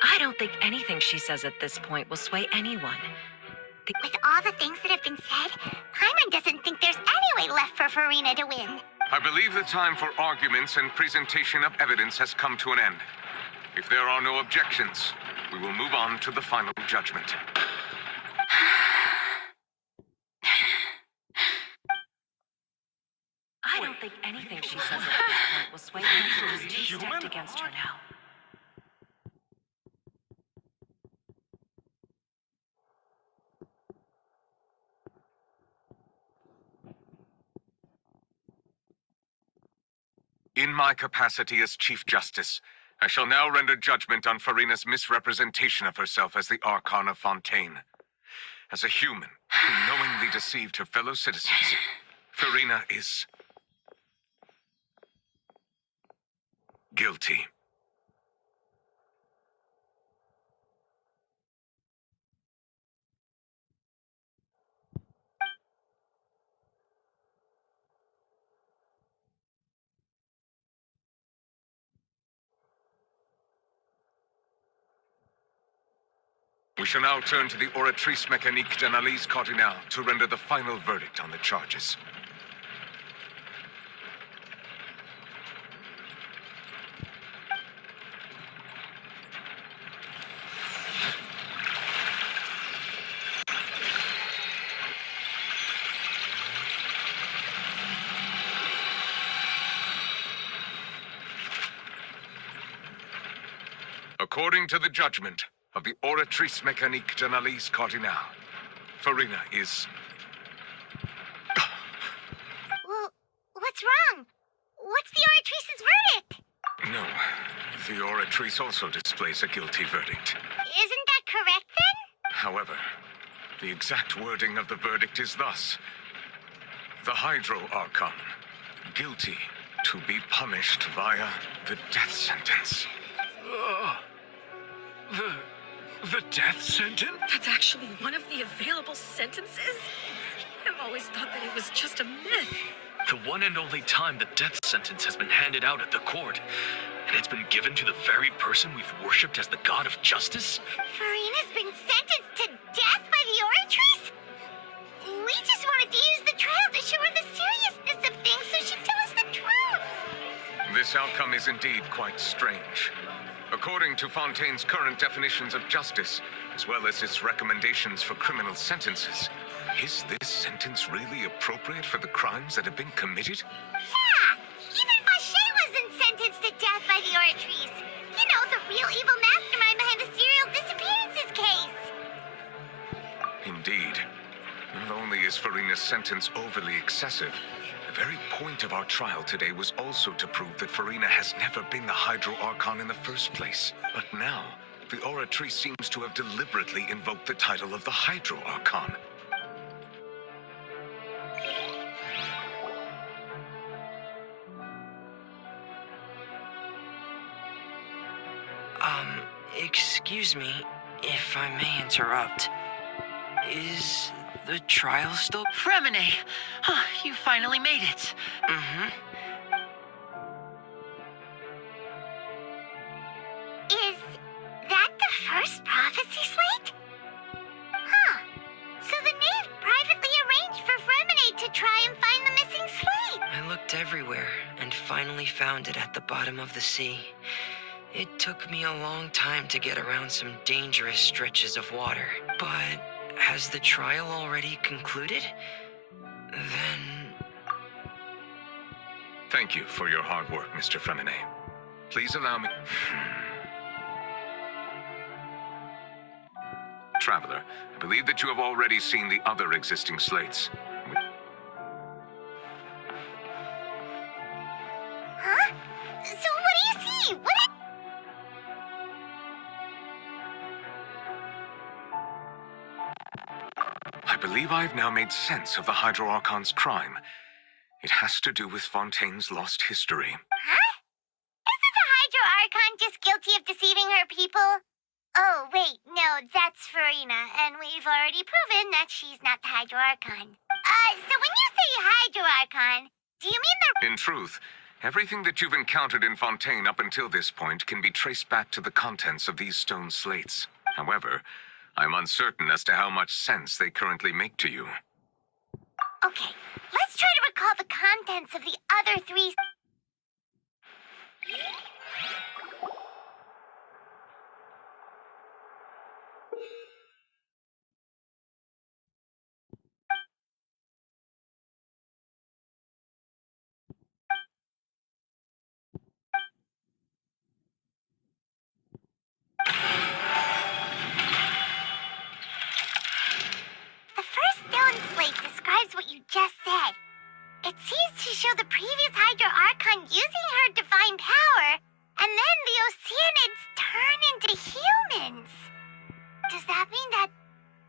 I don't think anything she says at this point will sway anyone. With all the things that have been said, Paimon doesn't think there's any way left for Farina to win. I believe the time for arguments and presentation of evidence has come to an end. If there are no objections, we will move on to the final judgment. I don't think anything she says at this point will sway anyone. She's too stacked against her now. In my capacity as Chief Justice, I shall now render judgment on Farina's misrepresentation of herself as the Archon of Fontaine. As a human who knowingly deceived her fellow citizens, Farina is guilty. We shall now turn to the Oratrice Mécanique d'Analyse Cardinal to render the final verdict on the charges. According to the judgment of the Oratrice Mécanique d'Analyse Cardinal, Farina is... Well, what's wrong? What's the Oratrice's verdict? No, the Oratrice also displays a guilty verdict. Isn't that correct, then? However, the exact wording of the verdict is thus: the Hydro Archon, guilty to be punished via the death sentence. The death sentence? That's actually one of the available sentences? I've always thought that it was just a myth. The one and only time the death sentence has been handed out at the court, and it's been given to the very person we've worshipped as the god of justice? Farina's been sentenced to death by the Oratrice? We just wanted to use the trial to show her the seriousness of things so she'd tell us the truth. This outcome is indeed quite strange. According to Fontaine's current definitions of justice, as well as its recommendations for criminal sentences, is this sentence really appropriate for the crimes that have been committed? Yeah! Even Fauché wasn't sentenced to death by the Oratrice. You know, the real evil mastermind behind the serial disappearances case. Indeed. Not only is Farina's sentence overly excessive, the very point of our trial today was also to prove that Farina has never been the Hydro Archon in the first place. But now, the Oratrice seems to have deliberately invoked the title of the Hydro Archon. Excuse me, if I may interrupt. Is the trial still... Fremine! Huh, you finally made it. Mm-hmm. Is that the first prophecy slate? Huh. So the knave privately arranged for Fremine to try and find the missing slate. I looked everywhere and finally found it at the bottom of the sea. It took me a long time to get around some dangerous stretches of water. But has the trial already concluded? Then... Thank you for your hard work, Mr. Fremine. Please allow me... Traveler, I believe that you have already seen the other existing slates. Huh? So what do you see? I believe I've now made sense of the Hydro Archon's crime. It has to do with Fontaine's lost history. Huh? Isn't the Hydro Archon just guilty of deceiving her people? Oh, wait, no, that's Farina, and we've already proven that she's not the Hydro Archon. So when you say Hydro Archon, do you mean the... In truth, everything that you've encountered in Fontaine up until this point can be traced back to the contents of these stone slates. However, I'm uncertain as to how much sense they currently make to you. Okay, let's try to recall the contents of the other three... The first stone slate describes what you just said. It seems to show the previous Hydro Archon using her divine power, and then the Oceanids turn into humans. Does that mean that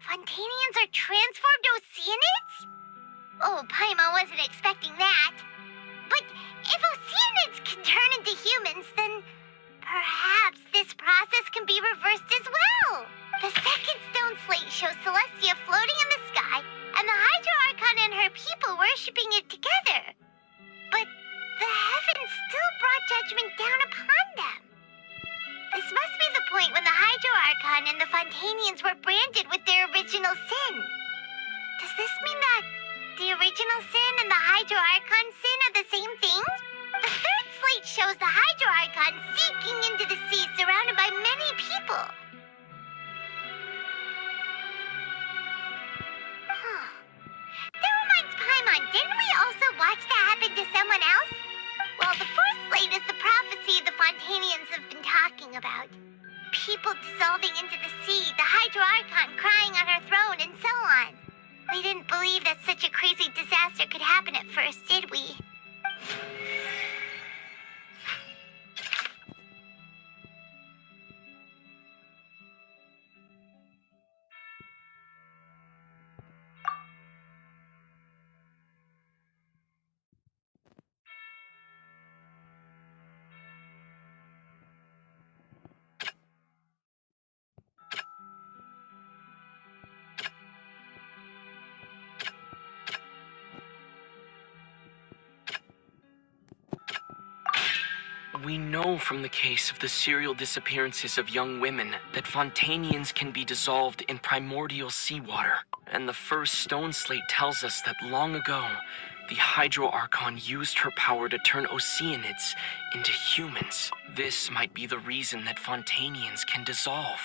Fontainians are transformed Oceanids? Oh, Paimon wasn't expecting that. But if Oceanids can turn into humans, then perhaps this process can be reversed as well. The second stone slate shows Celestia floating in the sky, and the Hydro Archon and her people worshipping it together. But the heavens still brought judgment down upon them. This must be the point when the Hydro Archon and the Fontainians were branded with their original sin. Does this mean that the original sin and the Hydro Archon sin are the same thing? The third slate shows the Hydro Archon sinking into the sea surrounded by many people. That reminds Paimon, didn't we also watch that happen to someone else? Well, the fourth slate is the prophecy the Fontainians have been talking about. People dissolving into the sea, the Hydro Archon crying on her throne, and so on. We didn't believe that such a crazy disaster could happen at first, did we? We know from the case of the serial disappearances of young women that Fontainians can be dissolved in primordial seawater. And the first stone slate tells us that long ago, The Hydro Archon used her power to turn Oceanids into humans. This might be the reason that Fontanians can dissolve.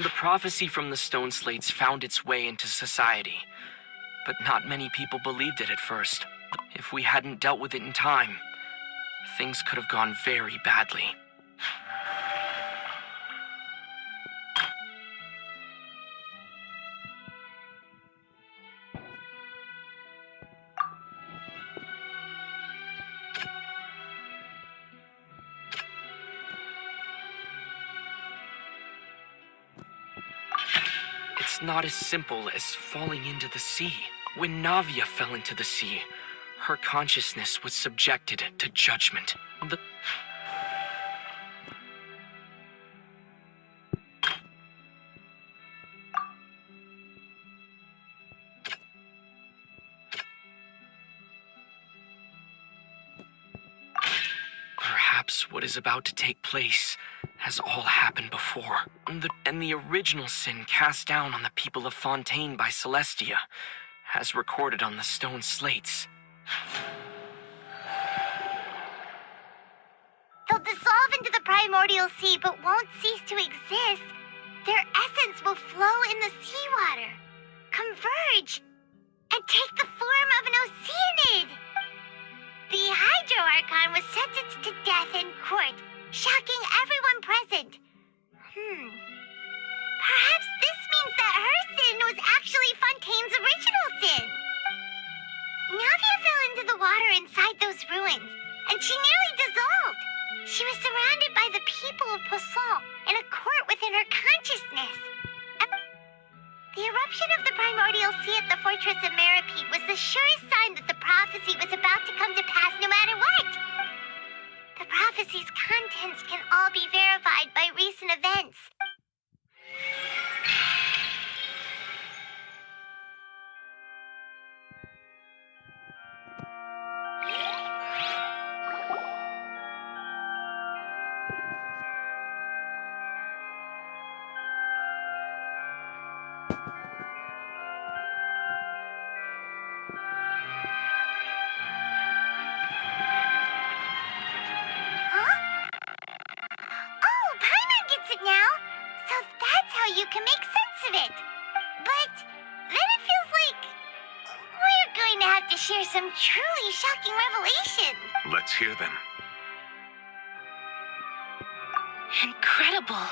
The prophecy from the stone slates found its way into society, but not many people believed it at first. If we hadn't dealt with it in time, things could have gone very badly. It's not as simple as falling into the sea. When Navia fell into the sea, her consciousness was subjected to judgment. Perhaps what is about to take place has all happened before. And the original sin cast down on the people of Fontaine by Celestia, as recorded on the stone slates. They'll dissolve into the primordial sea but won't cease to exist. Their essence will flow in the seawater, converge, and take the form of an Oceanid. The Hydro Archon was sentenced to death in court, shocking everyone present. Perhaps this means that her sin was actually Fontaine's original sin. Navia fell into the water inside those ruins, and she nearly dissolved. She was surrounded by the people of Poisson in a court within her consciousness. The eruption of the primordial sea at the fortress of Meripede was the surest sign that the prophecy was about to come to pass no matter what. The prophecy's contents can all be verified by recent events. You can make sense of it. But then it feels like we're going to have to share some truly shocking revelations. Let's hear them. Incredible.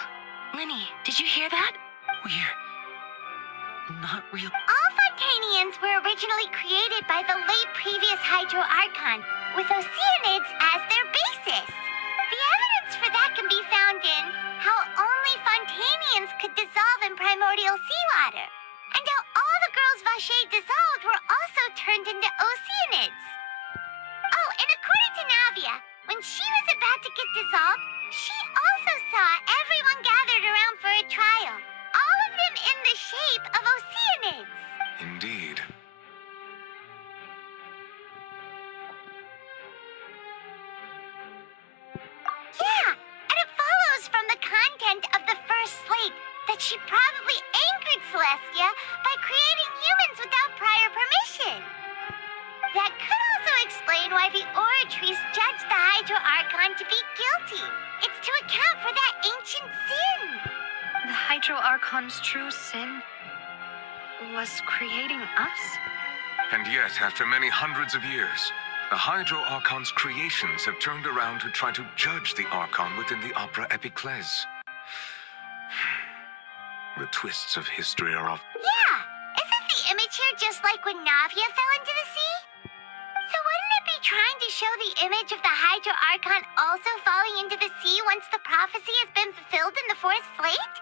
Linny, did you hear that? We're not real. All Fontanians were originally created by the late previous Hydro Archon, with Oceanids as their basis. The evidence for that can be found in how only Fontanians could dissolve in primordial seawater, and how all the girls Vacher dissolved were also turned into Oceanids. Oh, and according to Navia, when she was about to get dissolved, she also saw everyone gathered around for a trial, all of them in the shape of Oceanids. Indeed. Yeah, and it follows from the content of the first slate that she probably angered Celestia by creating humans without prior permission. That could also explain why the Oratries judged the Hydro Archon to be guilty. It's to account for that ancient sin. The Hydro Archon's true sin was creating us? And yet, after many hundreds of years, the Hydro Archon's creations have turned around to try to judge the Archon within the Opera Epiclese. The twists of history are of... Yeah! Isn't the image here just like when Navia fell into the sea? So wouldn't it be trying to show the image of the Hydro Archon also falling into the sea once the prophecy has been fulfilled in the fourth slate?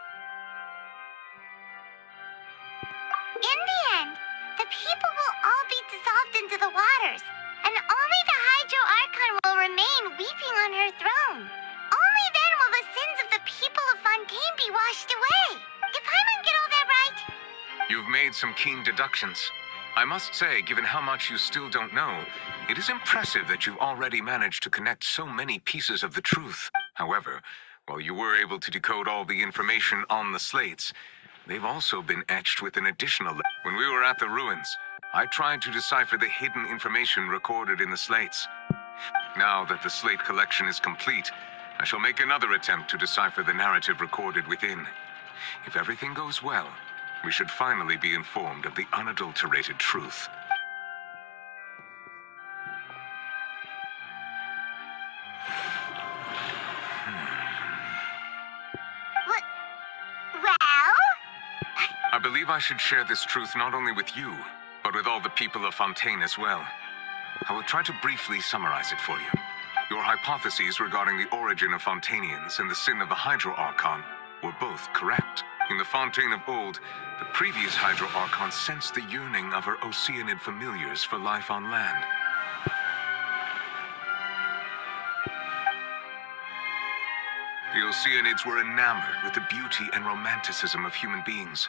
In the end, the people will all be dissolved into the waters, and only the Hydro Archon will remain weeping on her throne. Only then will the sins of the people of Fontaine be washed away. Did Paimon get all that right? You've made some keen deductions. I must say, given how much you still don't know, it is impressive that you've already managed to connect so many pieces of the truth. However, while you were able to decode all the information on the slates, they've also been etched with an additional... When we were at the ruins, I tried to decipher the hidden information recorded in the slates. Now that the slate collection is complete, I shall make another attempt to decipher the narrative recorded within. If everything goes well, we should finally be informed of the unadulterated truth. Well? I believe I should share this truth not only with you, but with all the people of Fontaine as well. I will try to briefly summarize it for you. Your hypotheses regarding the origin of Fontainians and the sin of the Hydro Archon were both correct. In the Fontaine of old, the previous Hydro Archon sensed the yearning of her Oceanid familiars for life on land. The Oceanids were enamored with the beauty and romanticism of human beings,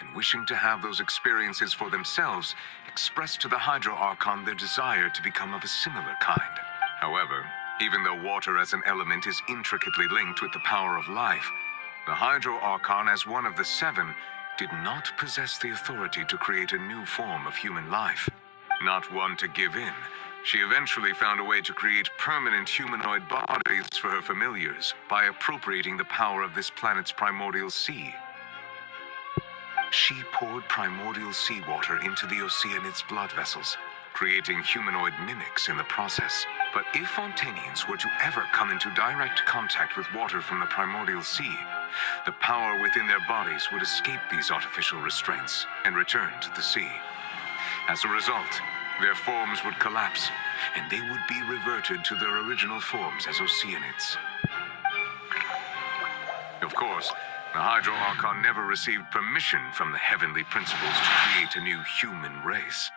and wishing to have those experiences for themselves, expressed to the Hydro Archon their desire to become of a similar kind. However, even though water as an element is intricately linked with the power of life, the Hydro Archon, as one of the seven, did not possess the authority to create a new form of human life. Not one to give in, she eventually found a way to create permanent humanoid bodies for her familiars by appropriating the power of this planet's primordial sea. She poured primordial seawater into the Oceanid's blood vessels, creating humanoid mimics in the process. But if Fontainians were to ever come into direct contact with water from the primordial sea, the power within their bodies would escape these artificial restraints and return to the sea. As a result, their forms would collapse, and they would be reverted to their original forms as Oceanids. Of course, the Hydro Archon never received permission from the heavenly principles to create a new human race.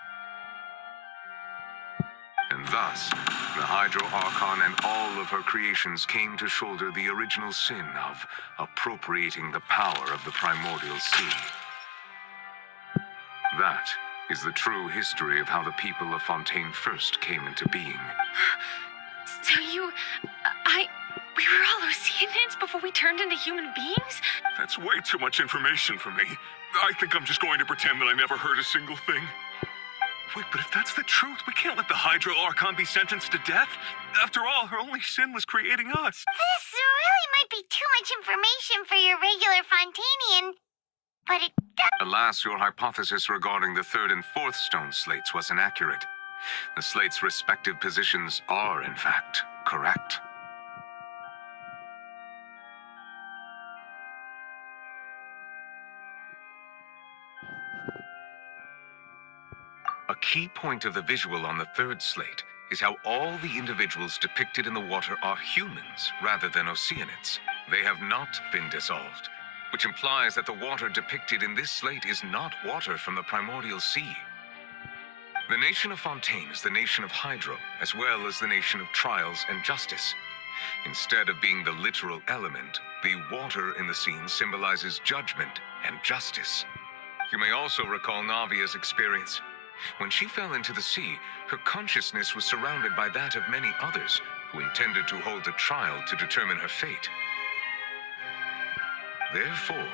And thus, the Hydro Archon and all of her creations came to shoulder the original sin of appropriating the power of the primordial sea. That is the true history of how the people of Fontaine first came into being. So we were all Oceanids before we turned into human beings? That's way too much information for me. I think I'm just going to pretend that I never heard a single thing. Wait, but if that's the truth, we can't let the Hydro Archon be sentenced to death. After all, her only sin was creating us. This really might be too much information for your regular Fontainian, but it does... Alas, your hypothesis regarding the third and fourth stone slates was inaccurate. The slates' respective positions are, in fact, correct. A key point of the visual on the third slate is how all the individuals depicted in the water are humans rather than Oceanids. They have not been dissolved, which implies that the water depicted in this slate is not water from the primordial sea. The nation of Fontaine is the nation of Hydro, as well as the nation of trials and justice. Instead of being the literal element, the water in the scene symbolizes judgment and justice. You may also recall Navia's experience. When she fell into the sea, her consciousness was surrounded by that of many others who intended to hold a trial to determine her fate. Therefore,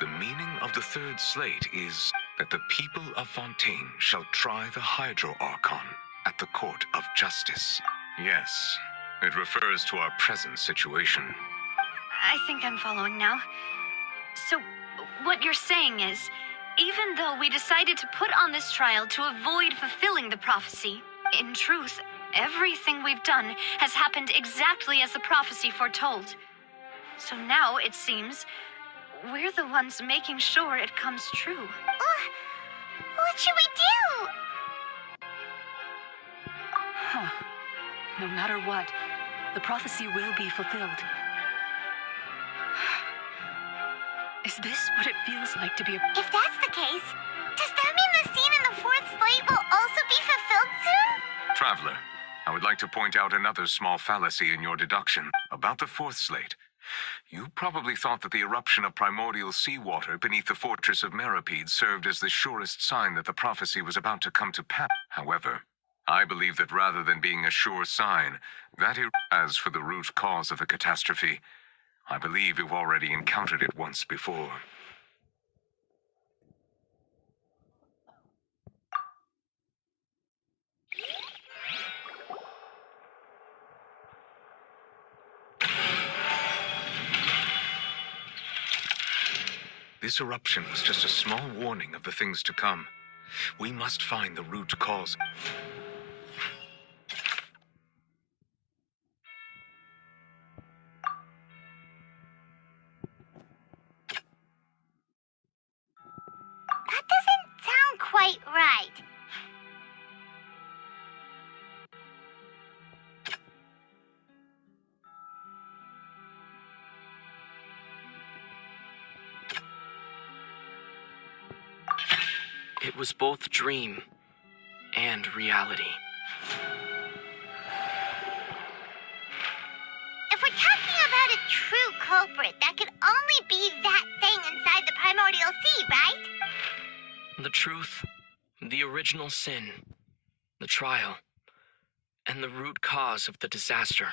the meaning of the third slate is that the people of Fontaine shall try the Hydro Archon at the Court of Justice. Yes, it refers to our present situation. I think I'm following now. So, what you're saying is, even though we decided to put on this trial to avoid fulfilling the prophecy, in truth, everything we've done has happened exactly as the prophecy foretold. So now, it seems, we're the ones making sure it comes true. What should we do? Huh. No matter what, the prophecy will be fulfilled. Is this what it feels like to be a... If that's the case, does that mean the scene in the fourth slate will also be fulfilled soon? Traveler, I would like to point out another small fallacy in your deduction about the fourth slate. You probably thought that the eruption of primordial seawater beneath the fortress of Meripede served as the surest sign that the prophecy was about to come to pass. However, I believe that rather than being a sure sign, as for the root cause of the catastrophe, I believe you've already encountered it once before. This eruption was just a small warning of the things to come. We must find the root cause. That doesn't sound quite right. It was both dream and reality. If we're talking about a true culprit, that could only be that thing inside the primordial sea, right? The truth, the original sin, the trial, and the root cause of the disaster.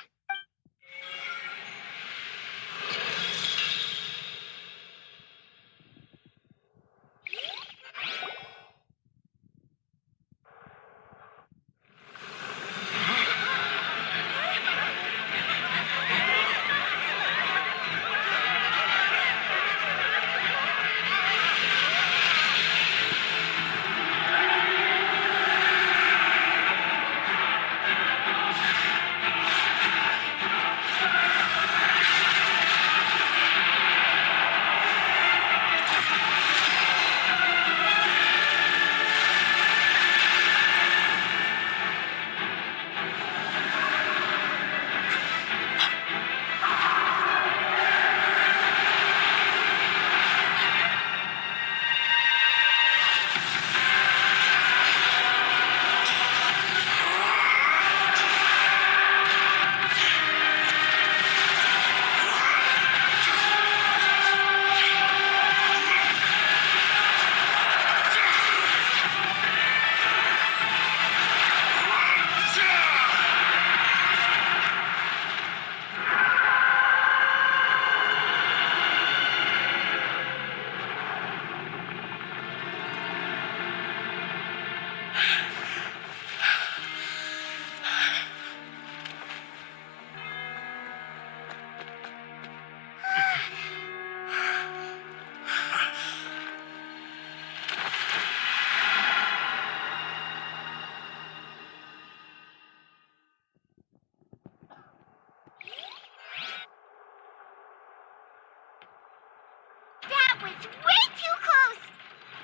That was way too close!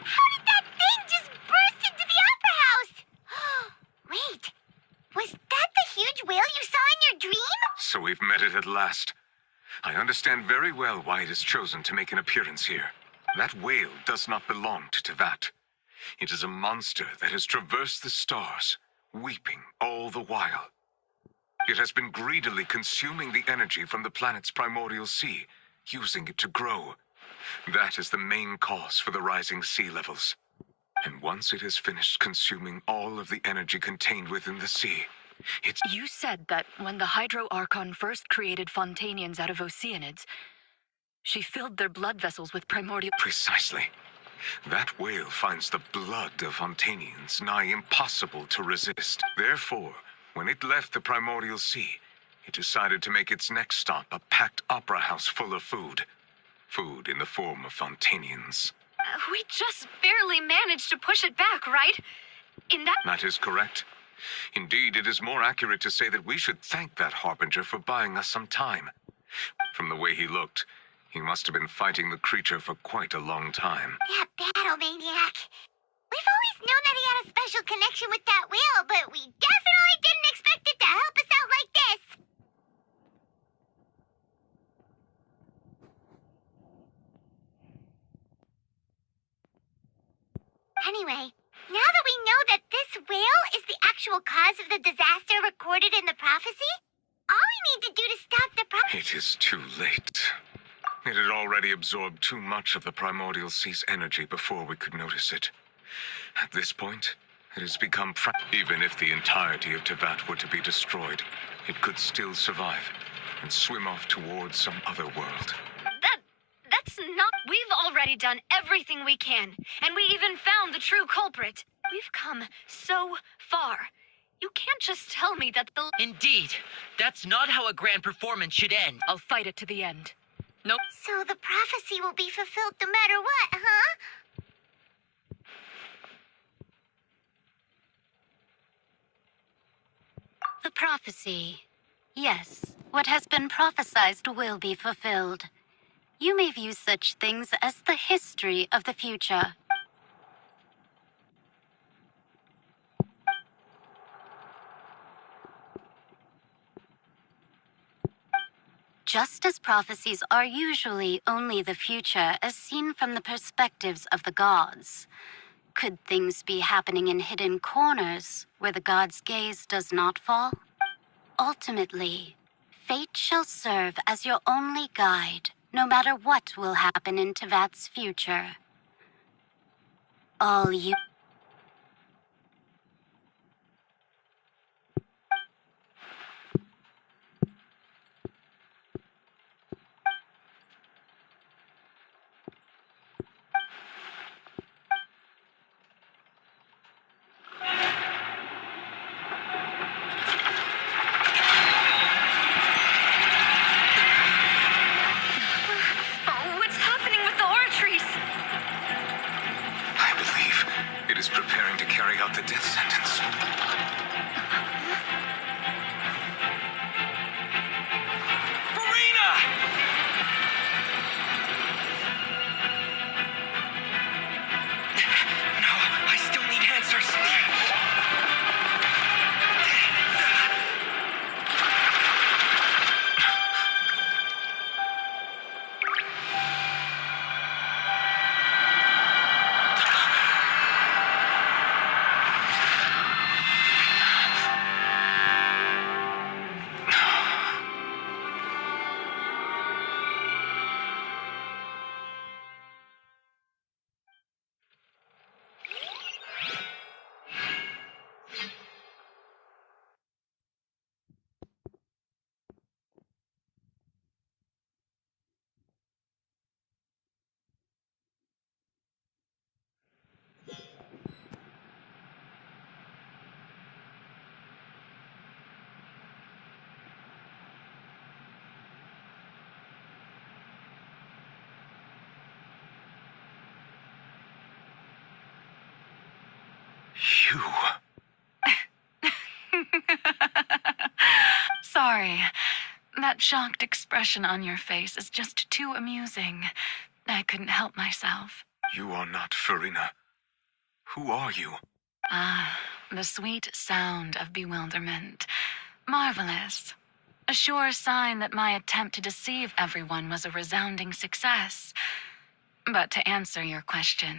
How did that thing just burst into the opera house? Wait, was that the huge whale you saw in your dream? So we've met it at last. I understand very well why it has chosen to make an appearance here. That whale does not belong to Tevat. It is a monster that has traversed the stars, weeping all the while. It has been greedily consuming the energy from the planet's primordial sea, using it to grow. That is the main cause for the rising sea levels. And once it has finished consuming all of the energy contained within the sea, it's... You said that when the Hydro Archon first created Fontanians out of Oceanids, she filled their blood vessels with primordial... Precisely. That whale finds the blood of Fontanians nigh impossible to resist. Therefore, when it left the primordial sea, it decided to make its next stop a packed opera house full of food. Food in the form of Fontanians. We just barely managed to push it back, right? That is correct. Indeed, it is more accurate to say that we should thank that harbinger for buying us some time. From the way he looked, he must have been fighting the creature for quite a long time. That battle maniac. We've always known that he had a special connection with that whale, but we definitely didn't expect it to help us out like this. Anyway, now that we know that this whale is the actual cause of the disaster recorded in the prophecy, all we need to do to stop the It is too late. It had already absorbed too much of the primordial sea's energy before we could notice it. At this point, it has become even if the entirety of Tevat were to be destroyed, it could still survive and swim off towards some other world. That's not... We've already done everything we can, and we even found the true culprit. We've come so far. You can't just tell me that the... Indeed. That's not how a grand performance should end. I'll fight it to the end. Nope. So the prophecy will be fulfilled no matter what, huh? The prophecy. Yes, what has been prophesied will be fulfilled. You may view such things as the history of the future. Just as prophecies are usually only the future as seen from the perspectives of the gods, could things be happening in hidden corners where the gods' gaze does not fall? Ultimately, fate shall serve as your only guide, no matter what will happen in Tevat's future. All you... What's happening with the oratories? I believe it is preparing to carry out the death sentence. Farina! No, I still need answers. You... Sorry. That shocked expression on your face is just too amusing. I couldn't help myself. You are not Farina. Who are you? Ah, the sweet sound of bewilderment. Marvelous. A sure sign that my attempt to deceive everyone was a resounding success. But to answer your question,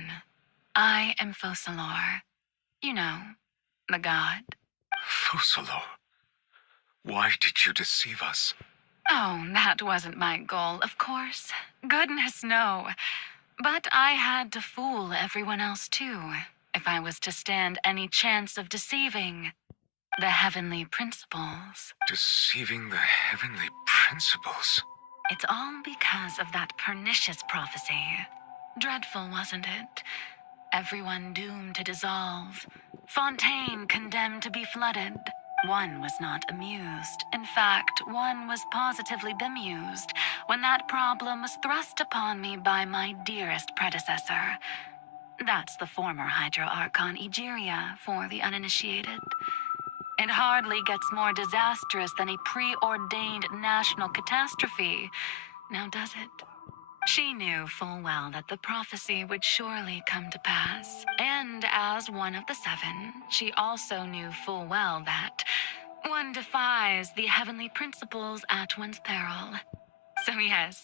I am Focalor. You know, the god. Focalor. Why did you deceive us? Oh, that wasn't my goal, of course. Goodness, no. But I had to fool everyone else, too, if I was to stand any chance of deceiving the heavenly principles. Deceiving the heavenly principles? It's all because of that pernicious prophecy. Dreadful, wasn't it? Everyone doomed to dissolve. Fontaine condemned to be flooded. One was not amused. In fact, one was positively bemused when that problem was thrust upon me by my dearest predecessor. That's the former Hydro Archon Egeria for the uninitiated. It hardly gets more disastrous than a preordained national catastrophe, now does it? She knew full well that the prophecy would surely come to pass, and as one of the seven, she also knew full well that one defies the heavenly principles at one's peril. So yes,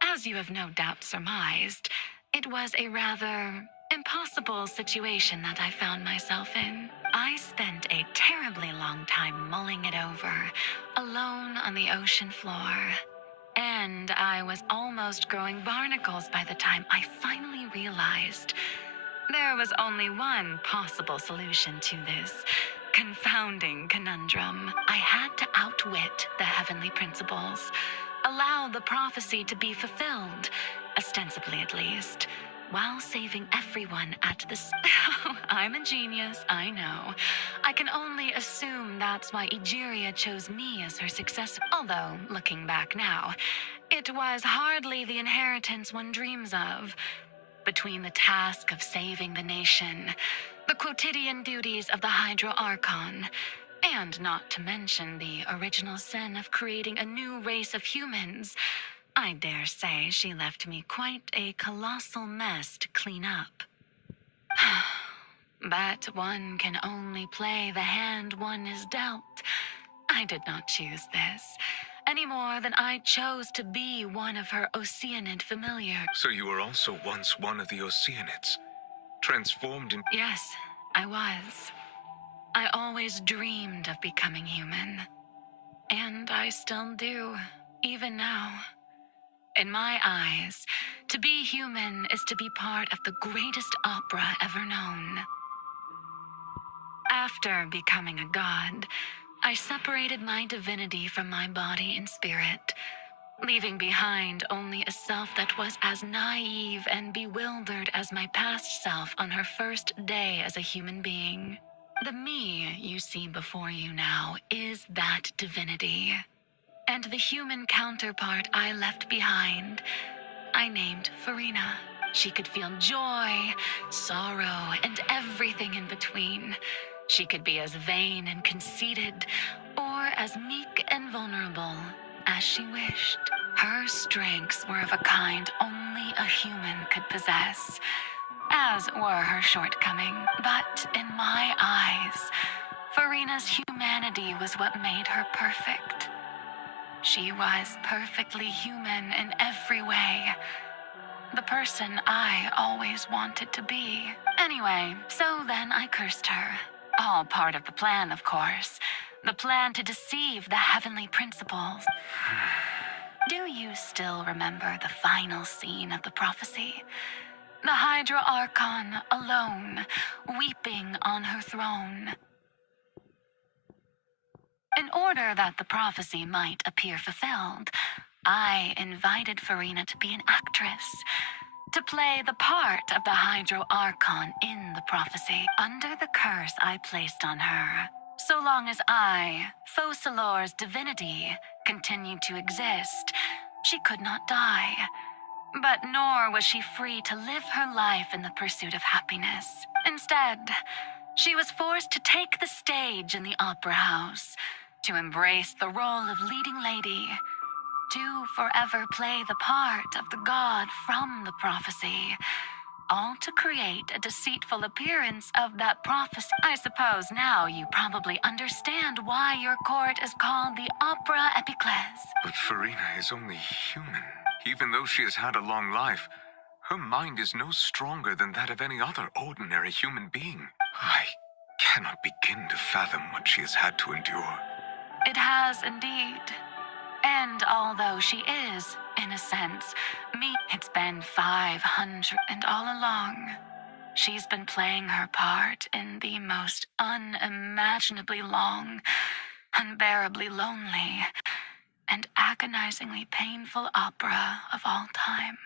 as you have no doubt surmised, it was a rather impossible situation that I found myself in. I spent a terribly long time mulling it over, alone on the ocean floor. And I was almost growing barnacles by the time I finally realized there was only one possible solution to this confounding conundrum. I had to outwit the heavenly principles, allow the prophecy to be fulfilled, ostensibly at least, while saving everyone at the... I'm a genius, I know. I can only assume that's why Egeria chose me as her successor. Although, looking back now, it was hardly the inheritance one dreams of. Between the task of saving the nation, the quotidian duties of the Hydro Archon, and not to mention the original sin of creating a new race of humans, I dare say she left me quite a colossal mess to clean up. But one can only play the hand one is dealt. I did not choose this, any more than I chose to be one of her Oceanid familiar. So you were also once one of the Oceanids, transformed in... Yes, I was. I always dreamed of becoming human. And I still do, even now. In my eyes, to be human is to be part of the greatest opera ever known. After becoming a god, I separated my divinity from my body and spirit, leaving behind only a self that was as naive and bewildered as my past self on her first day as a human being. The me you see before you now is that divinity. And the human counterpart I left behind, I named Farina. She could feel joy, sorrow, and everything in between. She could be as vain and conceited, or as meek and vulnerable as she wished. Her strengths were of a kind only a human could possess, as were her shortcomings. But in my eyes, Farina's humanity was what made her perfect. She was perfectly human in every way. The person I always wanted to be. Anyway, so then I cursed her. All part of the plan, of course. The plan to deceive the heavenly principles. Do you still remember the final scene of the prophecy? The Hydro Archon alone, weeping on her throne. In order that the prophecy might appear fulfilled, I invited Farina to be an actress, to play the part of the Hydro Archon in the prophecy, under the curse I placed on her. So long as I, Focalor's divinity, continued to exist, she could not die. But nor was she free to live her life in the pursuit of happiness. Instead, she was forced to take the stage in the opera house, to embrace the role of leading lady, to forever play the part of the god from the prophecy, all to create a deceitful appearance of that prophecy. I suppose now you probably understand why your court is called the Opera Epiclese. But Farina is only human. Even though she has had a long life, her mind is no stronger than that of any other ordinary human being. I cannot begin to fathom what she has had to endure. It has indeed. And although she is, in a sense, me, it's been 500, and all along, she's been playing her part in the most unimaginably long, unbearably lonely, and agonizingly painful opera of all time.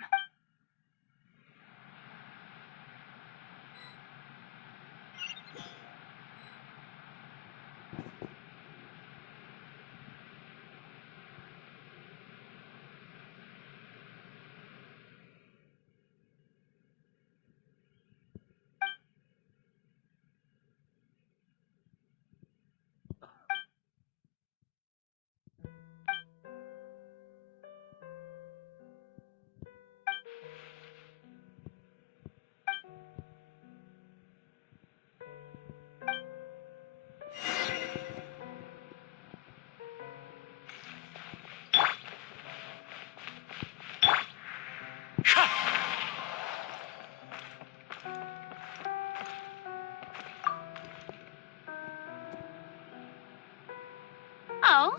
So,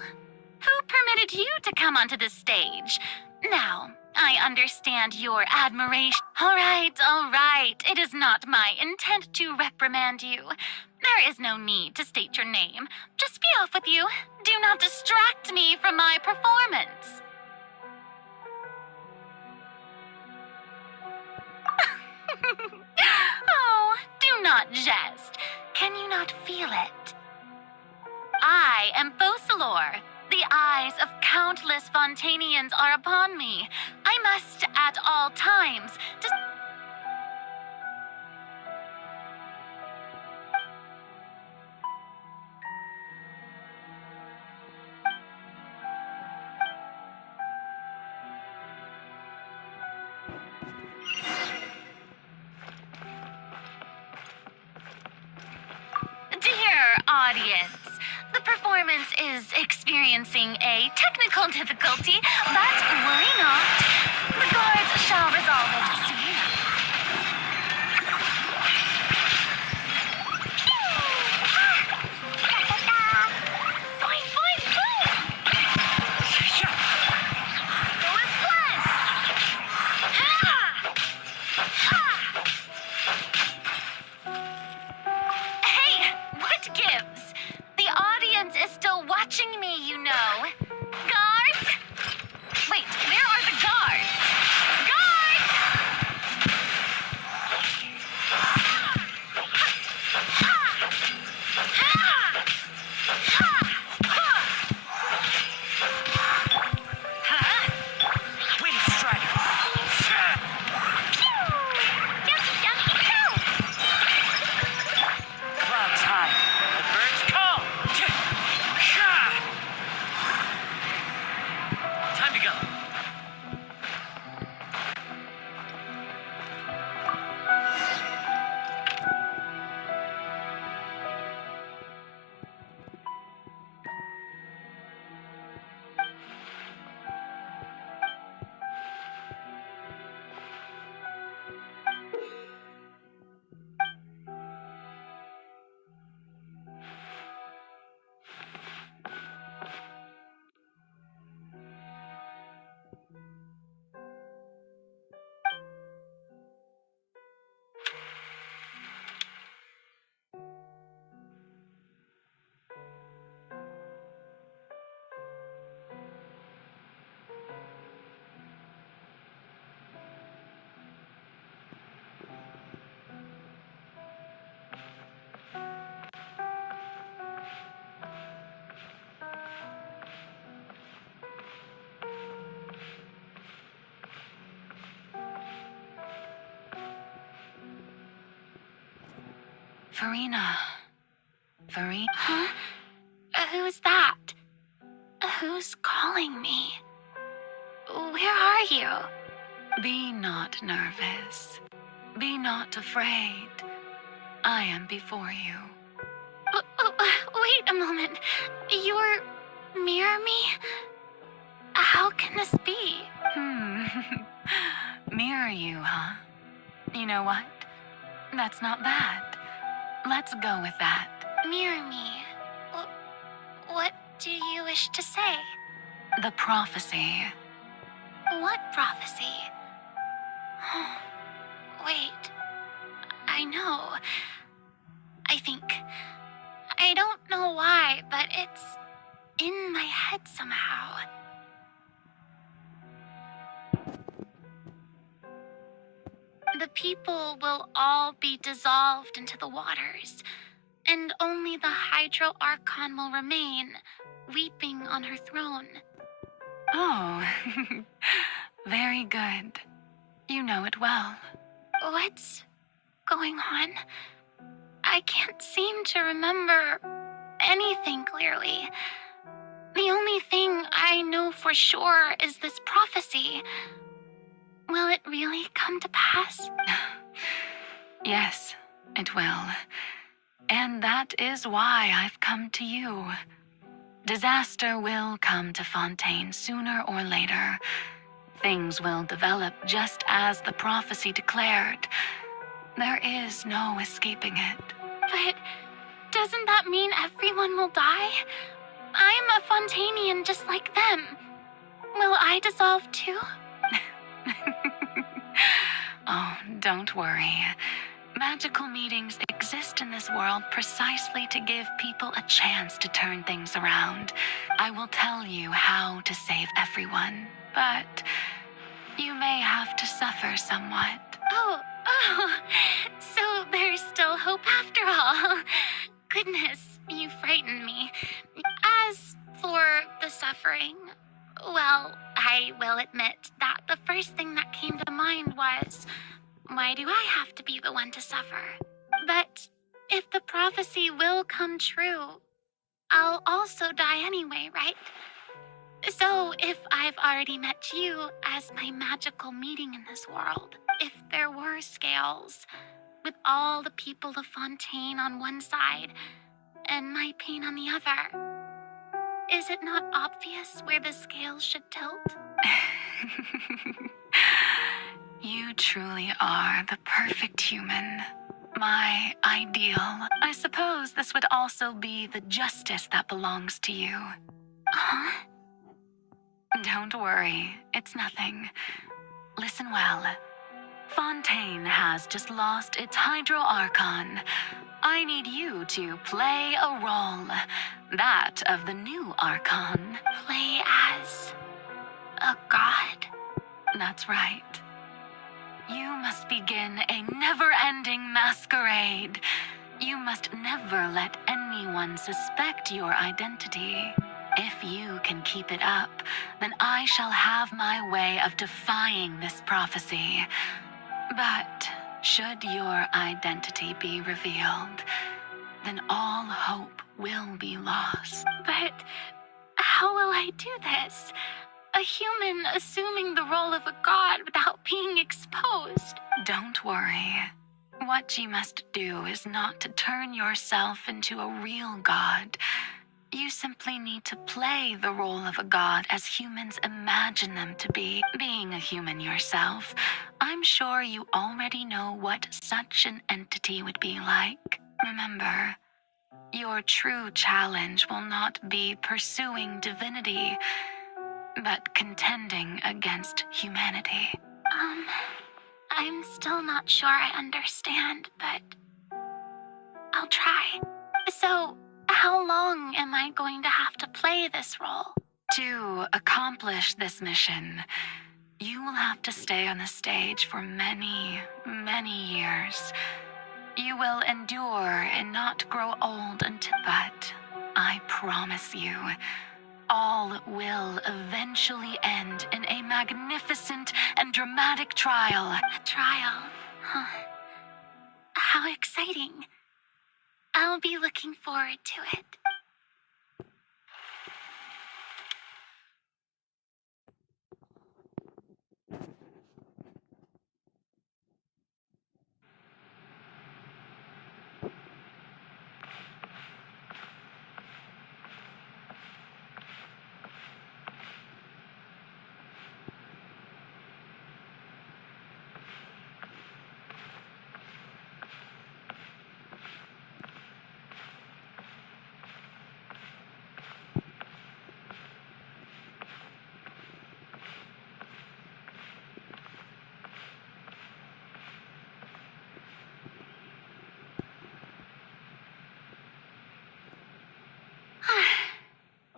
who permitted you to come onto the stage? Now, I understand your admiration. All right. It is not my intent to reprimand you. There is no need to state your name. Just be off with you. Do not distract me from my performance. Oh, do not jest. Can you not feel it? I am Focalor. The eyes of countless Fontanians are upon me. I must, at all times, Dear audience, the performance is experiencing a technical difficulty, but worry not. The guards shall resolve it soon. Boing, boing, boing! Go as one! Hey, what gives? The audience is still watching me, you know. Guards? Wait, where are the guards? Guards! Wind strider. Clouds high. The birds call. Time to go. Farina. Huh? Who's that? Who's calling me? Where are you? Be not nervous. Be not afraid. I am before you. Wait a moment. You're near me? How can this be? Mirror you, huh? You know what? That's not bad. Let's go with that. Mirror me. What do you wish to say? The prophecy. What prophecy? Wait. I know. I think. I don't know why, but it's in my head somehow. The people will all be dissolved into the waters, and only the Hydro Archon will remain, weeping on her throne. Oh, very good. You know it well. What's going on? I can't seem to remember anything clearly. The only thing I know for sure is this prophecy. Will it really come to pass? Yes, it will. And that is why I've come to you. Disaster will come to Fontaine sooner or later. Things will develop just as the prophecy declared. There is no escaping it. But doesn't that mean everyone will die? I'm a Fontanian just like them. Will I dissolve too? Oh, don't worry. Magical meetings exist in this world precisely to give people a chance to turn things around. I will tell you how to save everyone, but you may have to suffer somewhat. Oh, so there's still hope after all. Goodness, you frighten me. As for the suffering, well, I will admit that the first thing that came to mind was, why do I have to be the one to suffer? But if the prophecy will come true, I'll also die anyway, right? So if I've already met you as my magical meeting in this world, if there were scales, with all the people of Fontaine on one side and my pain on the other, is it not obvious where the scales should tilt? You truly are the perfect human. My ideal. I suppose this would also be the justice that belongs to you. Huh? Don't worry, it's nothing. Listen well. Fontaine has just lost its Hydro Archon. I need you to play a role. That of the new Archon. Play as a god? That's right. You must begin a never-ending masquerade. You must never let anyone suspect your identity. If you can keep it up, then I shall have my way of defying this prophecy. But should your identity be revealed, then all hope will be lost. But how will I do this? A human assuming the role of a god without being exposed. Don't worry. What you must do is not to turn yourself into a real god. You simply need to play the role of a god as humans imagine them to be. Being a human yourself, I'm sure you already know what such an entity would be like. Remember, your true challenge will not be pursuing divinity, but contending against humanity. I'm still not sure I understand, but I'll try. So, how long am I going to have to play this role? To accomplish this mission, you will have to stay on the stage for many, many years. You will endure and not grow old until... But I promise you, all will eventually end in a magnificent and dramatic trial. A trial? Huh. How exciting. I'll be looking forward to it.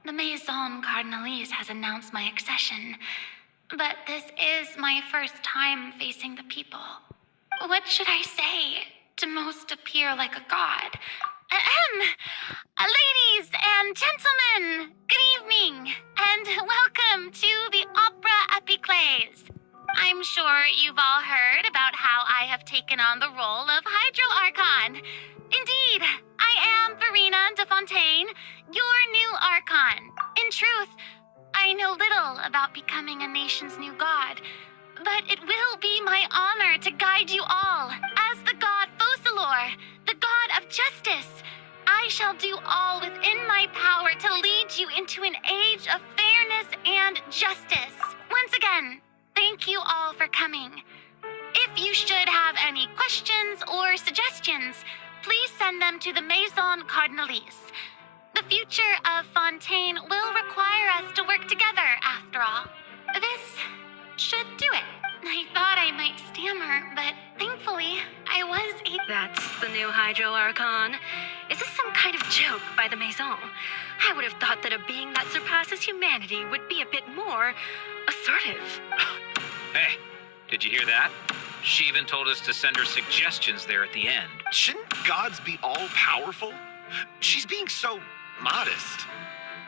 The Maison Cardinalise has announced my accession, but this is my first time facing the people. What should I say to most appear like a god? Ladies and gentlemen, good evening, and welcome to the Opera Epiclese. I'm sure you've all heard about how I have taken on the role of Hydro Archon. Indeed, I am Verena de Fontaine, your new Archon. In truth, I know little about becoming a nation's new god, but it will be my honor to guide you all. As the god Focalor, the god of justice, I shall do all within my power to lead you into an age of fairness and justice. Once again, thank you all for coming. If you should have any questions or suggestions, please send them to the Maison Cardinalise. The The future of Fontaine will require us to work together, after all. This should do it. I thought I might stammer, but thankfully, I was able. That's the new Hydro Archon. Is this some kind of joke by the Maison? I would have thought that a being that surpasses humanity would be a bit more assertive. Hey, did you hear that? She even told us to send her suggestions there at the end. Shouldn't gods be all-powerful? She's being so modest.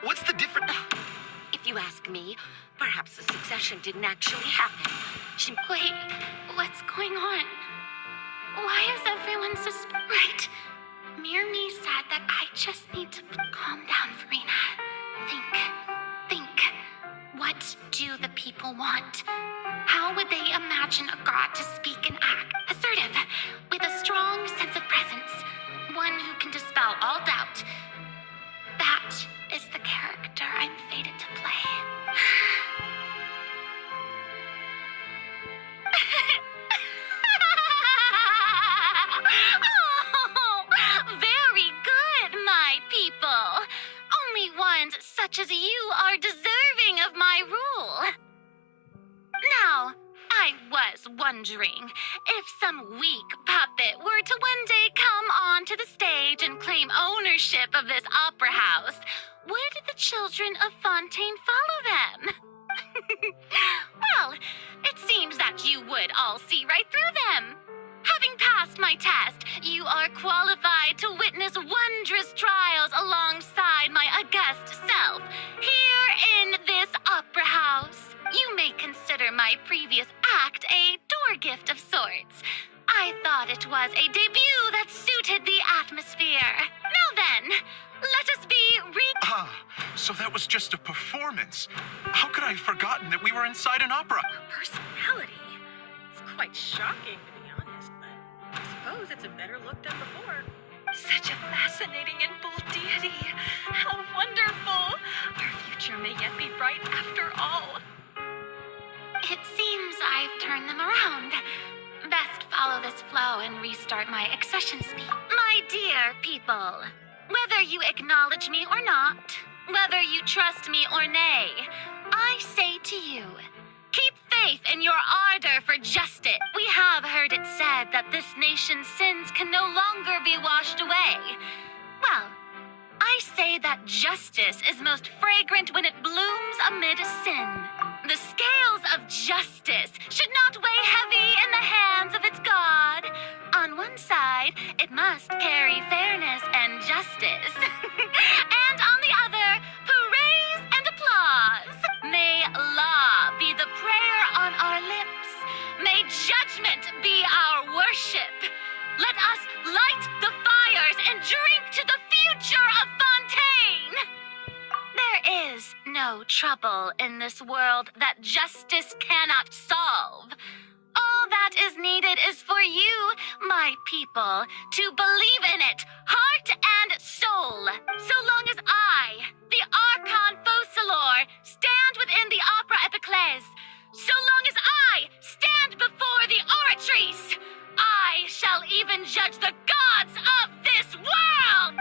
What's the difference? If you ask me, perhaps the succession didn't actually happen. Wait, what's going on? Why is everyone right? Mirmi said that I just need to calm down, Farina. Think. What do the people want? How would they imagine a god to speak and act? Assertive, with a strong sense of presence. One who can dispel all doubt. That is the character I'm fated to play. Oh, very good, my people. Only ones such as you are deserving of my rule. Now, I was wondering if some weak puppet were to one day come onto the stage and claim ownership of this opera house, would the children of Fontaine follow them? Well, it seems that you would all see right through them. Having passed my test, you are qualified to witness wondrous trials alongside my august self, here in this opera house. You may consider my previous act a door gift of sorts. I thought it was a debut that suited the atmosphere. Now then, let us be So that was just a performance. How could I have forgotten that we were inside an opera? Personality? It's quite shocking, to be honest, but I suppose it's a better look than before. Such a fascinating and bold deity. How wonderful! Our future may yet be bright after all. It seems I've turned them around. Best follow this flow and restart my accession speech. My dear people, whether you acknowledge me or not, whether you trust me or nay, I say to you, keep faith in your ardor for justice. We have heard it said that this nation's sins can no longer be washed away. Well, I say that justice is most fragrant when it blooms amid sin. The scales of justice should not weigh heavy in the hands of its God. On one side, it must carry fairness and justice. And on the other, praise and applause. May law be the prayer on our lips. May judgment be our worship. Let us light the fires and drink to the future of Fontaine. There is no trouble in this world that justice cannot solve. All that is needed is for you, my people, to believe in it, heart and soul. So long as I, the Archon Focalor, stand within the Opera Epiclese, so long as I stand before the Oratrice, I shall even judge the gods of this world!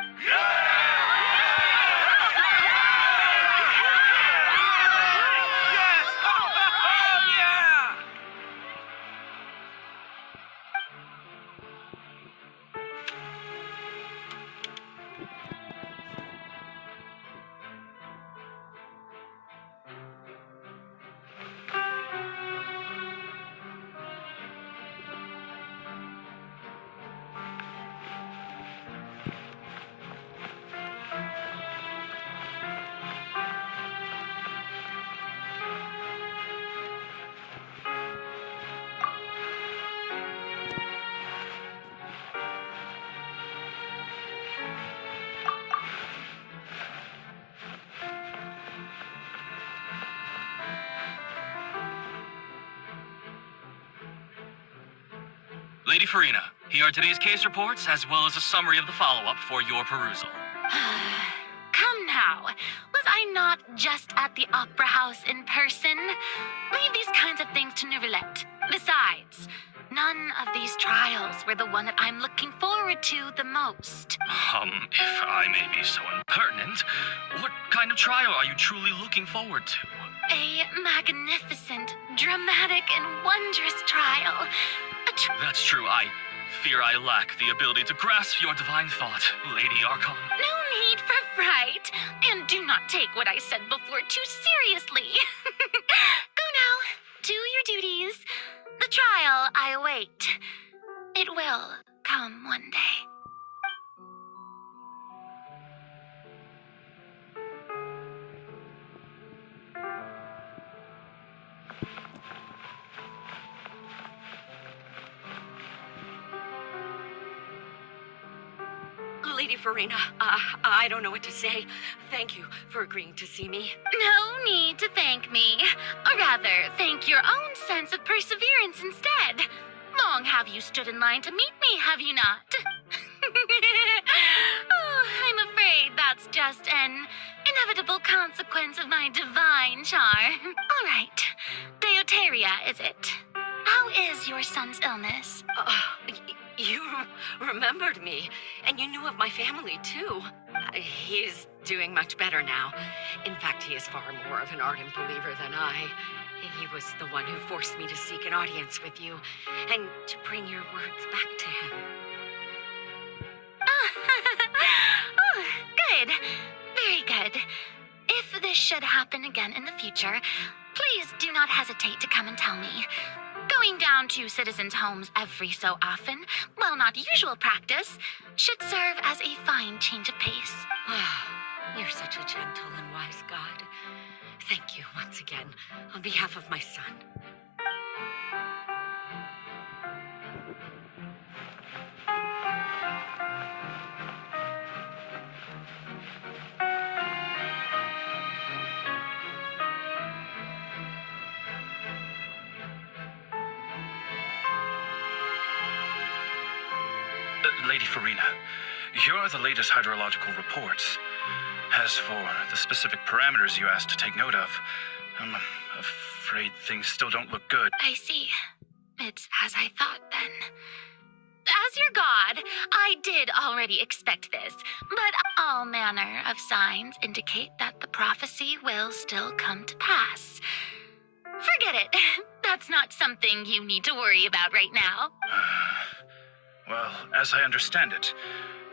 Lady Farina, here are today's case reports, as well as a summary of the follow-up for your perusal. Come now, was I not just at the Opera House in person? Leave these kinds of things to Neuvillette. Besides, None of these trials were the one that I'm looking forward to the most. If I may be so impertinent, what kind of trial are you truly looking forward to? A magnificent, dramatic, and wondrous trial. That's true. I fear I lack the ability to grasp your divine thought, Lady Archon. No need for fright, and do not take what I said before too seriously. Go now, do your duties. The trial I await. It will come one day. Lady Farina, I don't know what to say. Thank you for agreeing to see me. No need to thank me. Or rather, thank your own sense of perseverance instead. Long have you stood in line to meet me, have you not? Oh, I'm afraid that's just an inevitable consequence of my divine charm. All right. Deuteria, is it? How is your son's illness? You remembered me, and you knew of my family, too. He's doing much better now. In fact, he is far more of an ardent believer than I. He was the one who forced me to seek an audience with you, and to bring your words back to him. Oh, good. Very good. If this should happen again in the future, please do not hesitate to come and tell me. Going down to citizens' homes every so often, while not usual practice, should serve as a fine change of pace. You're such a gentle and wise God. Thank you once again, on behalf of my son. Lady Farina, here are the latest hydrological reports. As for the specific parameters you asked to take note of, I'm afraid things still don't look good. I see. It's as I thought, then. As your god, I did already expect this, but all manner of signs indicate that the prophecy will still come to pass. Forget it. That's not something you need to worry about right now. Well, as I understand it,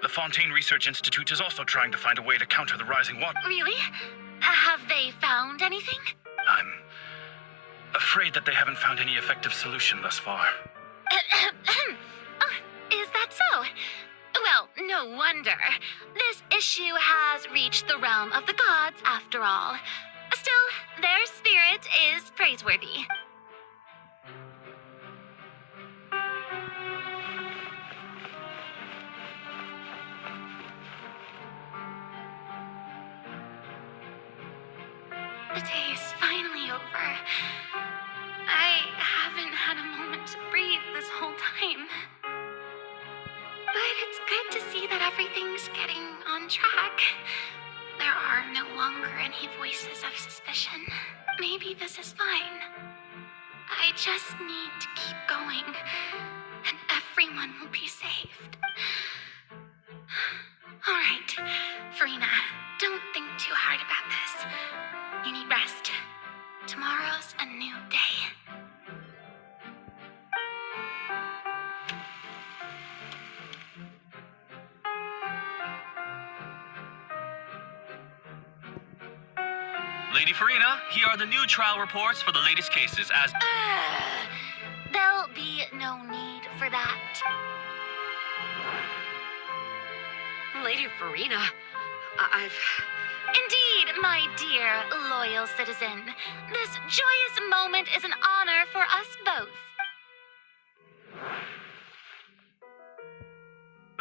the Fontaine Research Institute is also trying to find a way to counter the rising water. Really? Have they found anything? I'm afraid that they haven't found any effective solution thus far. Oh, is that so? Well, no wonder. This issue has reached the realm of the gods, after all. Still, their spirit is praiseworthy. The day is finally over. I haven't had a moment to breathe this whole time. But it's good to see that everything's getting on track. There are no longer any voices of suspicion. Maybe this is fine. I just need to keep going, and everyone will be saved. All right, Farina, don't think too hard about this. You need rest. Tomorrow's a new day. Lady Farina, here are the new trial reports for the latest cases as... There'll be no need for that. Lady Farina, Indeed, my dear, loyal citizen. This joyous moment is an honor for us both.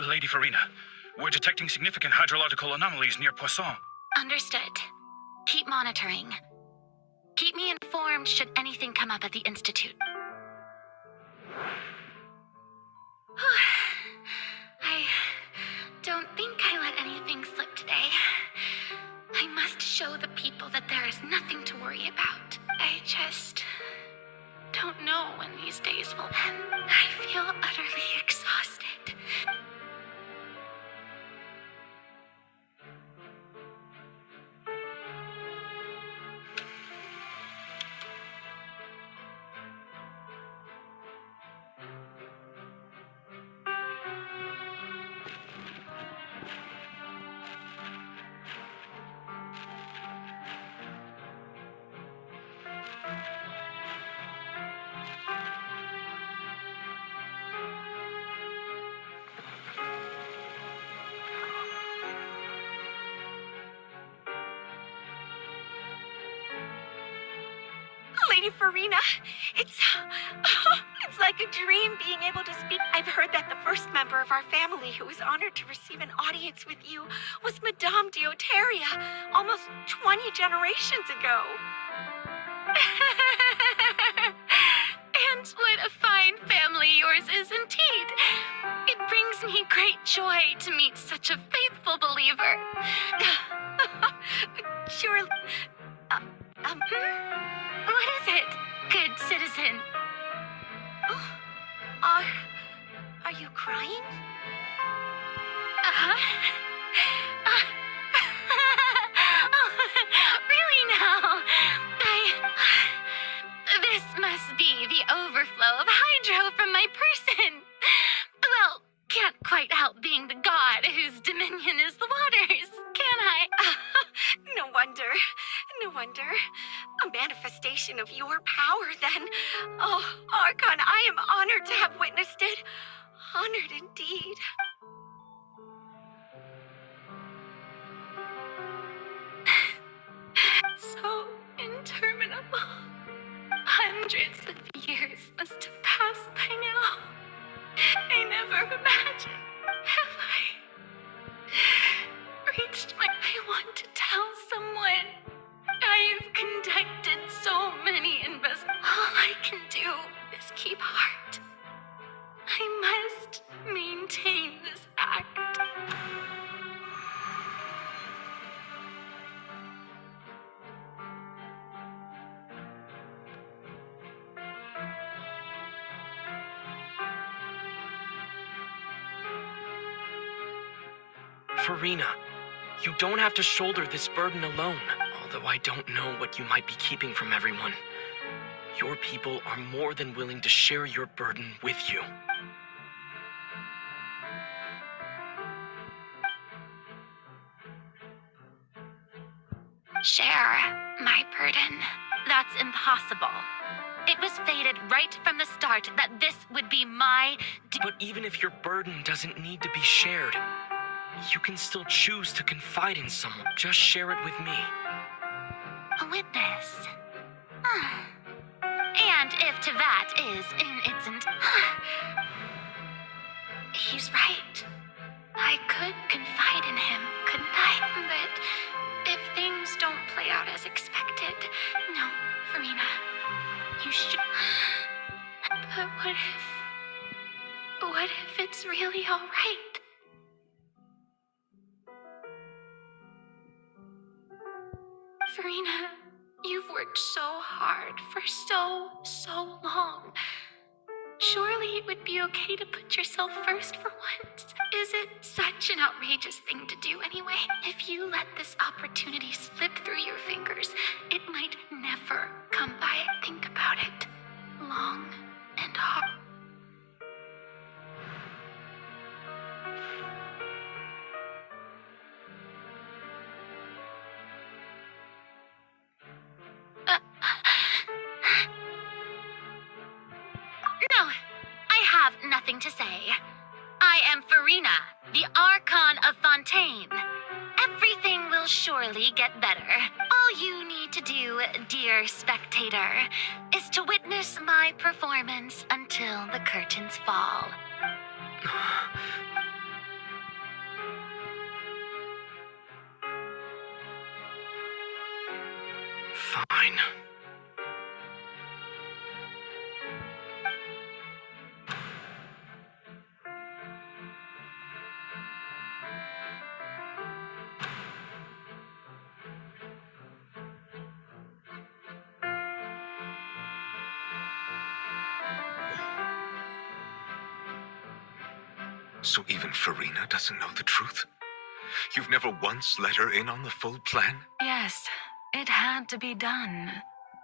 Lady Farina, we're detecting significant hydrological anomalies near Poisson. Understood. Keep monitoring. Keep me informed should anything come up at the Institute. I don't think I let anything slip today. I must show the people that there is nothing to worry about. I just don't know when these days will end. I feel utterly exhausted. Lady Farina, it's like a dream being able to speak. I've heard that the first member of our family who was honored to receive an audience with you was Madame Deoteria, almost 20 generations ago. And what a fine family yours is indeed. It brings me great joy to meet such a faithful believer. Surely... What is it, good citizen? Oh, are you crying? Really now? This must be the overflow of hydro from my person. Well, can't quite help being the god whose dominion is the waters, can I? No wonder. A manifestation of your power, then. Oh, Archon, I am honored to have witnessed it. Honored indeed. So interminable. Hundreds of years must have passed by now. I never imagined. Have I reached my... I want to tell someone. I've conducted so many investigations. All I can do is keep heart. I must maintain this act. Farina, you don't have to shoulder this burden alone, although I don't know what you might be keeping from everyone. Your people are more than willing to share your burden with you. Share my burden. That's impossible. It was fated right from the start that this would be my... But even if your burden doesn't need to be shared, you can still choose to confide in someone. Just share it with me. A witness. And if to that is in its he's right. I could confide in him, couldn't I? But if things don't play out as expected, no, Farina, you should... But what if it's really all right? Farina, you've worked so hard for so long. Surely it would be okay to put yourself first for once. Is it such an outrageous thing to do anyway? If you let this opportunity slip through your fingers, it might never come by. Think about it. Long and hard. No, I have nothing to say. I am Farina, the Archon of Fontaine. Everything will surely get better. All you need to do, dear spectator, is to witness my performance until the curtains fall. Fine. So even Farina doesn't know the truth? You've never once let her in on the full plan? Yes, it had to be done.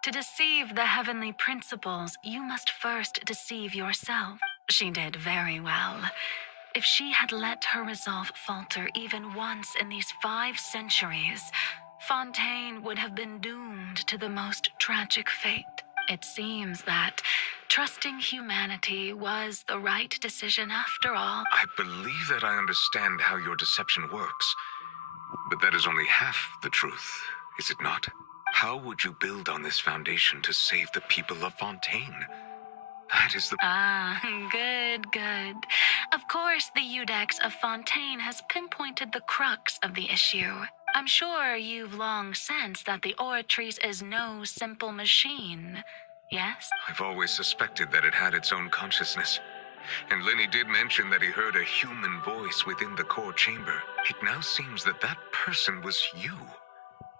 To deceive the heavenly principles, you must first deceive yourself. She did very well. If she had let her resolve falter even once in these 5 centuries, Fontaine would have been doomed to the most tragic fate. It seems that trusting humanity was the right decision after all. I believe that I understand how your deception works. But that is only half the truth, is it not? How would you build on this foundation to save the people of Fontaine? That is the... Ah, good. Of course, the Iudex of Fontaine has pinpointed the crux of the issue. I'm sure you've long sensed that the Oratrice is no simple machine, yes? I've always suspected that it had its own consciousness. And Lenny did mention that he heard a human voice within the core chamber. It now seems that that person was you.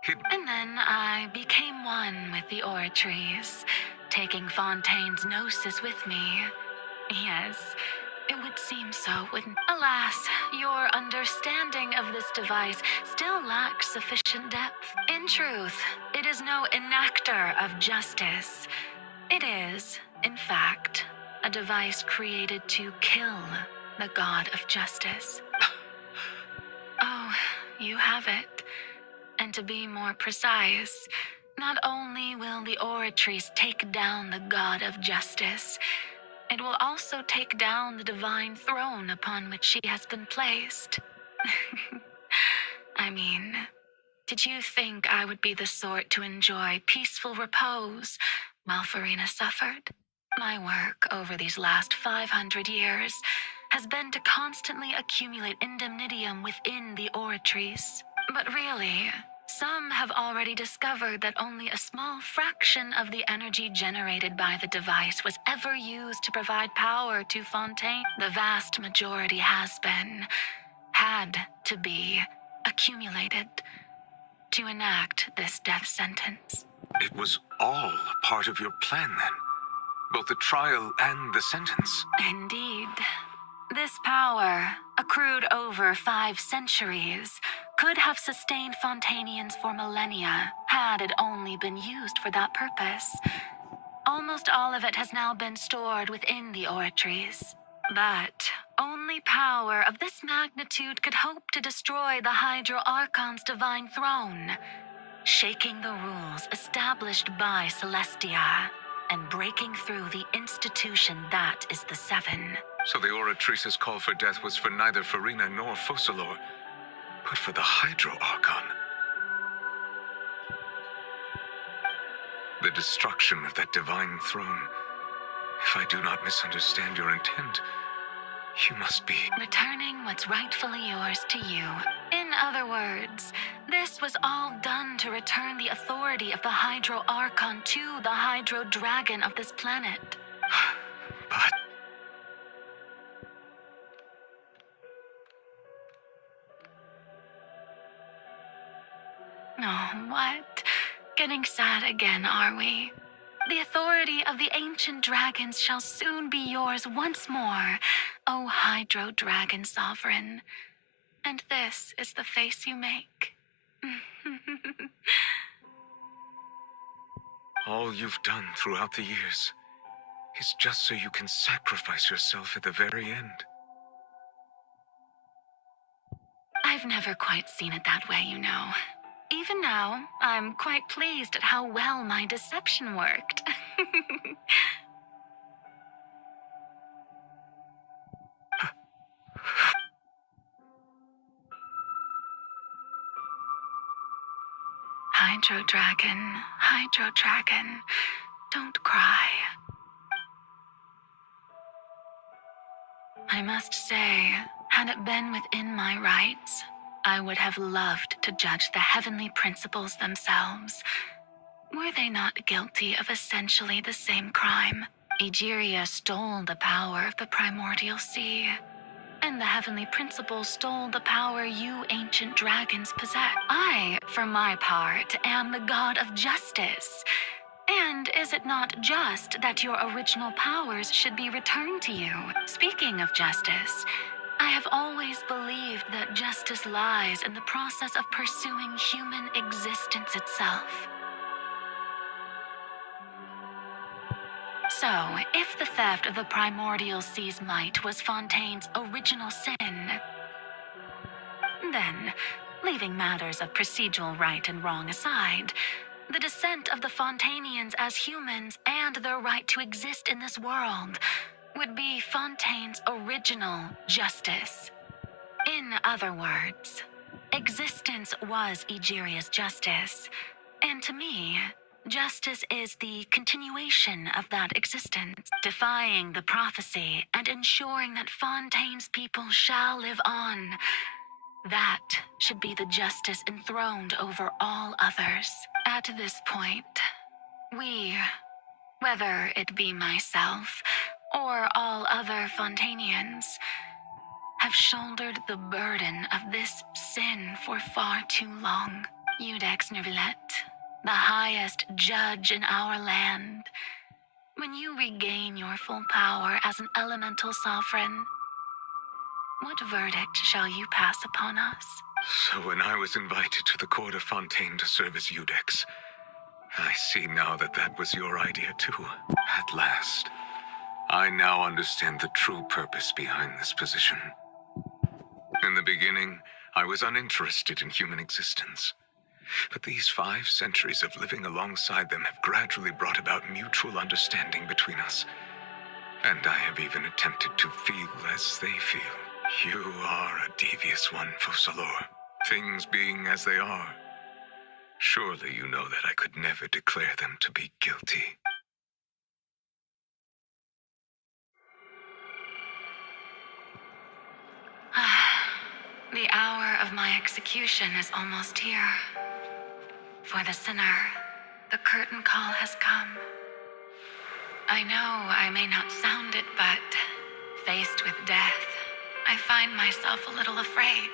And then I became one with the Oratrice, taking Fontaine's gnosis with me. Yes, it would seem so, wouldn't... Alas, your understanding of this device still lacks sufficient depth. In truth, it is no enactor of justice. It is, in fact, a device created to kill the god of justice. Oh, you have it. And to be more precise, not only will the Oratrice take down the god of justice, it will also take down the divine throne upon which she has been placed. I mean, did you think I would be the sort to enjoy peaceful repose while Farina suffered? My work over these last 500 years has been to constantly accumulate indemnitium within the Oratrice. But really, some have already discovered that only a small fraction of the energy generated by the device was ever used to provide power to Fontaine. The vast majority had to be accumulated to enact this death sentence. It was all part of your plan then? Both the trial and the sentence? Indeed. This power, accrued over 5 centuries, could have sustained Fontainians for millennia had it only been used for that purpose. Almost all of it has now been stored within the Oratrice. But only power of this magnitude could hope to destroy the Hydro Archon's divine throne, shaking the rules established by Celestia and breaking through the institution that is the Seven. So the Oratrice's call for death was for neither Farina nor Focalor, but for the Hydro Archon. The destruction of that divine throne. If I do not misunderstand your intent, you must be... returning what's rightfully yours to you. In other words, this was all done to return the authority of the Hydro Archon to the Hydro Dragon of this planet. But... Oh, what? Getting sad again, are we? The authority of the ancient dragons shall soon be yours once more, O Hydro Dragon Sovereign. And this is the face you make. All you've done throughout the years is just so you can sacrifice yourself at the very end. I've never quite seen it that way, you know. Even now, I'm quite pleased at how well my deception worked. Hydro Dragon, don't cry. I must say, had it been within my rights, I would have loved to judge the heavenly principles themselves. Were they not guilty of essentially the same crime? Egeria stole the power of the primordial sea, and the heavenly principles stole the power you ancient dragons possess. I, for my part, am the god of justice. And is it not just that your original powers should be returned to you? Speaking of justice, I have always believed that justice lies in the process of pursuing human existence itself. So, if the theft of the primordial sea's might was Fontaine's original sin, then, leaving matters of procedural right and wrong aside, the descent of the Fontanians as humans and their right to exist in this world would be Fontaine's original justice. In other words, existence was Egeria's justice, and to me, justice is the continuation of that existence, defying the prophecy and ensuring that Fontaine's people shall live on. That should be the justice enthroned over all others. At this point, we, whether it be myself or all other Fontanians, have shouldered the burden of this sin for far too long. Iudex Nervillet, the highest judge in our land, when you regain your full power as an elemental sovereign, what verdict shall you pass upon us? So when I was invited to the court of Fontaine to serve as Iudex, I see now that that was your idea too. At last, I now understand the true purpose behind this position. In the beginning, I was uninterested in human existence. But these 5 centuries of living alongside them have gradually brought about mutual understanding between us. And I have even attempted to feel as they feel. You are a devious one, Focalor. Things being as they are, surely you know that I could never declare them to be guilty. The hour of my execution is almost here. For the sinner, the curtain call has come. I know I may not sound it, but faced with death, I find myself a little afraid.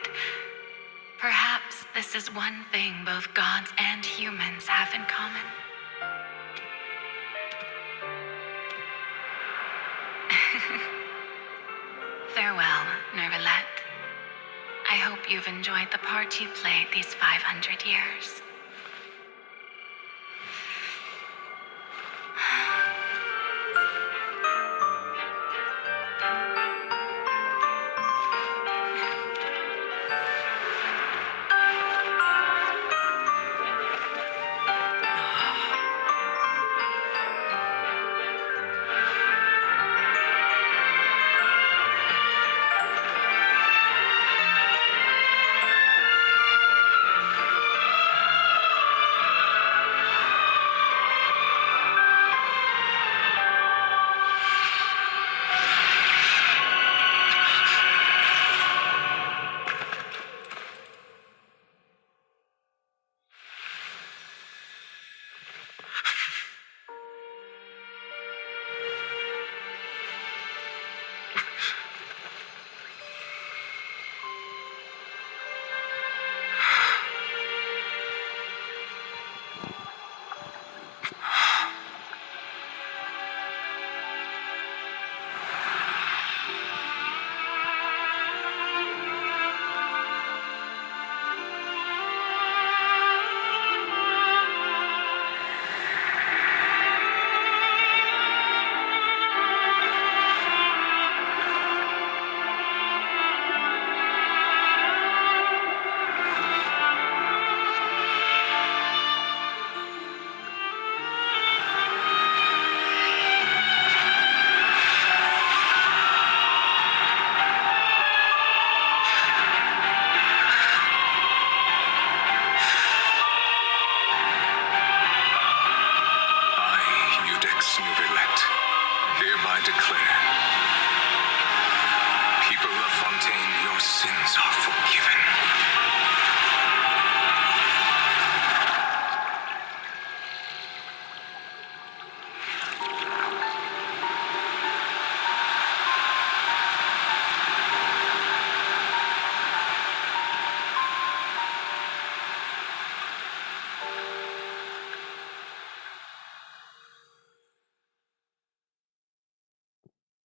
Perhaps this is one thing both gods and humans have in common. Farewell, Nervillet. I hope you've enjoyed the part you played these 500 years.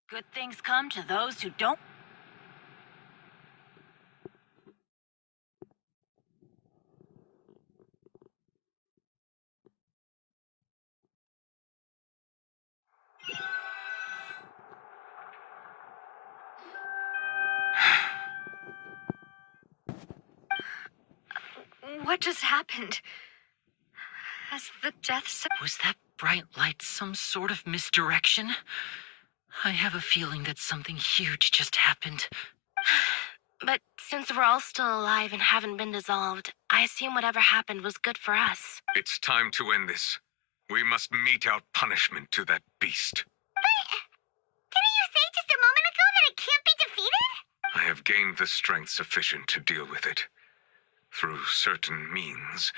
Good things come to those who don't. What just happened? Has the Was that bright light some sort of misdirection? I have a feeling that something huge just happened. But since we're all still alive and haven't been dissolved, I assume whatever happened was good for us. It's time to end this. We must mete out punishment to that beast. Didn't you say just a moment ago that it can't be defeated? I have gained the strength sufficient to deal with it. Through certain means,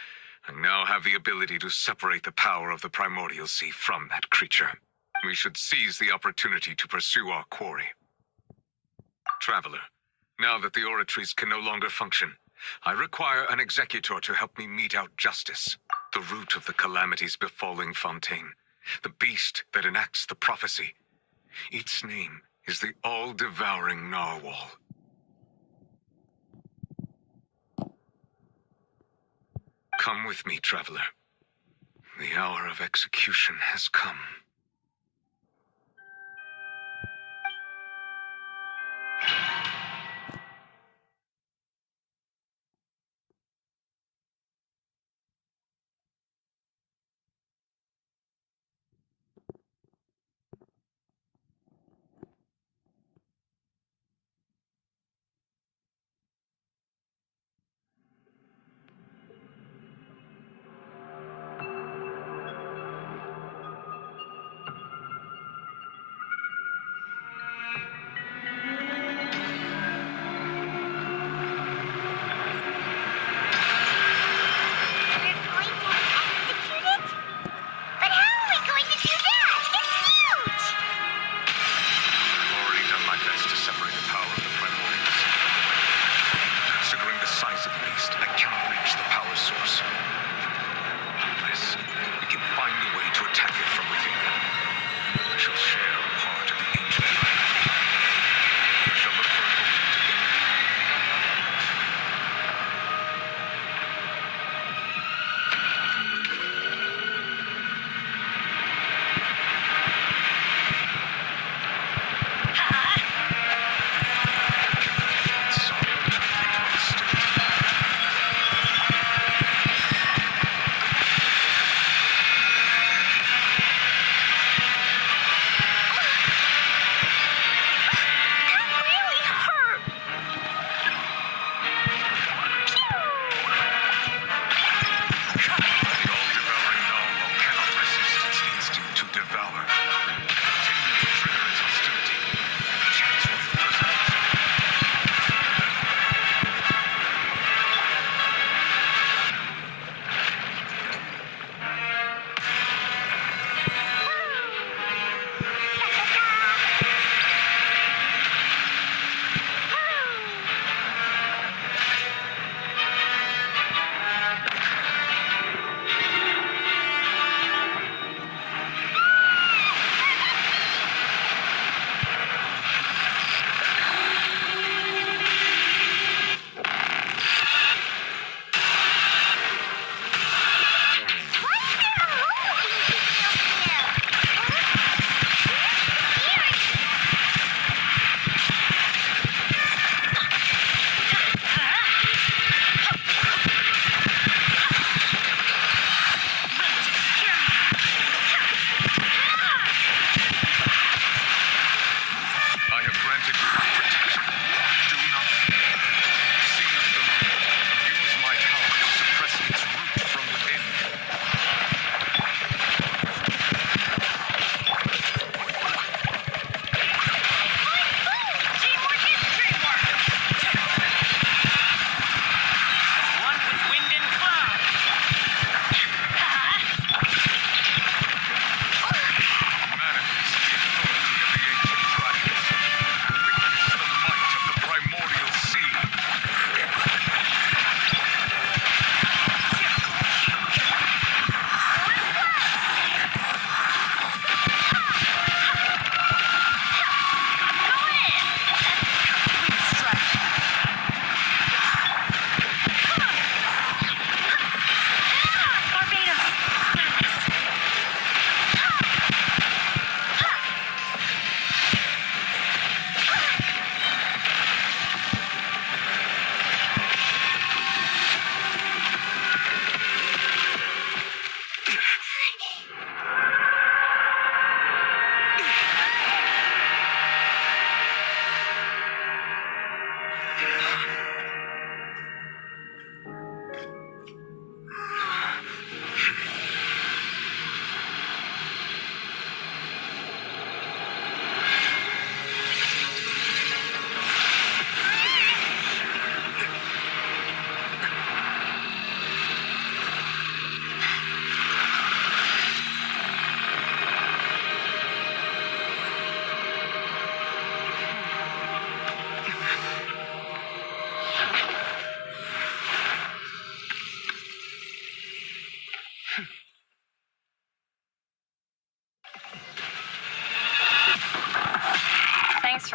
I now have the ability to separate the power of the Primordial Sea from that creature. We should seize the opportunity to pursue our quarry. Traveler, now that the oratories can no longer function, I require an executor to help me mete out justice. The root of the calamities befalling Fontaine. The beast that enacts the prophecy. Its name is the all-devouring Narwhal. Come with me, traveler. The hour of execution has come.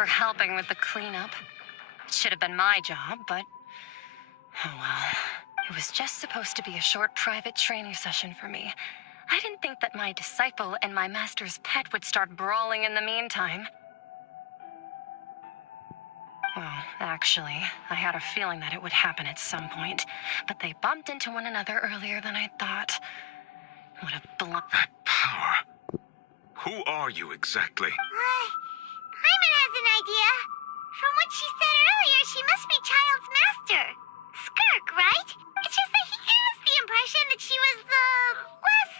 for helping with the cleanup. It should have been my job, but... oh well. It was just supposed to be a short private training session for me. I didn't think that my disciple and my master's pet would start brawling in the meantime. Well, actually, I had a feeling that it would happen at some point, but they bumped into one another earlier than I thought. What a That power. Who are you exactly? Paimon has an idea. From what she said earlier, she must be Child's master. Skirk, right? It's just that he gave us the impression that she was the less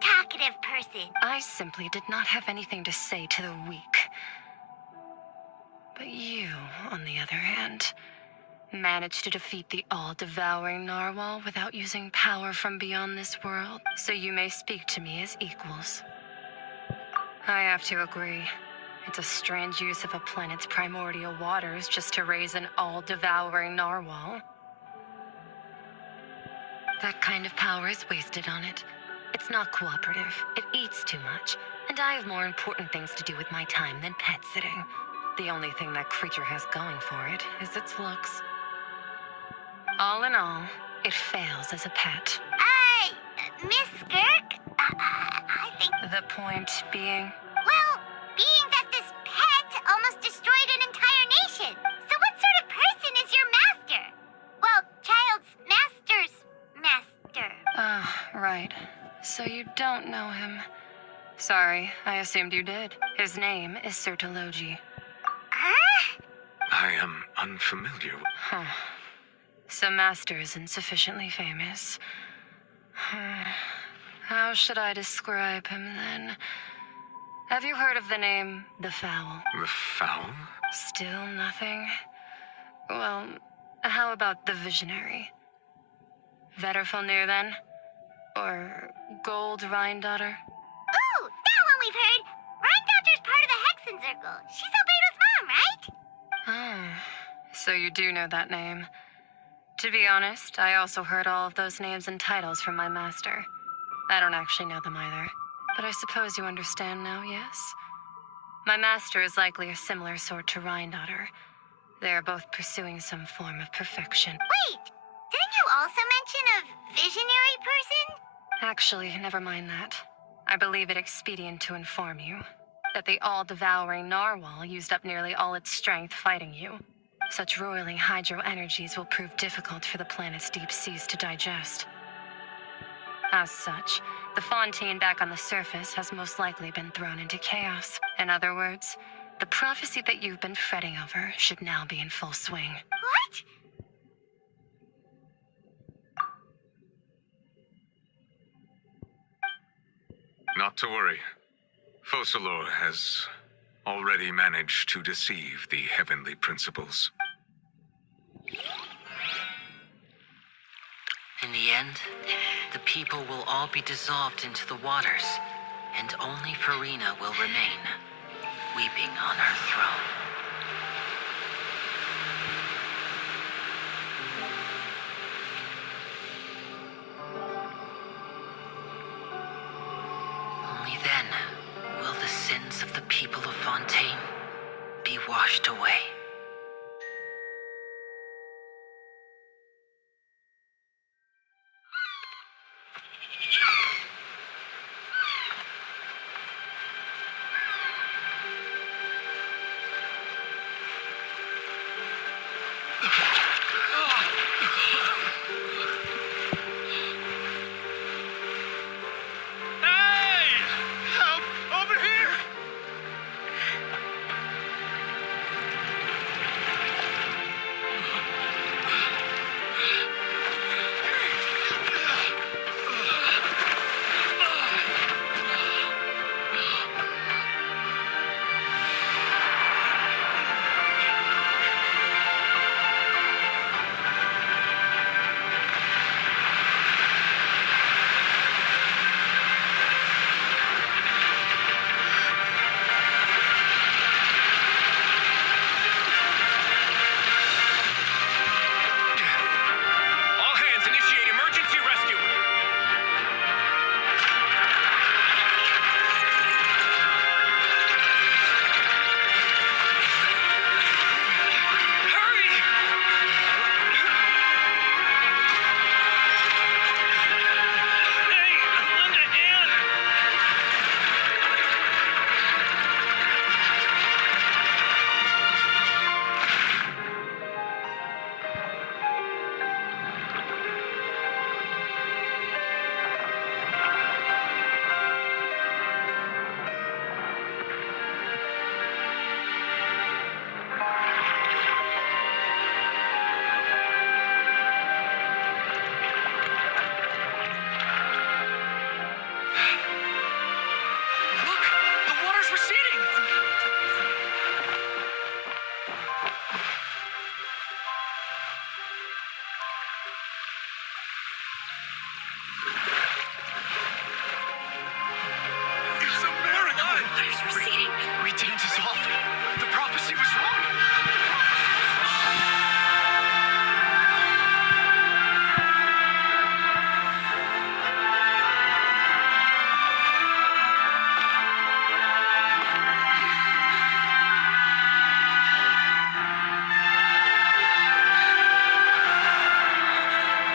talkative person. I simply did not have anything to say to the weak. But you, on the other hand, managed to defeat the all-devouring narwhal without using power from beyond this world, so you may speak to me as equals. I have to agree. It's a strange use of a planet's primordial waters just to raise an all-devouring narwhal. That kind of power is wasted on it. It's not cooperative. It eats too much. And I have more important things to do with my time than pet sitting. The only thing that creature has going for it is its looks. All in all, it fails as a pet. Miss Skirk? I think... The point being? Well, being that this pet almost destroyed an entire nation. So what sort of person is your master? Well, Child's master's master. Ah, right. So you don't know him. Sorry, I assumed you did. His name is Sertologi. I am unfamiliar. Huh. So Master isn't sufficiently famous. How should I describe him then? Have you heard of the name The Fowl? The Fowl? Still nothing? Well, how about the Visionary? Vetterfulnir then? Or Gold Rhindaughter? Ooh, that one we've heard. Rhindaughter's part of the Hexen Circle. She's Albedo's mom, right? Oh, so you do know that name. To be honest, I also heard all of those names and titles from my master. I don't actually know them either. But I suppose you understand now, yes? My master is likely a similar sort to Rhindaughter. They are both pursuing some form of perfection. Wait, didn't you also mention a visionary person? Actually, never mind that. I believe it expedient to inform you that the all-devouring narwhal used up nearly all its strength fighting you. Such roiling hydro energies will prove difficult for the planet's deep seas to digest. As such, the Fontaine back on the surface has most likely been thrown into chaos. In other words, the prophecy that you've been fretting over should now be in full swing. What? Not to worry. Focalor has already managed to deceive the heavenly principles. In the end, the people will all be dissolved into the waters, and only Farina will remain, weeping on her throne. Only then will the sins of the people of Fontaine be washed away. Hey! Help! Over here! proceeding? It's a miracle! Water's receding. We didn't dissolve. The prophecy was wrong.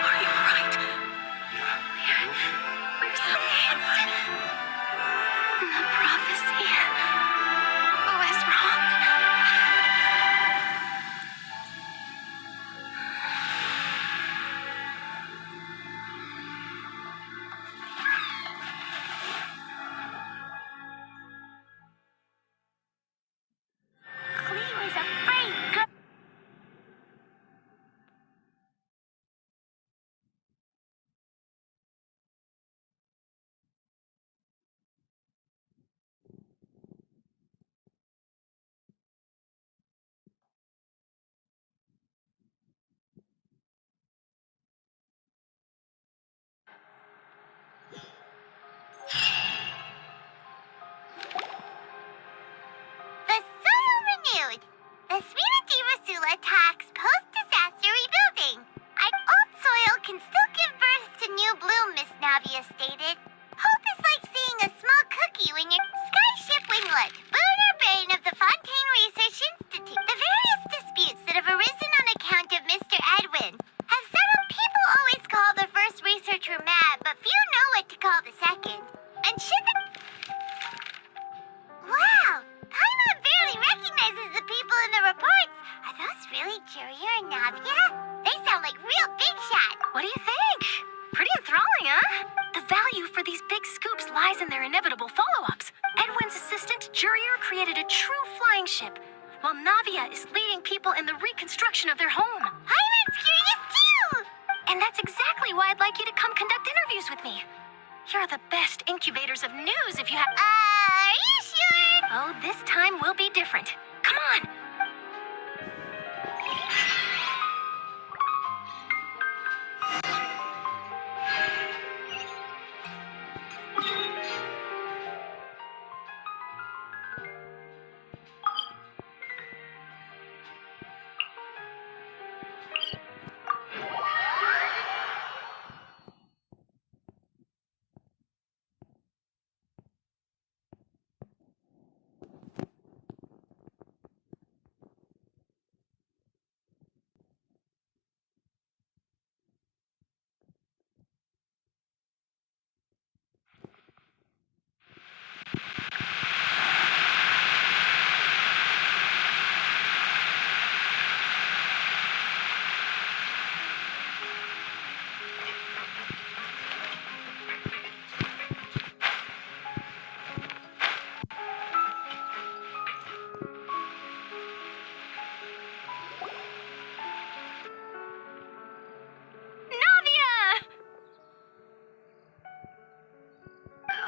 Are you alright? We're saved. The prophecy was wrong. Clee was afraid. The soil renewed. The Spina di Rasula talks post-disaster rebuilding. Old soil can still give birth to new bloom, Miss Navia stated. Hope is like seeing a small cookie when your skyship winglet, Lunar Bane of the Fontaine Research Institute. The various disputes that have arisen on account of Mr. Edwin have settled. People always call the first researcher mad, but few know what to call the second. And should the... Wow! Paimon barely recognizes the people in the reports. Are those really Jurier and Navia? They sound like real big shots. What do you think? Pretty enthralling, huh? The value for these big scoops lies in their inevitable follow-ups. Edwin's assistant, Jurier, created a true flying ship, while Navia is leading people in the reconstruction of their home. Paimon's curious too! And that's exactly why I'd like you to come conduct interviews with me. You're the best incubators of news if you have... Are you sure? Oh, this time will be different. Come on!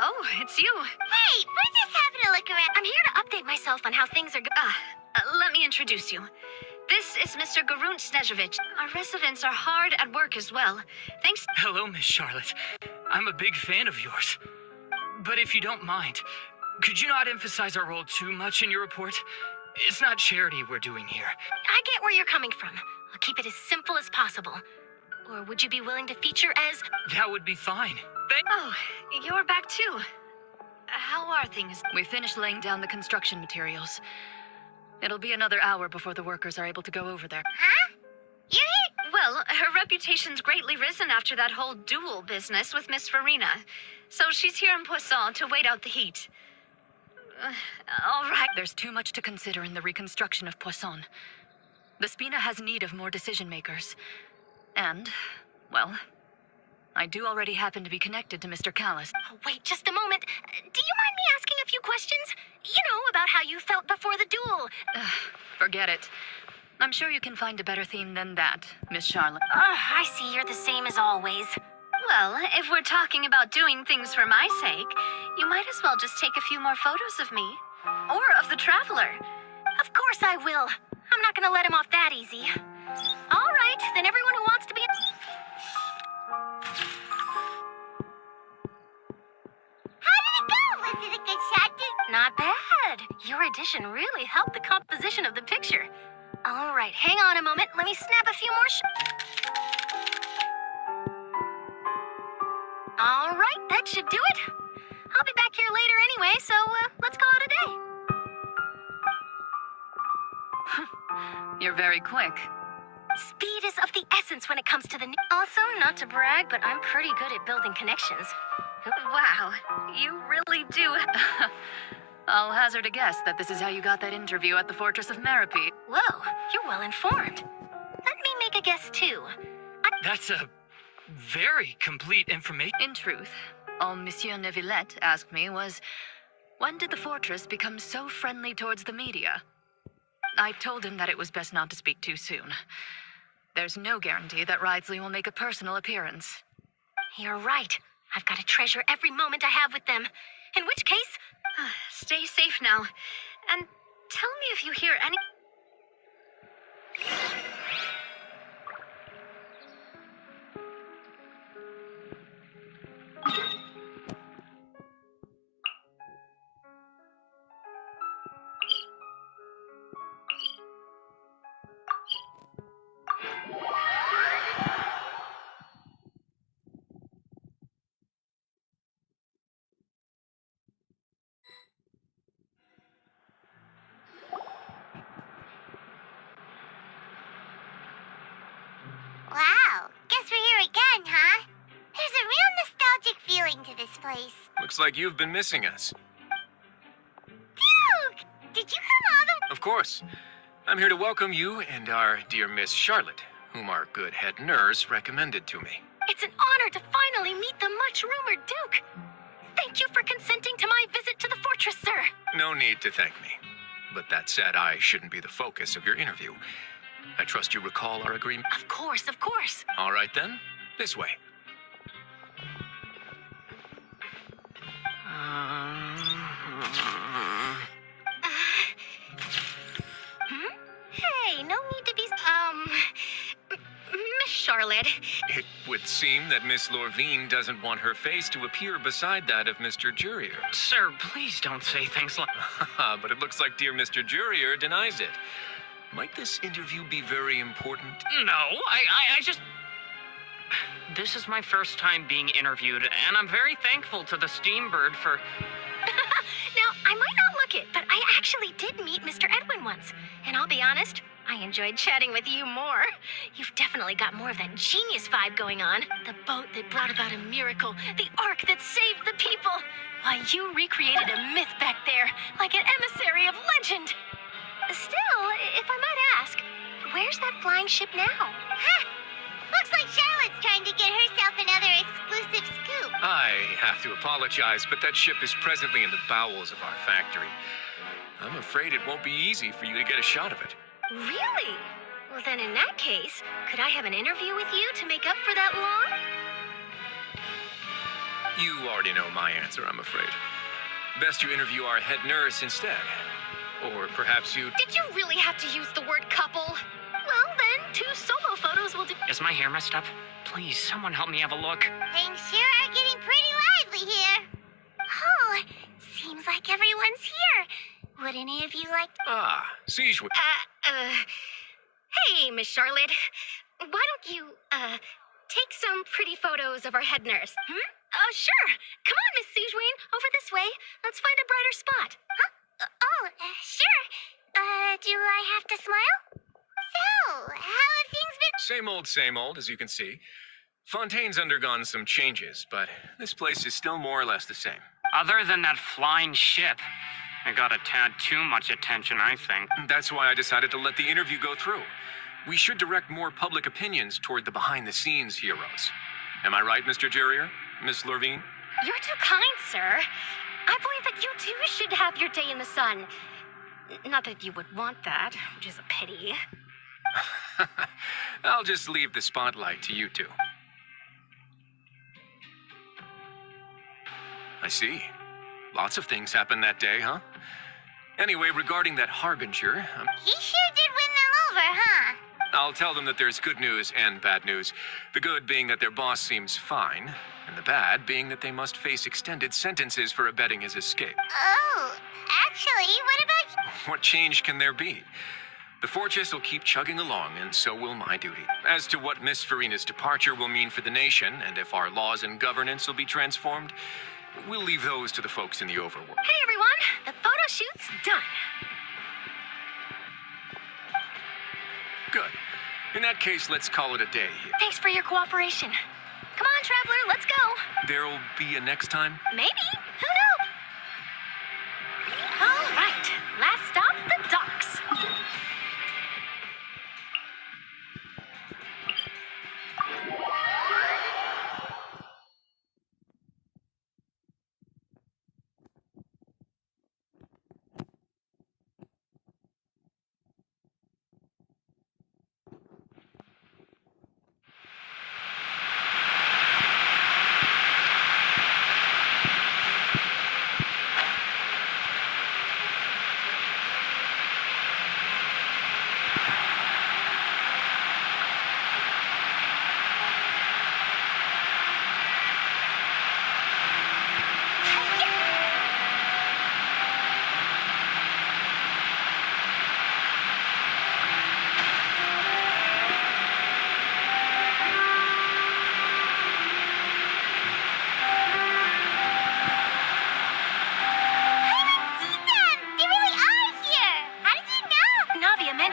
Oh, it's you. Hey, we're just having a look around. I'm here to update myself on how things are going. Let me introduce you. This is Mr. Garunt Snezhevich. Our residents are hard at work as well. Thanks. Hello, Miss Charlotte. I'm a big fan of yours. But if you don't mind, could you not emphasize our role too much in your report? It's not charity we're doing here. I get where you're coming from. I'll keep it as simple as possible. Or would you be willing to feature as... That would be fine. Oh, you're back too. How are things? We finished laying down the construction materials. It'll be another hour before the workers are able to go over there. Huh? You're here? Well, her reputation's greatly risen after that whole duel business with Miss Farina. So she's here in Poisson to wait out the heat. All right. There's too much to consider in the reconstruction of Poisson. The Spina has need of more decision makers. And, well, I do already happen to be connected to Mr. Callis. Oh, wait just a moment. Do you mind me asking a few questions? You know, about how you felt before the duel. Forget it. I'm sure you can find a better theme than that, Miss Charlotte. I see you're the same as always. Well, if we're talking about doing things for my sake, you might as well just take a few more photos of me. Or of the Traveler. Of course I will. I'm not gonna let him off that easy. All right, then everyone who wants to be... How did it go? Was it a good shot? Not bad. Your addition really helped the composition of the picture. All right, hang on a moment. Let me snap a few more All right, that should do it. I'll be back here later anyway, so let's call it a day. You're very quick. Speed is of the essence when it comes to the... Also, not to brag, but I'm pretty good at building connections. Wow, you really do. I'll hazard a guess that this is how you got that interview at the Fortress of Meropide. Whoa, you're well informed. Let me make a guess, too. That's a very complete information. In truth, all Monsieur Neuvillette asked me was, when did the Fortress become so friendly towards the media? I told him that it was best not to speak too soon. There's no guarantee that Ridesley will make a personal appearance. You're right. I've got to treasure every moment I have with them. In which case... Stay safe now. And tell me if you hear any... Wow, guess we're here again, huh? There's a real nostalgic feeling to this place. Looks like you've been missing us. Duke! Did you come all the... Of course. I'm here to welcome you and our dear Miss Charlotte, whom our good head nurse recommended to me. It's an honor to finally meet the much-rumored Duke. Thank you for consenting to my visit to the fortress, sir. No need to thank me. But that said, I shouldn't be the focus of your interview. I trust you recall our agreement? Of course, of course. All right then, this way. Hey, no need to be... Miss Charlotte. It would seem that Miss Lorvine doesn't want her face to appear beside that of Mr. Jurier. Sir, please don't say things like... But it looks like dear Mr. Jurier denies it. Might this interview be very important? No, I just... This is my first time being interviewed, and I'm very thankful to the Steambird for... Now, I might not look it, but I actually did meet Mr. Edwin once. And I'll be honest, I enjoyed chatting with you more. You've definitely got more of that genius vibe going on. The boat that brought about a miracle. The ark that saved the people. Why, you recreated a myth back there, like an emissary of legend. Still, if I might ask, where's that flying ship now? Huh! Looks like Charlotte's trying to get herself another exclusive scoop. I have to apologize, but that ship is presently in the bowels of our factory. I'm afraid it won't be easy for you to get a shot of it. Really? Well, then in that case, could I have an interview with you to make up for that long? You already know my answer, I'm afraid. Best you interview our head nurse instead. Or perhaps you... Did you really have to use the word couple? Well, then, 2 solo photos will do... Is my hair messed up? Please, someone help me have a look. Things sure are getting pretty lively here. Oh, seems like everyone's here. Would any of you like... Ah, Siege... Hey, Miss Charlotte. Why don't you, take some pretty photos of our head nurse? Sure. Come on, Miss Siegewayne. Over this way. Let's find a brighter spot. Huh? Sure. Do I have to smile? So, how have things been? Same old, as you can see. Fontaine's undergone some changes, but this place is still more or less the same. Other than that flying ship, I got a tad too much attention, I think. That's why I decided to let the interview go through. We should direct more public opinions toward the behind-the-scenes heroes. Am I right, Mr. Jurier? Miss Lorvine? You're too kind, sir. I believe that you too should have your day in the sun. Not that you would want that, which is a pity. I'll just leave the spotlight to you two. I see. Lots of things happened that day, huh? Anyway, regarding that Harbinger, He sure did win them over, huh? I'll tell them that there's good news and bad news. The good being that their boss seems fine, and the bad being that they must face extended sentences for abetting his escape. Oh, actually, what about... What change can there be? The fortress will keep chugging along, and so will my duty. As to what Miss Farina's departure will mean for the nation, and if our laws and governance will be transformed, we'll leave those to the folks in the overworld. Hey everyone, the photo shoot's done. Good. In that case, let's call it a day here. Thanks for your cooperation. Come on, Traveler, let's go. There'll be a next time? Maybe. Who knows? All right. Last stop, the docks.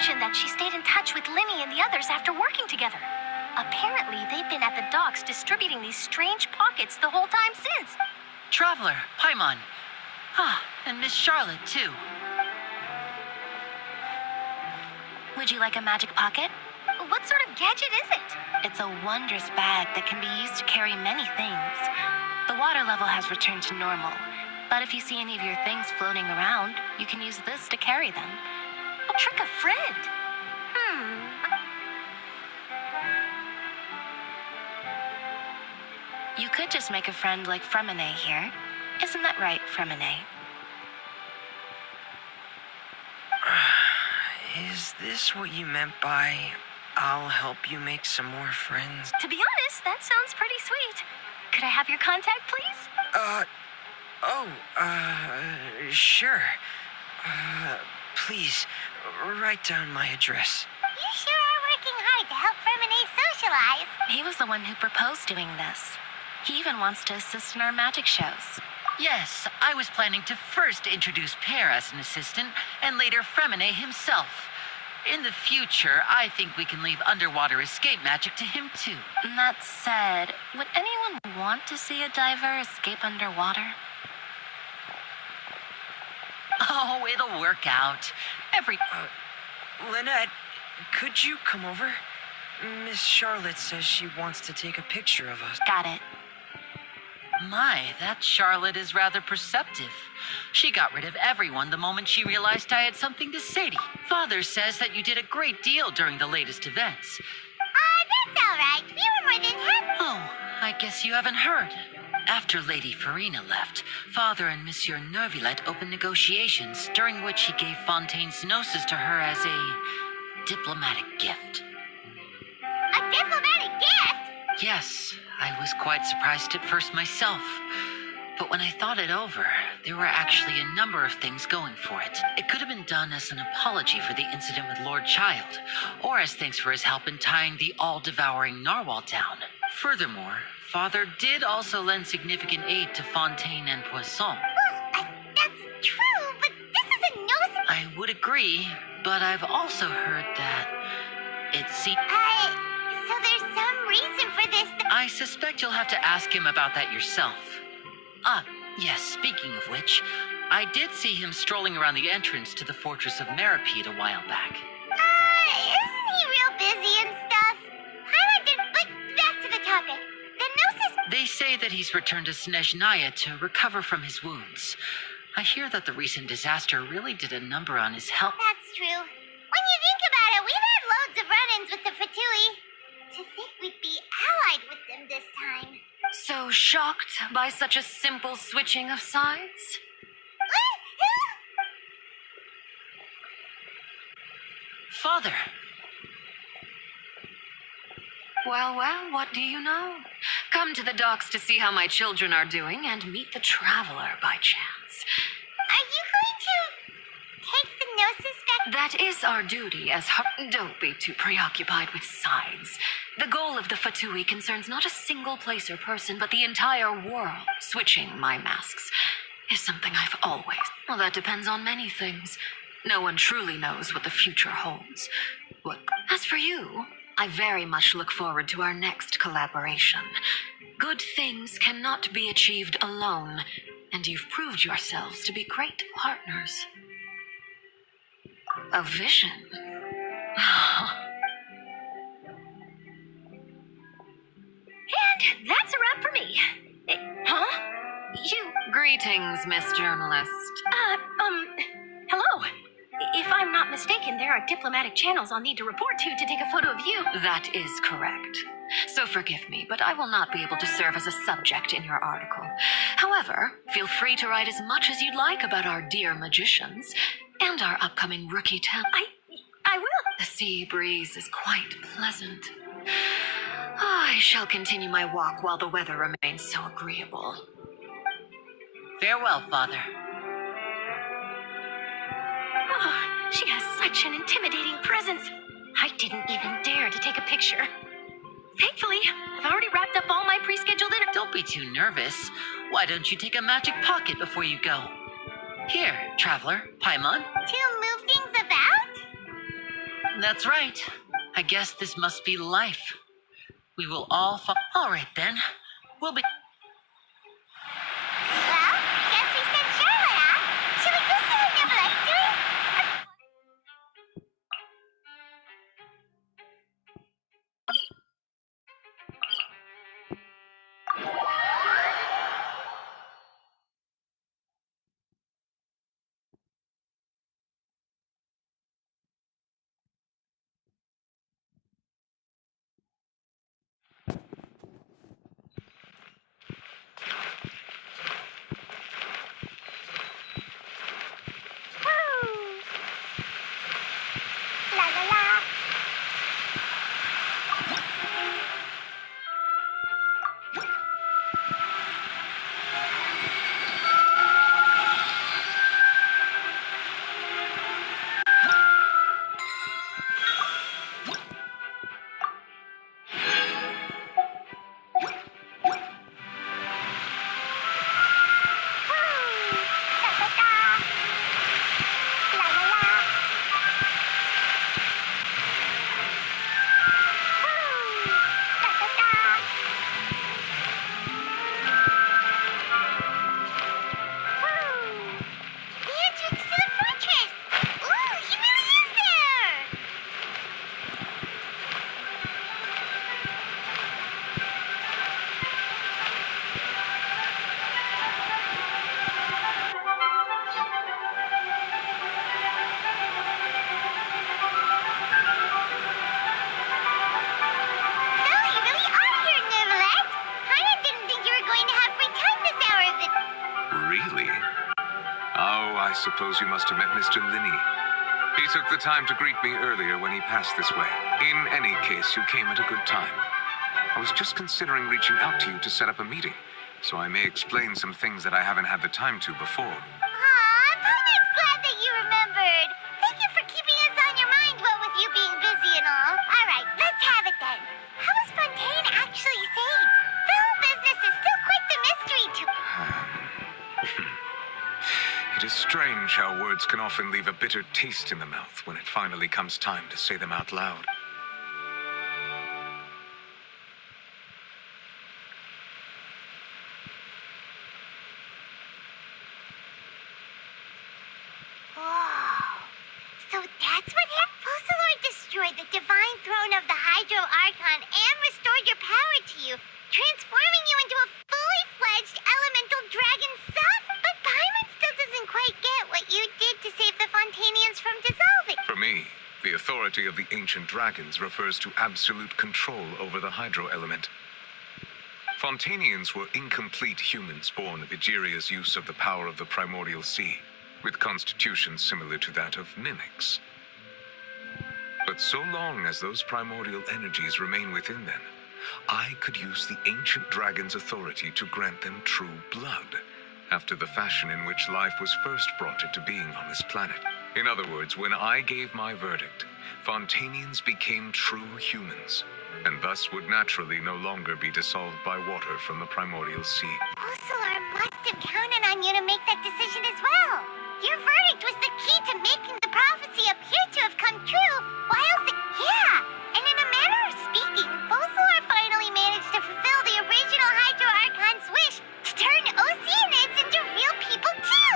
That she stayed in touch with Linny and the others after working together. Apparently, they've been at the docks distributing these strange pockets the whole time since. Traveler, Paimon. Ah, and Miss Charlotte, too. Would you like a magic pocket? What sort of gadget is it? It's a wondrous bag that can be used to carry many things. The water level has returned to normal, but if you see any of your things floating around, you can use this to carry them. A trick a friend. You could just make a friend like Fremine here. Isn't that right, Fremine? Is this what you meant by, I'll help you make some more friends? To be honest, that sounds pretty sweet. Could I have your contact, please? Sure. Please, write down my address. You sure are working hard to help Fremine socialize. He was the one who proposed doing this. He even wants to assist in our magic shows. Yes, I was planning to first introduce Pear as an assistant, and later Fremine himself. In the future, I think we can leave underwater escape magic to him, too. That said, would anyone want to see a diver escape underwater? Oh, it'll work out. Lynette, could you come over? Miss Charlotte says she wants to take a picture of us. Got it. My, that Charlotte is rather perceptive. She got rid of everyone the moment she realized I had something to say to you. Father says that you did a great deal during the latest events. That's all right. We were more than happy. Oh, I guess you haven't heard. After Lady Farina left, Father and Monsieur Nervilette opened negotiations, during which he gave Fontaine's gnosis to her as a diplomatic gift. A diplomatic gift? Yes, I was quite surprised at first myself. But when I thought it over, there were actually a number of things going for it. It could have been done as an apology for the incident with Lord Child, or as thanks for his help in tying the all-devouring narwhal down. Furthermore, Father did also lend significant aid to Fontaine and Poisson. Well, that's true, but this is a gnosis. I would agree, but I've also heard that it seems... So there's some reason for this... I suspect you'll have to ask him about that yourself. Ah, yes, speaking of which, I did see him strolling around the entrance to the Fortress of Meripede a while back. Isn't he real busy and stuff? But back to the topic. The gnosis... They say that he's returned to Snezhnaya to recover from his wounds. I hear that the recent disaster really did a number on his health. That's true. When you think about it, we've had loads of run-ins with the Fatui. To think we'd be allied with them this time. So shocked by such a simple switching of sides? father. Well, well, what do you know? Come to the docks to see how my children are doing and meet the traveler by chance. Are you going to take the gnosis back? That is our duty as Don't be too preoccupied with sides. The goal of the Fatui concerns not a single place or person, but the entire world. Switching my masks is something I've always... Well, that depends on many things. No one truly knows what the future holds. As for you, I very much look forward to our next collaboration. Good things cannot be achieved alone, and you've proved yourselves to be great partners. A vision. And that's a wrap for me. Huh? You... Greetings, Miss Journalist. Hello. If I'm not mistaken, there are diplomatic channels I'll need to report to take a photo of you. That is correct. So forgive me, but I will not be able to serve as a subject in your article. However, feel free to write as much as you'd like about our dear magicians and our upcoming rookie talent. I will. The sea breeze is quite pleasant. I shall continue my walk while the weather remains so agreeable. Farewell, father. Oh, she has such an intimidating presence. I didn't even dare to take a picture. Thankfully, I've already wrapped up all my pre-scheduled Don't be too nervous. Why don't you take a magic pocket before you go? Here, traveler, Paimon. To move things about? That's right. I guess this must be life. We will all All right, then. We'll be... Well, guess we sent Charlotte, huh? Should we go see what Nicolette's doing? I suppose you must have met Mr. Linney. He took the time to greet me earlier when he passed this way. In any case, you came at a good time. I was just considering reaching out to you to set up a meeting, so I may explain some things that I haven't had the time to before. Aw, Paimon's glad that you remembered. Thank you for keeping us on your mind, what with you being busy and all. All right, let's have it then. How was Fontaine actually saved? The whole business is still quite the mystery to... It is strange how words can often leave a bitter taste in the mouth when it finally comes time to say them out loud. Whoa. So that's what happened? Fossilor destroyed the divine throne of the Hydro Archon and restored your power to you, transforming you into a fully fledged elemental dragon son. But Paimon still doesn't quite get what you did to save the Fontainians from dissolving. For me, the authority of the ancient dragons refers to absolute control over the hydro element. Fontainians were incomplete humans born of Egeria's use of the power of the primordial sea, with constitutions similar to that of mimics. But so long as those primordial energies remain within them, I could use the ancient dragon's authority to grant them true blood, after the fashion in which life was first brought into being on this planet. In other words, when I gave my verdict, Fontanians became true humans, and thus would naturally no longer be dissolved by water from the primordial sea. Fossilor must have counted on you to make that decision as well. Your verdict was the key to making the prophecy appear to have come true, yeah, and in a manner of speaking, Fossilor finally managed to fulfill the original Hydro Archon's wish to turn Oceanids into real people too!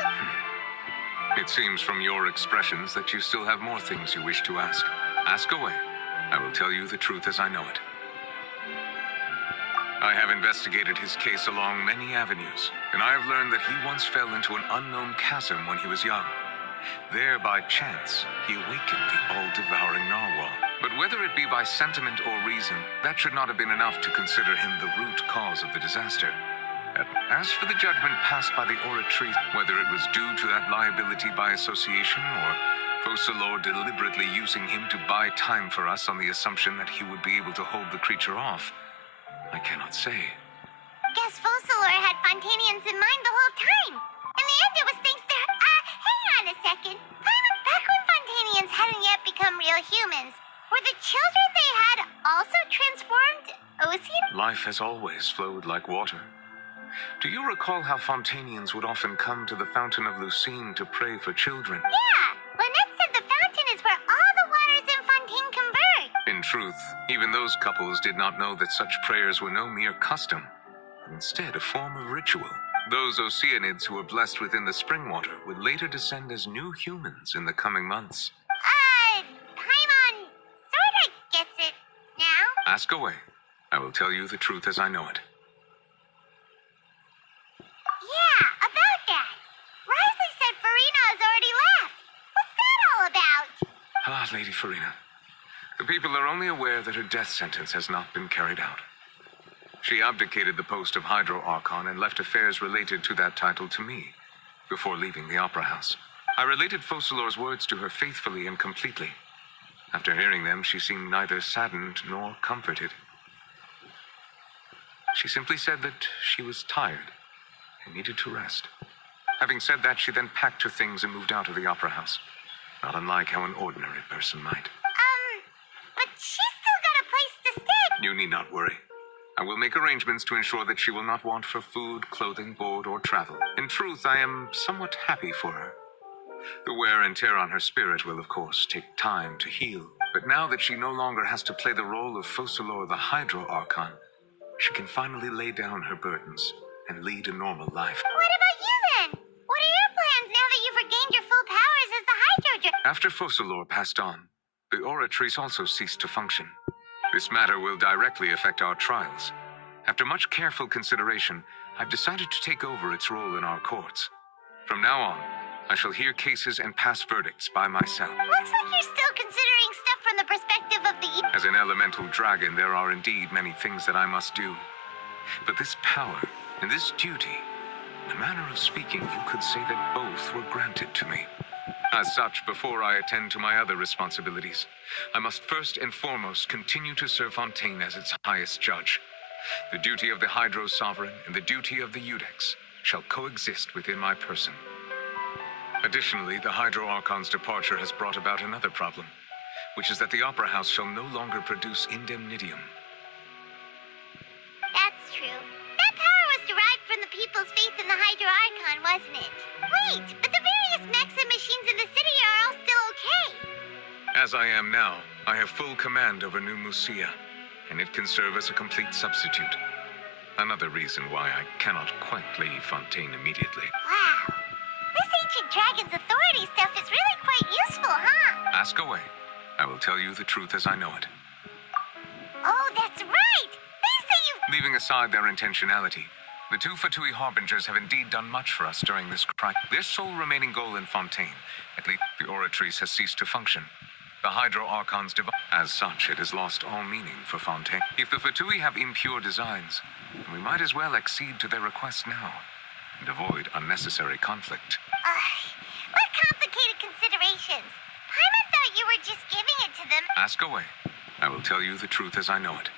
It seems from your expressions that you still have more things you wish to ask. Ask away. I will tell you the truth as I know it. I have investigated his case along many avenues, and I have learned that he once fell into an unknown chasm when he was young. There, by chance, he awakened the all-devouring narwhal. But whether it be by sentiment or reason, that should not have been enough to consider him the root cause of the disaster. As for the judgment passed by the Oratrice, whether it was due to that liability by association, or Fossilor deliberately using him to buy time for us on the assumption that he would be able to hold the creature off, I cannot say. Guess Fossilor had Fontanians in mind the whole time. In the end, it was thanks to her. Hang on a second. Back when Fontanians hadn't yet become real humans, were the children they had also transformed Ocean? Life has always flowed like water. Do you recall how Fontanians would often come to the Fountain of Lucine to pray for children? Yeah! Lynette said the fountain is where all the waters in Fontaine converge. In truth, even those couples did not know that such prayers were no mere custom, but instead a form of ritual. Those Oceanids who were blessed within the spring water would later descend as new humans in the coming months. Paimon sorta gets it now. Ask away. I will tell you the truth as I know it. Yeah, about that. Risley said Farina has already left. What's that all about? Ah, Lady Farina. The people are only aware that her death sentence has not been carried out. She abdicated the post of Hydro Archon and left affairs related to that title to me, before leaving the Opera House. I related Fossilor's words to her faithfully and completely. After hearing them, she seemed neither saddened nor comforted. She simply said that she was tired and needed to rest. Having said that, she then packed her things and moved out of the Opera House, not unlike how an ordinary person might. But she's still got a place to stay. You need not worry. I will make arrangements to ensure that she will not want for food, clothing, board, or travel. In truth, I am somewhat happy for her. The wear and tear on her spirit will, of course, take time to heal. But now that she no longer has to play the role of Fossilor the Hydro Archon, she can finally lay down her burdens and lead a normal life. What about you then? What are your plans now that you've regained your full powers as the Hydro After Fossilor passed on, the Oratrice also ceased to function. This matter will directly affect our trials. After much careful consideration, I've decided to take over its role in our courts. From now on, I shall hear cases and pass verdicts by myself. Looks like you're still considering stuff from the perspective of the... As an elemental dragon, there are indeed many things that I must do. But this power and this duty, in a manner of speaking, you could say that both were granted to me. As such, before I attend to my other responsibilities, I must first and foremost continue to serve Fontaine as its highest judge. The duty of the Hydro Sovereign and the duty of the Iudex shall coexist within my person. Additionally, the Hydro Archon's departure has brought about another problem, which is that the Opera House shall no longer produce indemnitium. That's true. That power was derived from the people's faith in the Hydro Archon, wasn't it? Wait, but the various mechs and machines in the city are all still okay. As I am now, I have full command over New Musia, and it can serve as a complete substitute. Another reason why I cannot quite leave Fontaine immediately. Wow. This ancient dragon's authority stuff is really quite useful, huh? Ask away. I will tell you the truth as I know it. Oh, that's right! They say you... Leaving aside their intentionality, the two Fatui Harbingers have indeed done much for us during this crisis. Their sole remaining goal in Fontaine, at least the Oratrice, has ceased to function. The Hydro Archon's as such, it has lost all meaning for Fontaine. If the Fatui have impure designs, then we might as well accede to their request now and avoid unnecessary conflict. What complicated considerations. Paimon thought thought you were just giving it to them. Ask away. I will tell you the truth as I know it.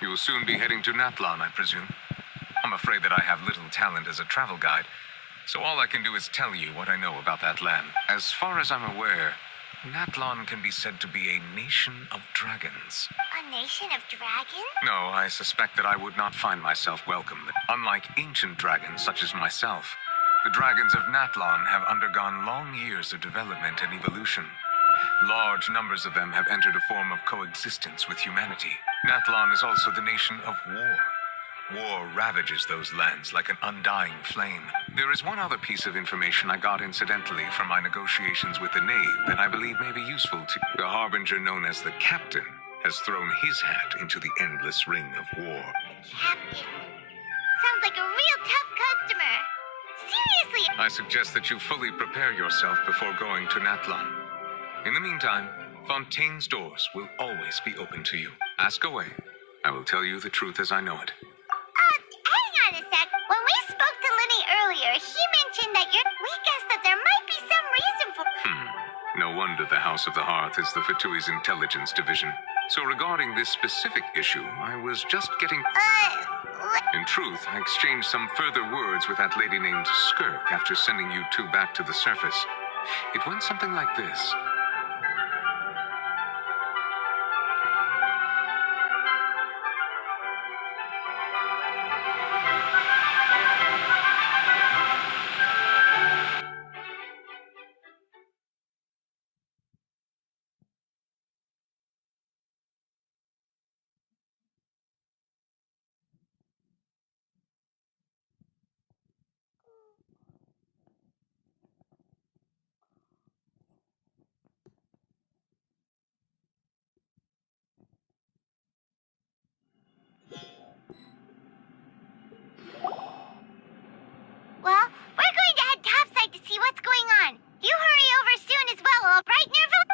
You will soon be heading to Natlan, I presume. I'm afraid that I have little talent as a travel guide, so all I can do is tell you what I know about that land. As far as I'm aware, Natlan can be said to be a nation of dragons. A nation of dragons? No, I suspect that I would not find myself welcome. Unlike ancient dragons such as myself, the dragons of Natlan have undergone long years of development and evolution. Large numbers of them have entered a form of coexistence with humanity. Natlan is also the nation of war. War ravages those lands like an undying flame. There is one other piece of information I got incidentally from my negotiations with the Knave that I believe may be useful to the harbinger known as the Captain has thrown his hat into the endless ring of war. Captain. Sounds like a real tough customer. Seriously! I suggest that you fully prepare yourself before going to Natlan. In the meantime, Fontaine's doors will always be open to you. Ask away. I will tell you the truth as I know it. Hang on a sec. When we spoke to Lenny earlier, he mentioned that we guessed that there might be some reason for... No wonder the House of the Hearth is the Fatui's intelligence division. So regarding this specific issue, I was just getting... In truth, I exchanged some further words with that lady named Skirk after sending you two back to the surface. It went something like this. Well, we're going to head topside to see what's going on. You hurry over soon as well, all right, Nerval?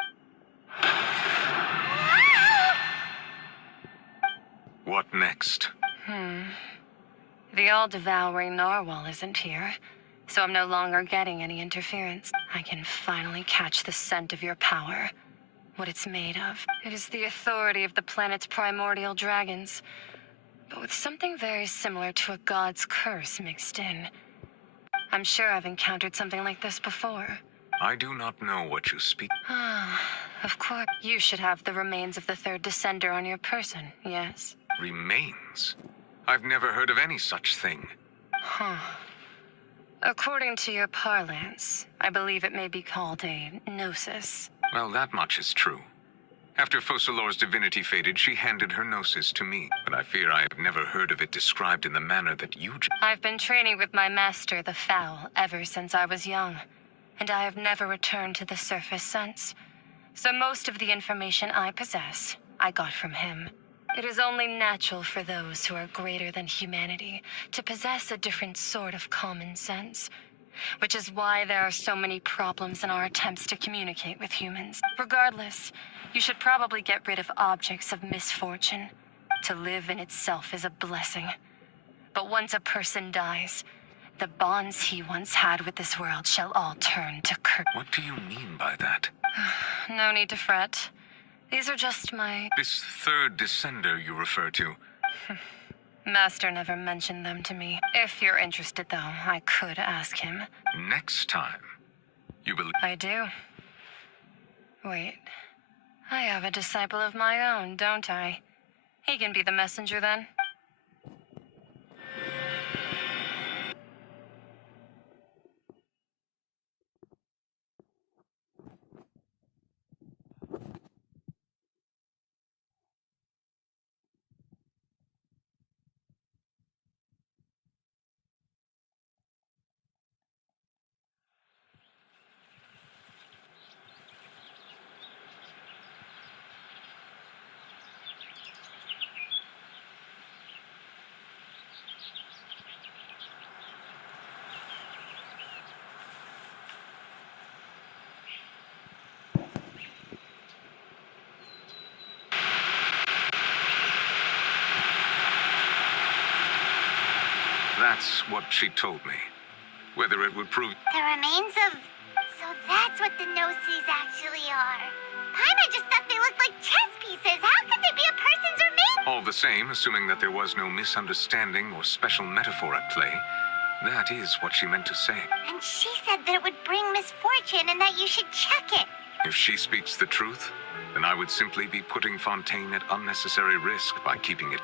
What next? The all-devouring narwhal isn't here, so I'm no longer getting any interference. I can finally catch the scent of your power. What it's made of. It is the authority of the planet's primordial dragons, but with something very similar to a god's curse mixed in. I'm sure I've encountered something like this before. I do not know what you speak. Of course. You should have the remains of the third descender on your person, yes? Remains? I've never heard of any such thing. According to your parlance, I believe it may be called a gnosis. Well, that much is true. After Focalor's divinity faded, she handed her gnosis to me, but I fear I have never heard of it described in the manner that you... I've been training with my master, the Foul, ever since I was young, and I have never returned to the surface since. So most of the information I possess, I got from him. It is only natural for those who are greater than humanity to possess a different sort of common sense, which is why there are so many problems in our attempts to communicate with humans. Regardless, you should probably get rid of objects of misfortune. To live in itself is a blessing. But once a person dies, the bonds he once had with this world shall all turn to curse. What do you mean by that? No need to fret. These are just my... This third descender you refer to. Master never mentioned them to me. If you're interested, though, I could ask him. Next time, you believe... I do. Wait. I have a disciple of my own, don't I? He can be the messenger, then. That's what she told me. Whether it would prove... The remains of... So that's what the Gnosis actually are. Paimon just thought they looked like chess pieces. How could they be a person's or me? All the same, assuming that there was no misunderstanding or special metaphor at play, that is what she meant to say. And she said that it would bring misfortune and that you should check it. If she speaks the truth, then I would simply be putting Fontaine at unnecessary risk by keeping it.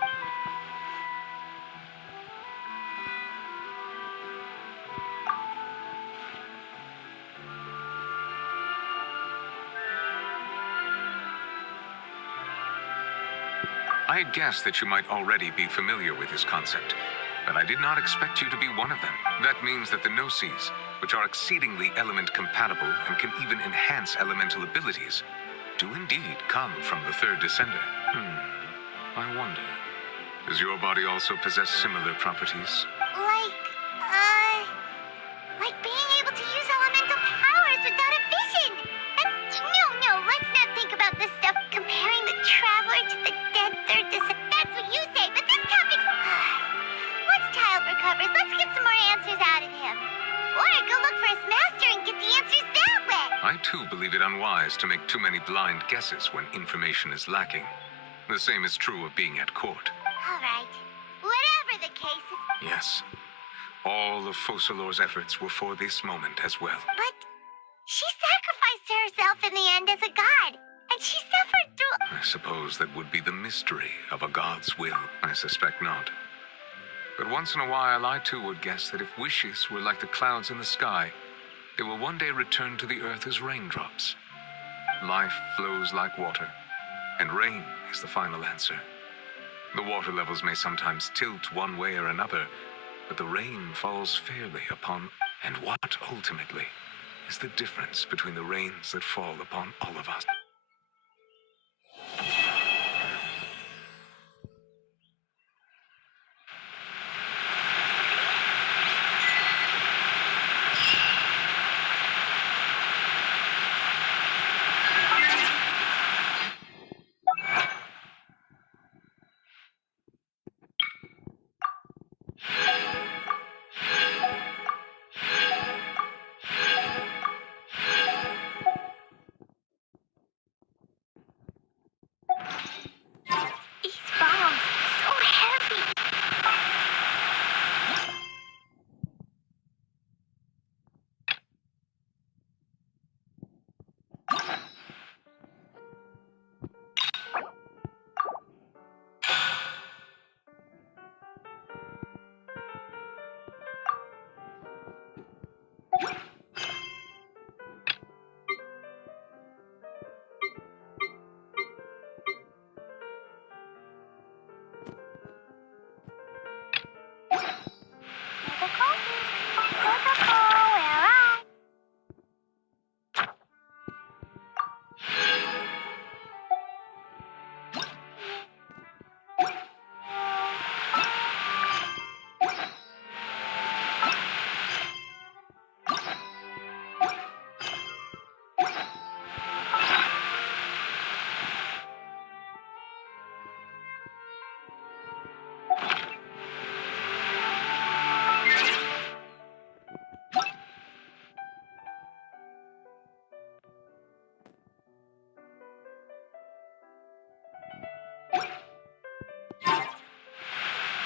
I had guessed that you might already be familiar with this concept, but I did not expect you to be one of them. That means that the Gnosis, which are exceedingly element compatible and can even enhance elemental abilities, do indeed come from the third descender. I wonder, does your body also possess similar properties? Like being able to use elemental powers without a vision. No, let's not think about this stuff comparing the Traveler to the dead third descender. That's what you say, but this topic's... Once Child recovers, let's get some more answers out of him. Or go look for his master and get the answers that way. I too believe it unwise to make too many blind guesses when information is lacking. The same is true of being at court. All right. Whatever the case is... Yes. All of Focalor's efforts were for this moment as well. But she sacrificed herself in the end as a god. And she suffered through... I suppose that would be the mystery of a god's will. I suspect not. But once in a while, I too would guess that if wishes were like the clouds in the sky, they will one day return to the earth as raindrops. Life flows like water, and rain is the final answer. The water levels may sometimes tilt one way or another, but the rain falls fairly upon... And what, ultimately, is the difference between the rains that fall upon all of us?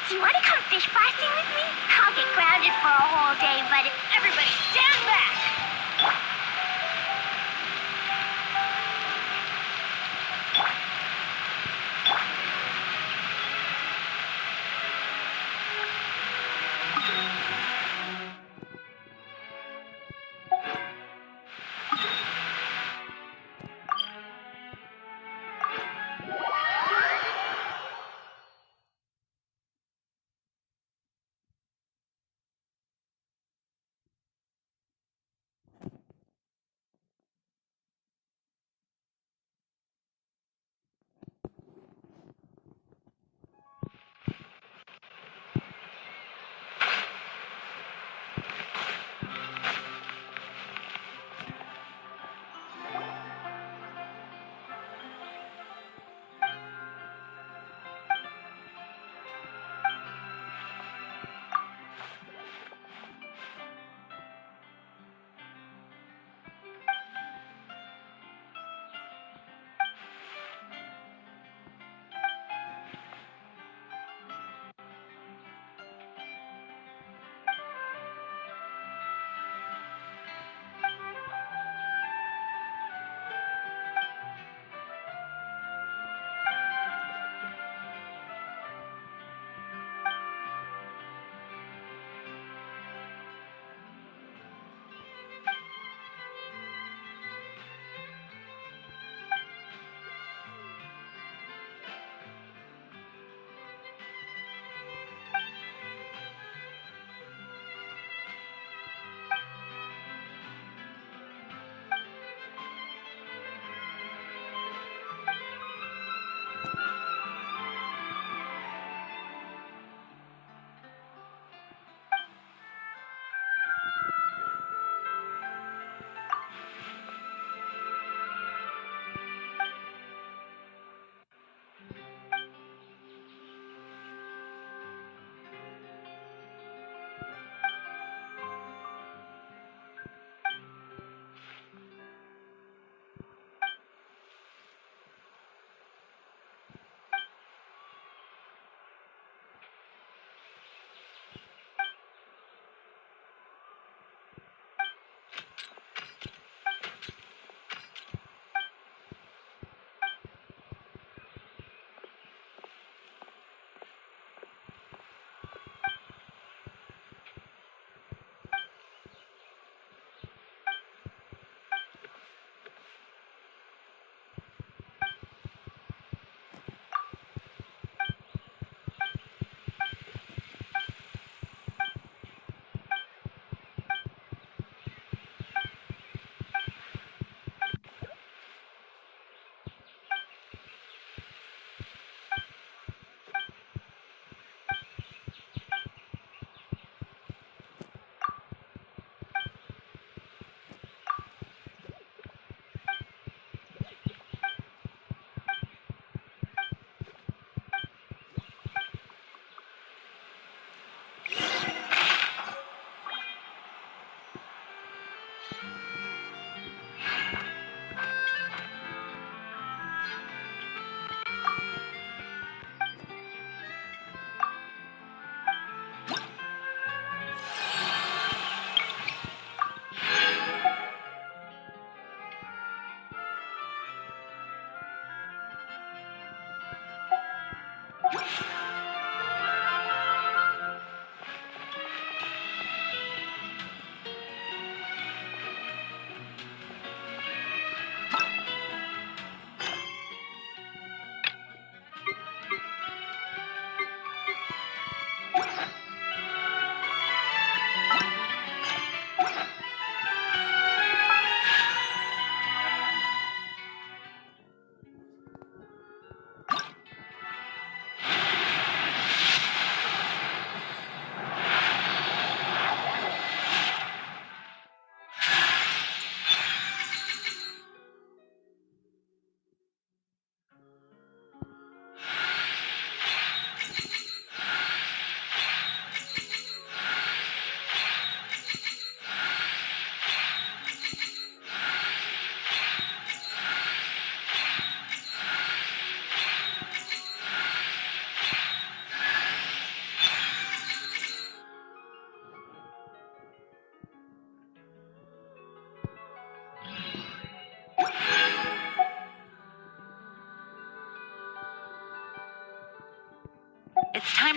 Do you want to come fish blasting with me? I'll get grounded for a whole day, but... Everybody stand back!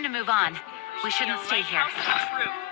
time to move on. We shouldn't stay here. Lighthouse of Truth.